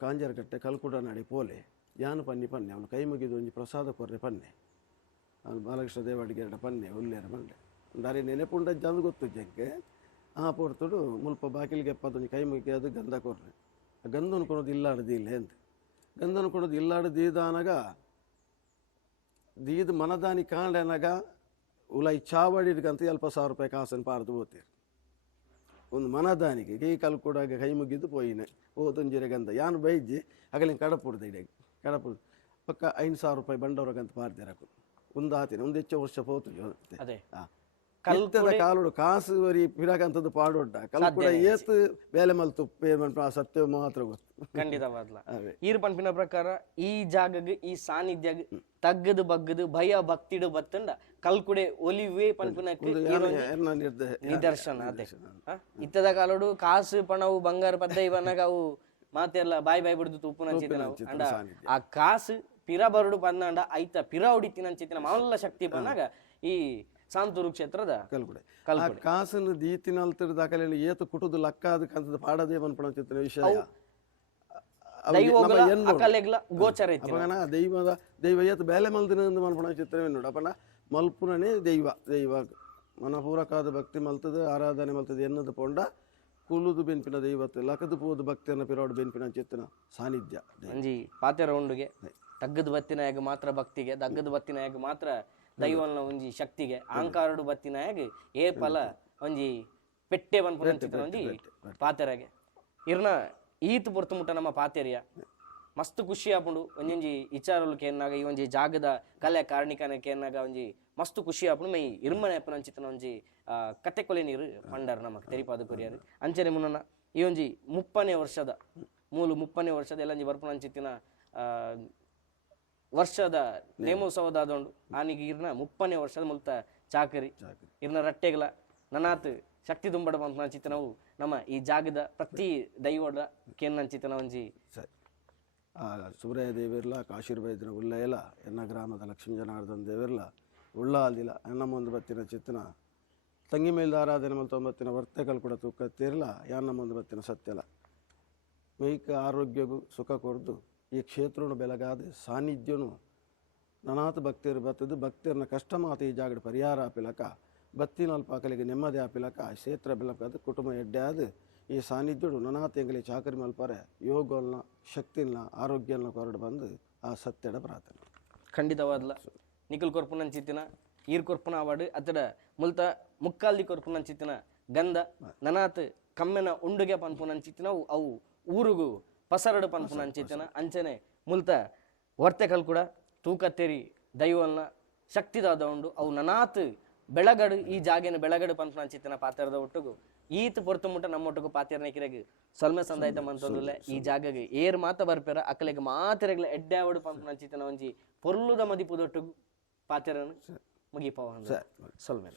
ಕಾಂಜರಕಟ್ಟೆ ಕಲ್ಕುಡ ನಾಡಿ ಪೋಲೆ ಯಾನು ಪನ್ನಿ ಅವನು ಕೈ ಮುಗಿದು ಒಂಜಿ ಪ್ರಸಾದ ಕೊರ್ರೆ ಪನ್ನೆ ಅವನು ಬಾಲಕೃಷ್ಣ ದೇವಾಡಿಗೆ 2 ಪನ್ನೆ ಉಲ್ಲೇರ ಪಂಡೆ ದಾರಿ ನೆನೆಪುಂಡ ಜಂದು ಗೊತ್ತು ಜಂಗೆ ಆ ಪೊರ್ತುಡು ಮುಲ್ಪ ಬಾಕಿಲಿಗೆ ಎಪ್ಪತ್ತೊಂದು ಕೈ ಮುಗಿ ಅದು ಗಂಧ ಕೊರ್ರೆ ಆ ಗಂಧ ಅನ್ಕೊಳೋದು ಇಲ್ಲಾಡ್ದಿಲ್ಲ ಅಂತ ಗಂಧ ಅನ್ಕೊಳೋದು ಇಲ್ಲಾಡ್ದಿದಾನಾಗ ದೀದು ಮನದಾನಿ ಕಾಂಡನಾಗ ಉಲೈ ಚಾವಡಿಡ್ಗಂತ 70,000 ರೂಪಾಯಿ ಕಾಸನ್ನು ಪಾರ್ದು ಹೋಗ್ತೀರಿ ಒಂದು ಮನದಾನಿಗೆ ಕೈ ಕಲ್ಕೊಡಾಗ ಕೈ ಮುಗಿದು ಪೋಯಿನೆ ಹೋತೊಂಜಿರೆ ಗಂಧ ಯಾನು ಬೈಜಿ ಆಗಲಿಂಗೆ ಕಡಪುಡ್ದು ಇಡೀ ಕಡಪುಡ್ದು ಪಕ್ಕ 5,000 ರೂಪಾಯಿ ಬಂಡವ್ರಗಂತ ಪಾರ್ದಿರಕು ಒಂದು ಆತಿನ ಒಂದು ಹೆಚ್ಚು ವರ್ಷ ಹೋತು ಹಾಂ ಕಲ್ತದ ಕಾಲುಡು ಕಾಸು ವರಿ ಪಿಡಕಂತದ್ದು ಪಾಡೊಡ್ಡ ಕಲ್ಕುಡ ಏತು ಬೇಲೆ ಮಲ್ತು ಪೇಮೆಂಟ್ ಸತ್ಯ ಮಾತ್ರ ಗೊತ್ತು ಖಂಡಿತವಾದ್ಲ ಈರು ಪಂಪಿನ ಪ್ರಕಾರ ಈ ಜಾಗಗ್ ಈ ಸಾನ್ನಿಧ್ಯ ತಗ್ಗದು ಬಗ್ಗದು ಭಯ ಭಕ್ತಿಡು ಬತ್ತಂಡ ಕಲ್ಕುಡೆ ಒಲಿವೇ ಪಂಪಿನ ನಿದರ್ಶನ ಅದೇ ಇತ್ತದ ಕಾಲೋಡು ಕಾಸು ಪಣವು ಬಂಗಾರ ಪದ್ದ ಇವನ್ನಾಗ ಅವು ಮಾತೆಲ್ಲ ಬಾಯಿ ಬಿಡ್ದು ತುಪ್ಪು ನಂಚಿನ ಅಂಡ ಆ ಕಾಸು ಪಿರ ಬರುಡು ಪನ್ನಂಡ ಐತ ಪಿರ ಹೊಡಿತಿನ ಅಂಚಿತ್ತಿನ ಮಾವಲ್ಲ ಶಕ್ತಿ ಬಂದಾಗ ಈ ಸಾಂತೂರು ಕ್ಷೇತ್ರದ ಕಲ್ಕುಡೆ ಕಾಸನ್ನು ದೀತಿನಲ್ತಿರ್ದ ಅಕಲೆ ಏತು ಕುಟುದು ಲಕ್ಕಾದ ಕಂತದ ಪಾಡದೇ ಮನ್ಪಣ ಚಿತ್ರ ವಿಷಯ ದೈವ ಏತು ಬೇಲೆ ಮಲ್ದಿನ ಮನ್ಪಣ ಚಿತ್ರವೇನು ಅಪ್ಪನ ಮಲ್ಪುನೇ ದೈವ ಮನಪೂರಕಾದ ಭಕ್ತಿ ಮಲ್ತದ ಆರಾಧನೆ ಮಲ್ತದ ಎನ್ನದು ಪೊಂಡ ಕುಲುದು ಬೆನ್ಪಿನ ದೈವತ್ತು ಲಕದು ಪೋದು ಭಕ್ತಿಯನ್ನು ಪಿರೋಡು ಬೆನ್ಪಿನ ಚಿತ್ತನ ಸಾನ್ನಿಧ್ಯ ಅಂಜಿ ಪಾತೆ ರೌಂಡ್ಗೆ ತಗ್ಗದ ಬತ್ತಿನಾಗ ಮಾತ್ರ ಭಕ್ತಿಗೆ ತಗ್ಗದ ಬತ್ತಿನಾಗ ಮಾತ್ರ ದೈವನ ಒಂಜಿ ಶಕ್ತಿಗೆ ಅಹಂಕಾರಡು ಬತ್ತಿನಾಗ ಏ ಫಲ ಒಂಜಿ ಪೆಟ್ಟೆ ಬಂದ್ಪುರ ಒಂಜಿ ಪಾತೆರಾಗೆ ಇರ್ನ ಈತ್ ಪೊರ್ತು ಮುಟ್ಟ ನಮ್ಮ ಪಾತೆರಿಯ ಮಸ್ತ್ ಖುಷಿ ಆಪುಂಡು ಒಂಜೊಂಜಿ ವಿಚಾರಲು ಕೇನ್ನಾಗ ಈ ಒಂಜಿ ಜಾಗದ ಕಲೆ ಕಾರಣಿಕನ ಕೇನ್ನಾಗ ಒಂಜಿ ಮಸ್ತ್ ಖುಷಿ ಆಪುಂಡು ಮೈ ಇರ್ಮನೆ ಅಪ್ಪನ ಅಂಚಿತನ ಒಂಜಿ ಕತೆ ಕೊಲೆ ನೀರು ಪಂಡರ್ ನಮಕ್ ತೆರಿಪಾದ ಕೊರಿಯಾರು ಅಂಚನೆ ಮುನ್ನ ಈ ಒಂಜಿ 30ನೇ ವರ್ಷದ ಮೂಲು 30ನೇ ವರ್ಷದ ಎಲ್ಲಂಜಿ ಬರ್ಪುನಂಚಿತ್ತಿನ ವರ್ಷದ ನೇಮೋತ್ಸವದಾದೊಂಡು ಆನಿಗೆ ಇರ್ನ 30ನೇ ವರ್ಷದ ಮುಲ್ತ ಚಾಕರಿ ಇರ್ನ ರಟ್ಟೆಗಳ ನನಾತ್ ಶಕ್ತಿ ತುಂಬಡ ಬಂತ ನಾವು ನಮ್ಮ ಈ ಜಾಗದ ಪ್ರತಿ ದೈವದ ಕೇನ್ನಂಚಿತನ ಒಂಜಿ ಸುಬ್ರಯ್ಯ ದೇವಿರ್ಲ ಕಾಶೀರ್ಬೈದಿನ ಉಳ್ಳೆಯಲ ಎನ್ನ ಗ್ರಾಮದ ಲಕ್ಷ್ಮೀ ಜನಾರ್ದನ್ ದೇವಿರ್ಲ ಉಳ್ಳ ಅಲ್ದಿಲ್ಲ ಎನ್ನ ಮುಂದೆ ಬತ್ತಿನ ಚಿತ್ತನ ತಂಗಿ ಮೇಲ್ದ ಆರಾಧನೆ ಮಲ್ತ ಒಂಬತ್ತಿನ ವರ್ತಕಲ್ ಕೂಡ ತೂಕತ್ತಿರಲ್ಲ ಯಾನ್ನ ಮುಂದೆ ಬತ್ತಿನ ಸತ್ಯಲ ಮೈಕ ಆರೋಗ್ಯಗೂ ಸುಖ ಕೊಡ್ದು ಈ ಕ್ಷೇತ್ರನು ಬೆಳಗಾದ ಸಾನ್ನಿಧ್ಯನು ನನಾತ್ ಭಕ್ತಿರು ಬತ್ತದು ಭಕ್ತಿಯರ್ನ ಕಷ್ಟ ಮಾತು ಈ ಜಾಗದ ಪರಿಹಾರ ಆಪಿಲಕ ಬತ್ತಿನಲ್ಪ ಅಕಲಿಗೆ ನೆಮ್ಮದಿ ಆಪಿಲಕ ಕ್ಷೇತ್ರ ಬೆಳಕದು ಕುಟುಂಬ ಎಡ್ಡೆ ಆದ ಈ ಸಾನ್ನಿಧ್ಯಡು ನನಾತ್ ಎಂಗಲಿ ಚಾಕರಿ ಮಲ್ಪರೆ ಯೋಗಲ್ನ ಶಕ್ತಿನ ಆರೋಗ್ಯನ ಕೊರಡು ಬಂದು ಆ ಸತ್ಯದ ಪ್ರಾರ್ಥನೆ ಖಂಡಿತವಾದ್ಲ ನಿಖಿಲ್ ಕೊರ್ಪುನಂಚಿತ್ತಿನ ಈರ್ ಕೊರ್ಪುನ ಅವಾರ್ಡ್ ಅತಡ ಮುಲ್ತ ಮುಕ್ಕಾಲ್ದಿ ಕೊರ್ಪುನಂಚಿತ್ತಿನ ಗಂಧ ನನಾತ್ ಕಮ್ಮೆನ ಉಂಡುಗೆ ಪನ್ಪುನಂಚಿತ್ತಿನ ಅವು ಊರುಗು ಪಸರಡು ಪನ್ಪುನಂಚಿತ್ತಿನ ಅಂಚನೆ ಮುಲ್ತ ವರ್ತಕಲ್ ಕೂಡ ತೂಕತ್ತೇರಿ ದೈವಲ್ನ ಶಕ್ತಿದಾದ ಉಂಡು ಅವು ನನಾತ್ ಬೆಳಗಡು ಈ ಜಾಗೇನ ಬೆಳಗಡು ಪನ್ಪುನಂಚಿತ್ತಿನ ಪಾತ್ರದ ಒಟ್ಟುಗು ಈತ್ ಪೊರ್ತು ಮುಟ್ಟ ನಮ್ಮೊಟ್ಟಿಗೂ ಪಾತಿರ್ನಕಿರೆಗೆ ಸೊಲ್ಮೆ ಸಂದಾಯ್ತ ಮಂತಂದುಲ್ಲೆ ಈ ಜಾಗಗೆ ಏರ್ ಮಾತ ಬರ್ಪೇರ ಅಕ್ಕಲೆಗೆ ಮಾತಿರೆಗ್ಲ ಎಡ್ಡೆ ಅವಡು ಪನ್ಪುನಂಚಿತ್ತಿನ ಒಂಜಿ ಪೊರ್ಲುದ ಮದಿಪುದೊಟ್ಟುಗು ಪಾತಿರನು ಮುಗಿಪವ ಸೊಲ್ಮೆ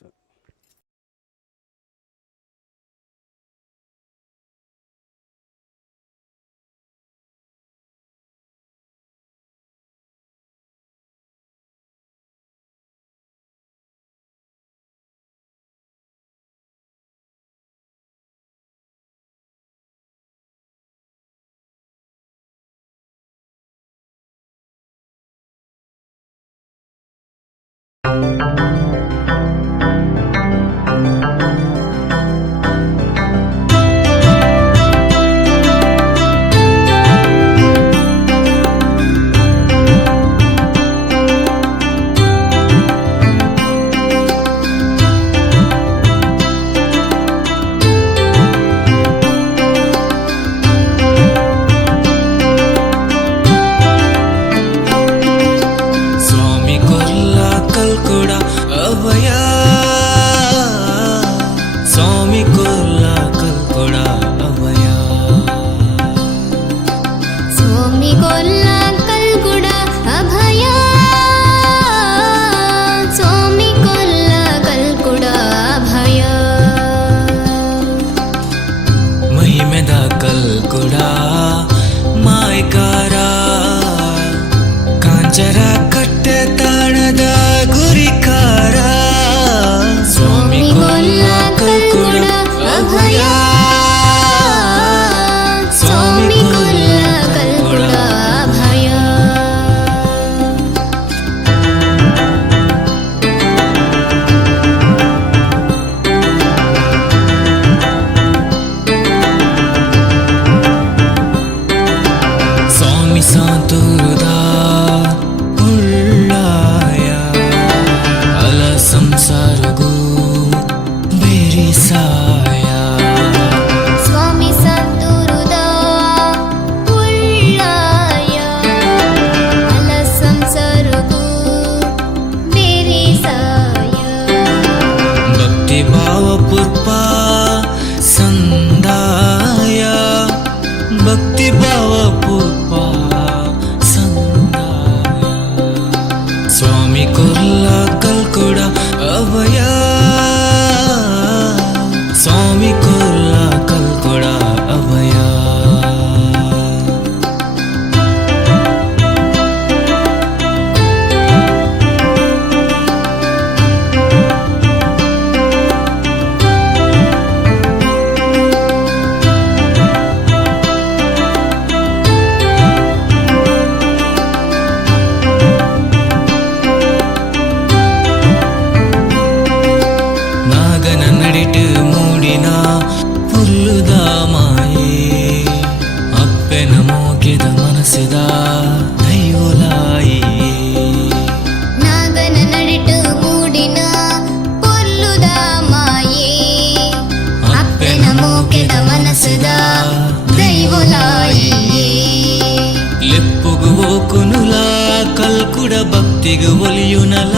ಭಕ್ತಿಗೆ ಒಲಿಯುನಲ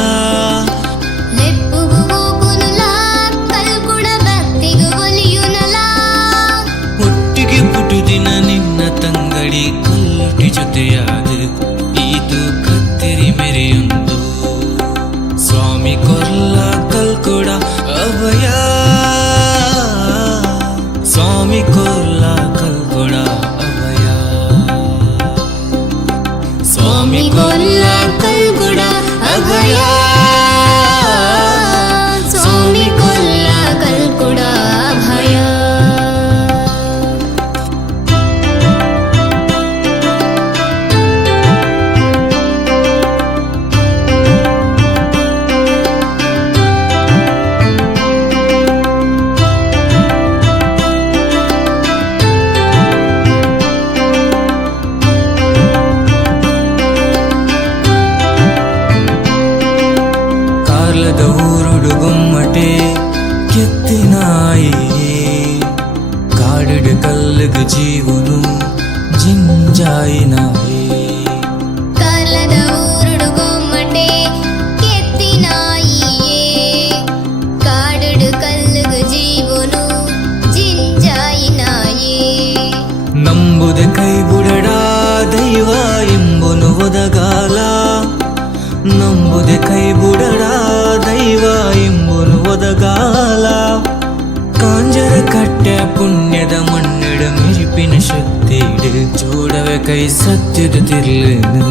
ಒಟ್ಟಿಗೆ ಪುಟುದಿನ ನಿನ್ನ ತಂಗ ಕಲ್ಲಗ ಜೀವನು ಜಿಂಜಾಯಿನಾಯೇ ಕಾಲದ ಊರುಡು ಗೊಮ್ಮಟೆ ಕೆತ್ತಿನಾಯಿಯೇ ಕಾಡುಡು ಕಲ್ಲಗ ಜೀವನು ಜಿಂಜಾಯಿನಾಯೇ ನಂಬುದ ಕೈ ಬುಡಡಾ ದೈವ ಎಂಬುನು ಒದಗಾಲ ನಂಬುದ ಕೈ ಬುಡಡಾ ದೈವ ಎಂಬುನು ಒದಗಾಲ ಕಾಂಜರ ಕಟ್ಟೆ ಪುಣ್ಯದ ಮಣ್ಣಿಡ ಮಿರಿಪಿನ ಶಕ್ತಿ ಜೋಡವೆ ಕೈ ಸತ್ಯದ ತಿರ್ಲೇನು